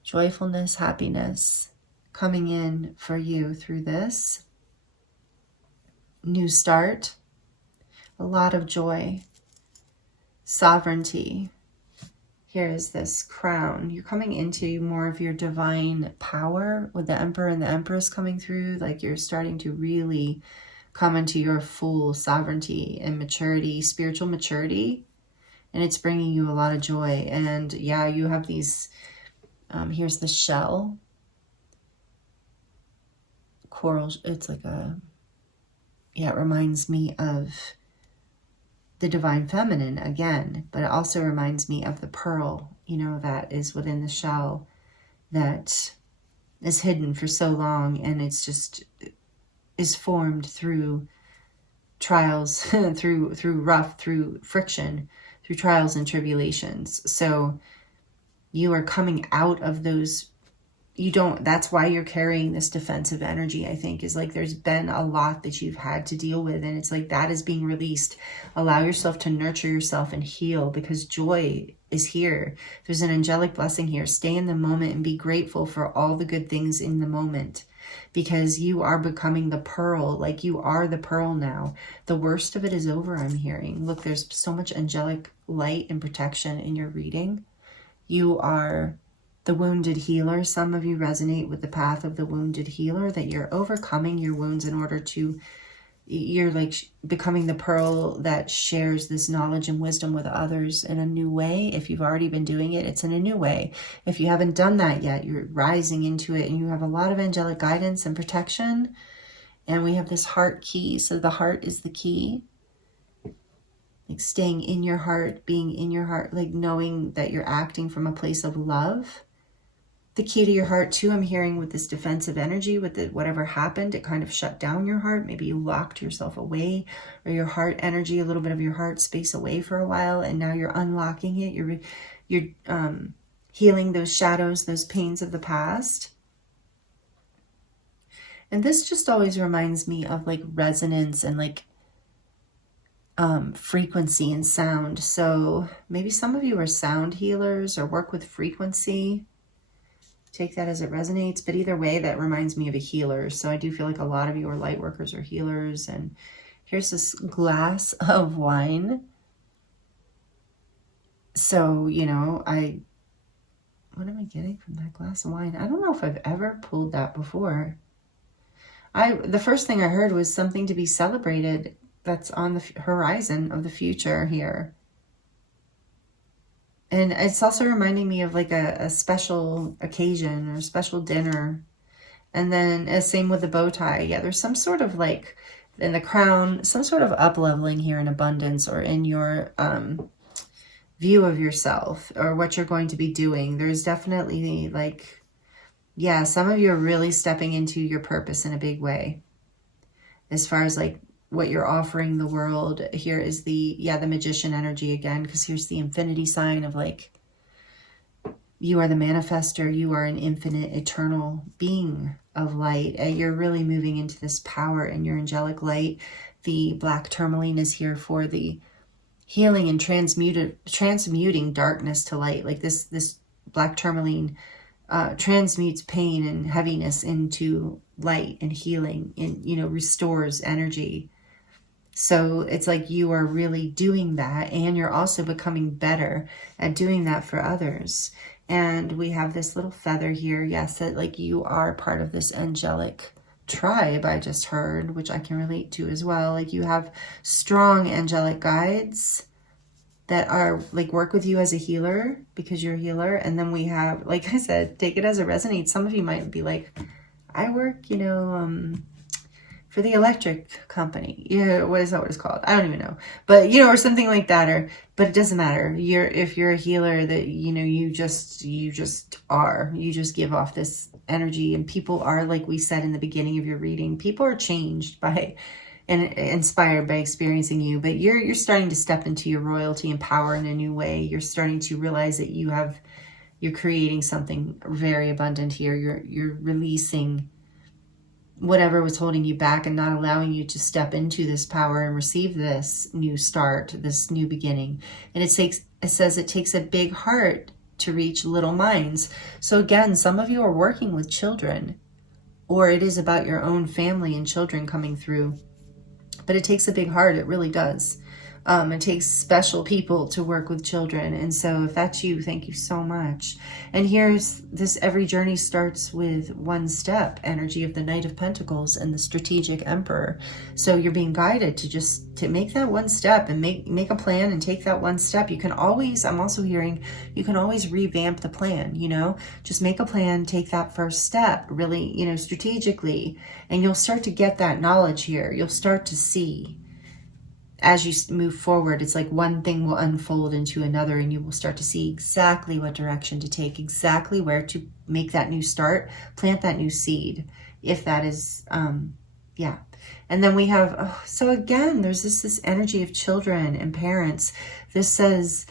joyfulness, happiness coming in for you through this new start. A lot of joy, sovereignty. Here is this crown. You're coming into more of your divine power with the Emperor and the Empress coming through. Like you're starting to really come into your full sovereignty and maturity, spiritual maturity. And it's bringing you a lot of joy. And yeah, you have these, here's the shell. Coral, it's like a, yeah, it reminds me of the divine feminine again, but it also reminds me of the pearl, you know, that is within the shell that is hidden for so long, and it's just is formed through trials, through friction, through trials and tribulations. So you are coming out of those. That's why you're carrying this defensive energy, I think, is like there's been a lot that you've had to deal with, and it's like that is being released. Allow yourself to nurture yourself and heal, because joy is here. There's an angelic blessing here. Stay in the moment and be grateful for all the good things in the moment, because you are becoming the pearl. Like you are the pearl now. The worst of it is over, I'm hearing. Look, there's so much angelic light and protection in your reading. You are the wounded healer. Some of you resonate with the path of the wounded healer, that you're overcoming your wounds in order to, you're like becoming the pearl that shares this knowledge and wisdom with others in a new way. If you've already been doing it, it's in a new way. If you haven't done that yet, you're rising into it, and you have a lot of angelic guidance and protection. And we have this heart key. So the heart is the key. Like staying in your heart, being in your heart, like knowing that you're acting from a place of love. The key to your heart too, I'm hearing with this defensive energy, with the, whatever happened, it kind of shut down your heart. Maybe you locked yourself away, or your heart energy, a little bit of your heart space away for a while, and now you're unlocking it. You're healing those shadows, those pains of the past. And this just always reminds me of like resonance and like frequency and sound. So maybe some of you are sound healers or work with frequency. Take that as it resonates. But either way, that reminds me of a healer. So I do feel like a lot of you are light workers or healers. And here's this glass of wine. So, you know, what am I getting from that glass of wine? I don't know if I've ever pulled that before. The first thing I heard was something to be celebrated that's on the horizon of the future here. And it's also reminding me of like a special occasion or a special dinner. And then same with the bow tie. Yeah, there's some sort of like, in the crown, some sort of up-leveling here in abundance, or in your view of yourself or what you're going to be doing. There's definitely like, yeah, some of you are really stepping into your purpose in a big way. As far as like what you're offering the world, here is the magician energy again, because here's the infinity sign of like, you are the manifester, you are an infinite, eternal being of light. You're really moving into this power in your angelic light. The black tourmaline is here for the healing and transmuting darkness to light. Like this black tourmaline transmutes pain and heaviness into light and healing, and, you know, restores energy. So it's like you are really doing that, and you're also becoming better at doing that for others. And we have this little feather here. Yes, that like you are part of this angelic tribe, I just heard, which I can relate to as well. Like you have strong angelic guides that are like work with you as a healer, because you're a healer. And then we have, like I said, take it as it resonates. Some of you might be like, I work, you know, for the electric company. Yeah, what is that? What it's called? I don't even know. But, you know, or something like that. But it doesn't matter. If you're a healer, that, you know, you just give off this energy, and people are, like we said in the beginning of your reading, people are changed by and inspired by experiencing you. But you're starting to step into your royalty and power in a new way. You're starting to realize that you're creating something very abundant here. You're releasing whatever was holding you back and not allowing you to step into this power and receive this new start, this new beginning. And it says it takes a big heart to reach little minds. So again, some of you are working with children, or it is about your own family and children coming through. But it takes a big heart. It really does. It takes special people to work with children. And so if that's you, thank you so much. And here's this: every journey starts with one step, energy of the Knight of Pentacles and the strategic Emperor. So you're being guided to make that one step and make a plan and take that one step. You can always, I'm also hearing, you can always revamp the plan, you know, just make a plan, take that first step really, you know, strategically, and you'll start to get that knowledge here. You'll start to see, as you move forward, it's like one thing will unfold into another, and you will start to see exactly what direction to take, exactly where to make that new start, plant that new seed, if that is, yeah. And then we have, so again, there's this energy of children and parents. This says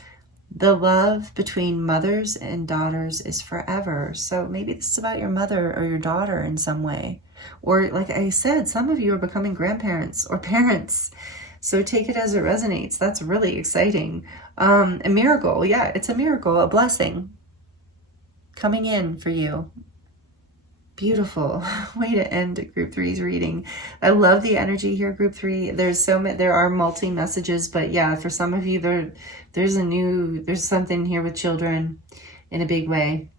the love between mothers and daughters is forever. So maybe this is about your mother or your daughter in some way. Or like I said, some of you are becoming grandparents or parents. So take it as it resonates. That's really exciting. A miracle. Yeah, it's a miracle, a blessing coming in for you. Beautiful way to end group 3's reading. I love the energy here, group 3. There are multi messages, but yeah, for some of you, there's something here with children in a big way.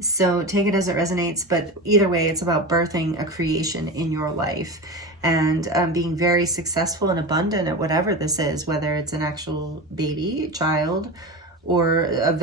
So take it as it resonates, but either way, it's about birthing a creation in your life and being very successful and abundant at whatever this is, whether it's an actual baby, child, or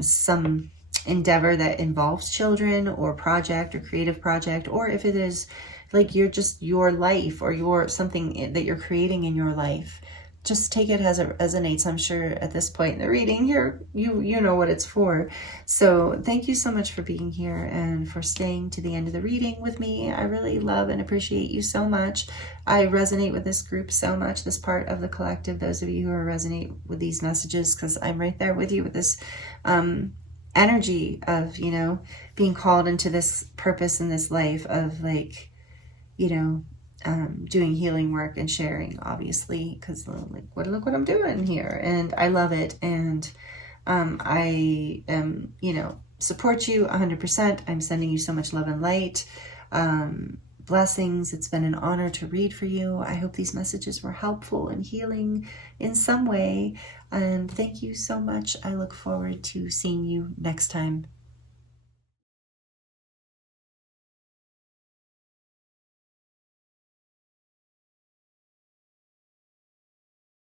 some endeavor that involves children or project or creative project, or if it is like you're just your life, or your something that you're creating in your life. Just take it as it resonates. I'm sure at this point in the reading here, you know what it's for. So thank you so much for being here and for staying to the end of the reading with me. I really love and appreciate you so much. I resonate with this group so much, this part of the collective, those of you who resonate with these messages, because I'm right there with you with this energy of, you know, being called into this purpose in this life of, like, you know, doing healing work and sharing, obviously, because like, look what I'm doing here, and I love it. And I am, you know, support you 100%. I'm sending you so much love and light. Blessings. It's been an honor to read for you. I hope these messages were helpful and healing in some way. And thank you so much. I look forward to seeing you next time.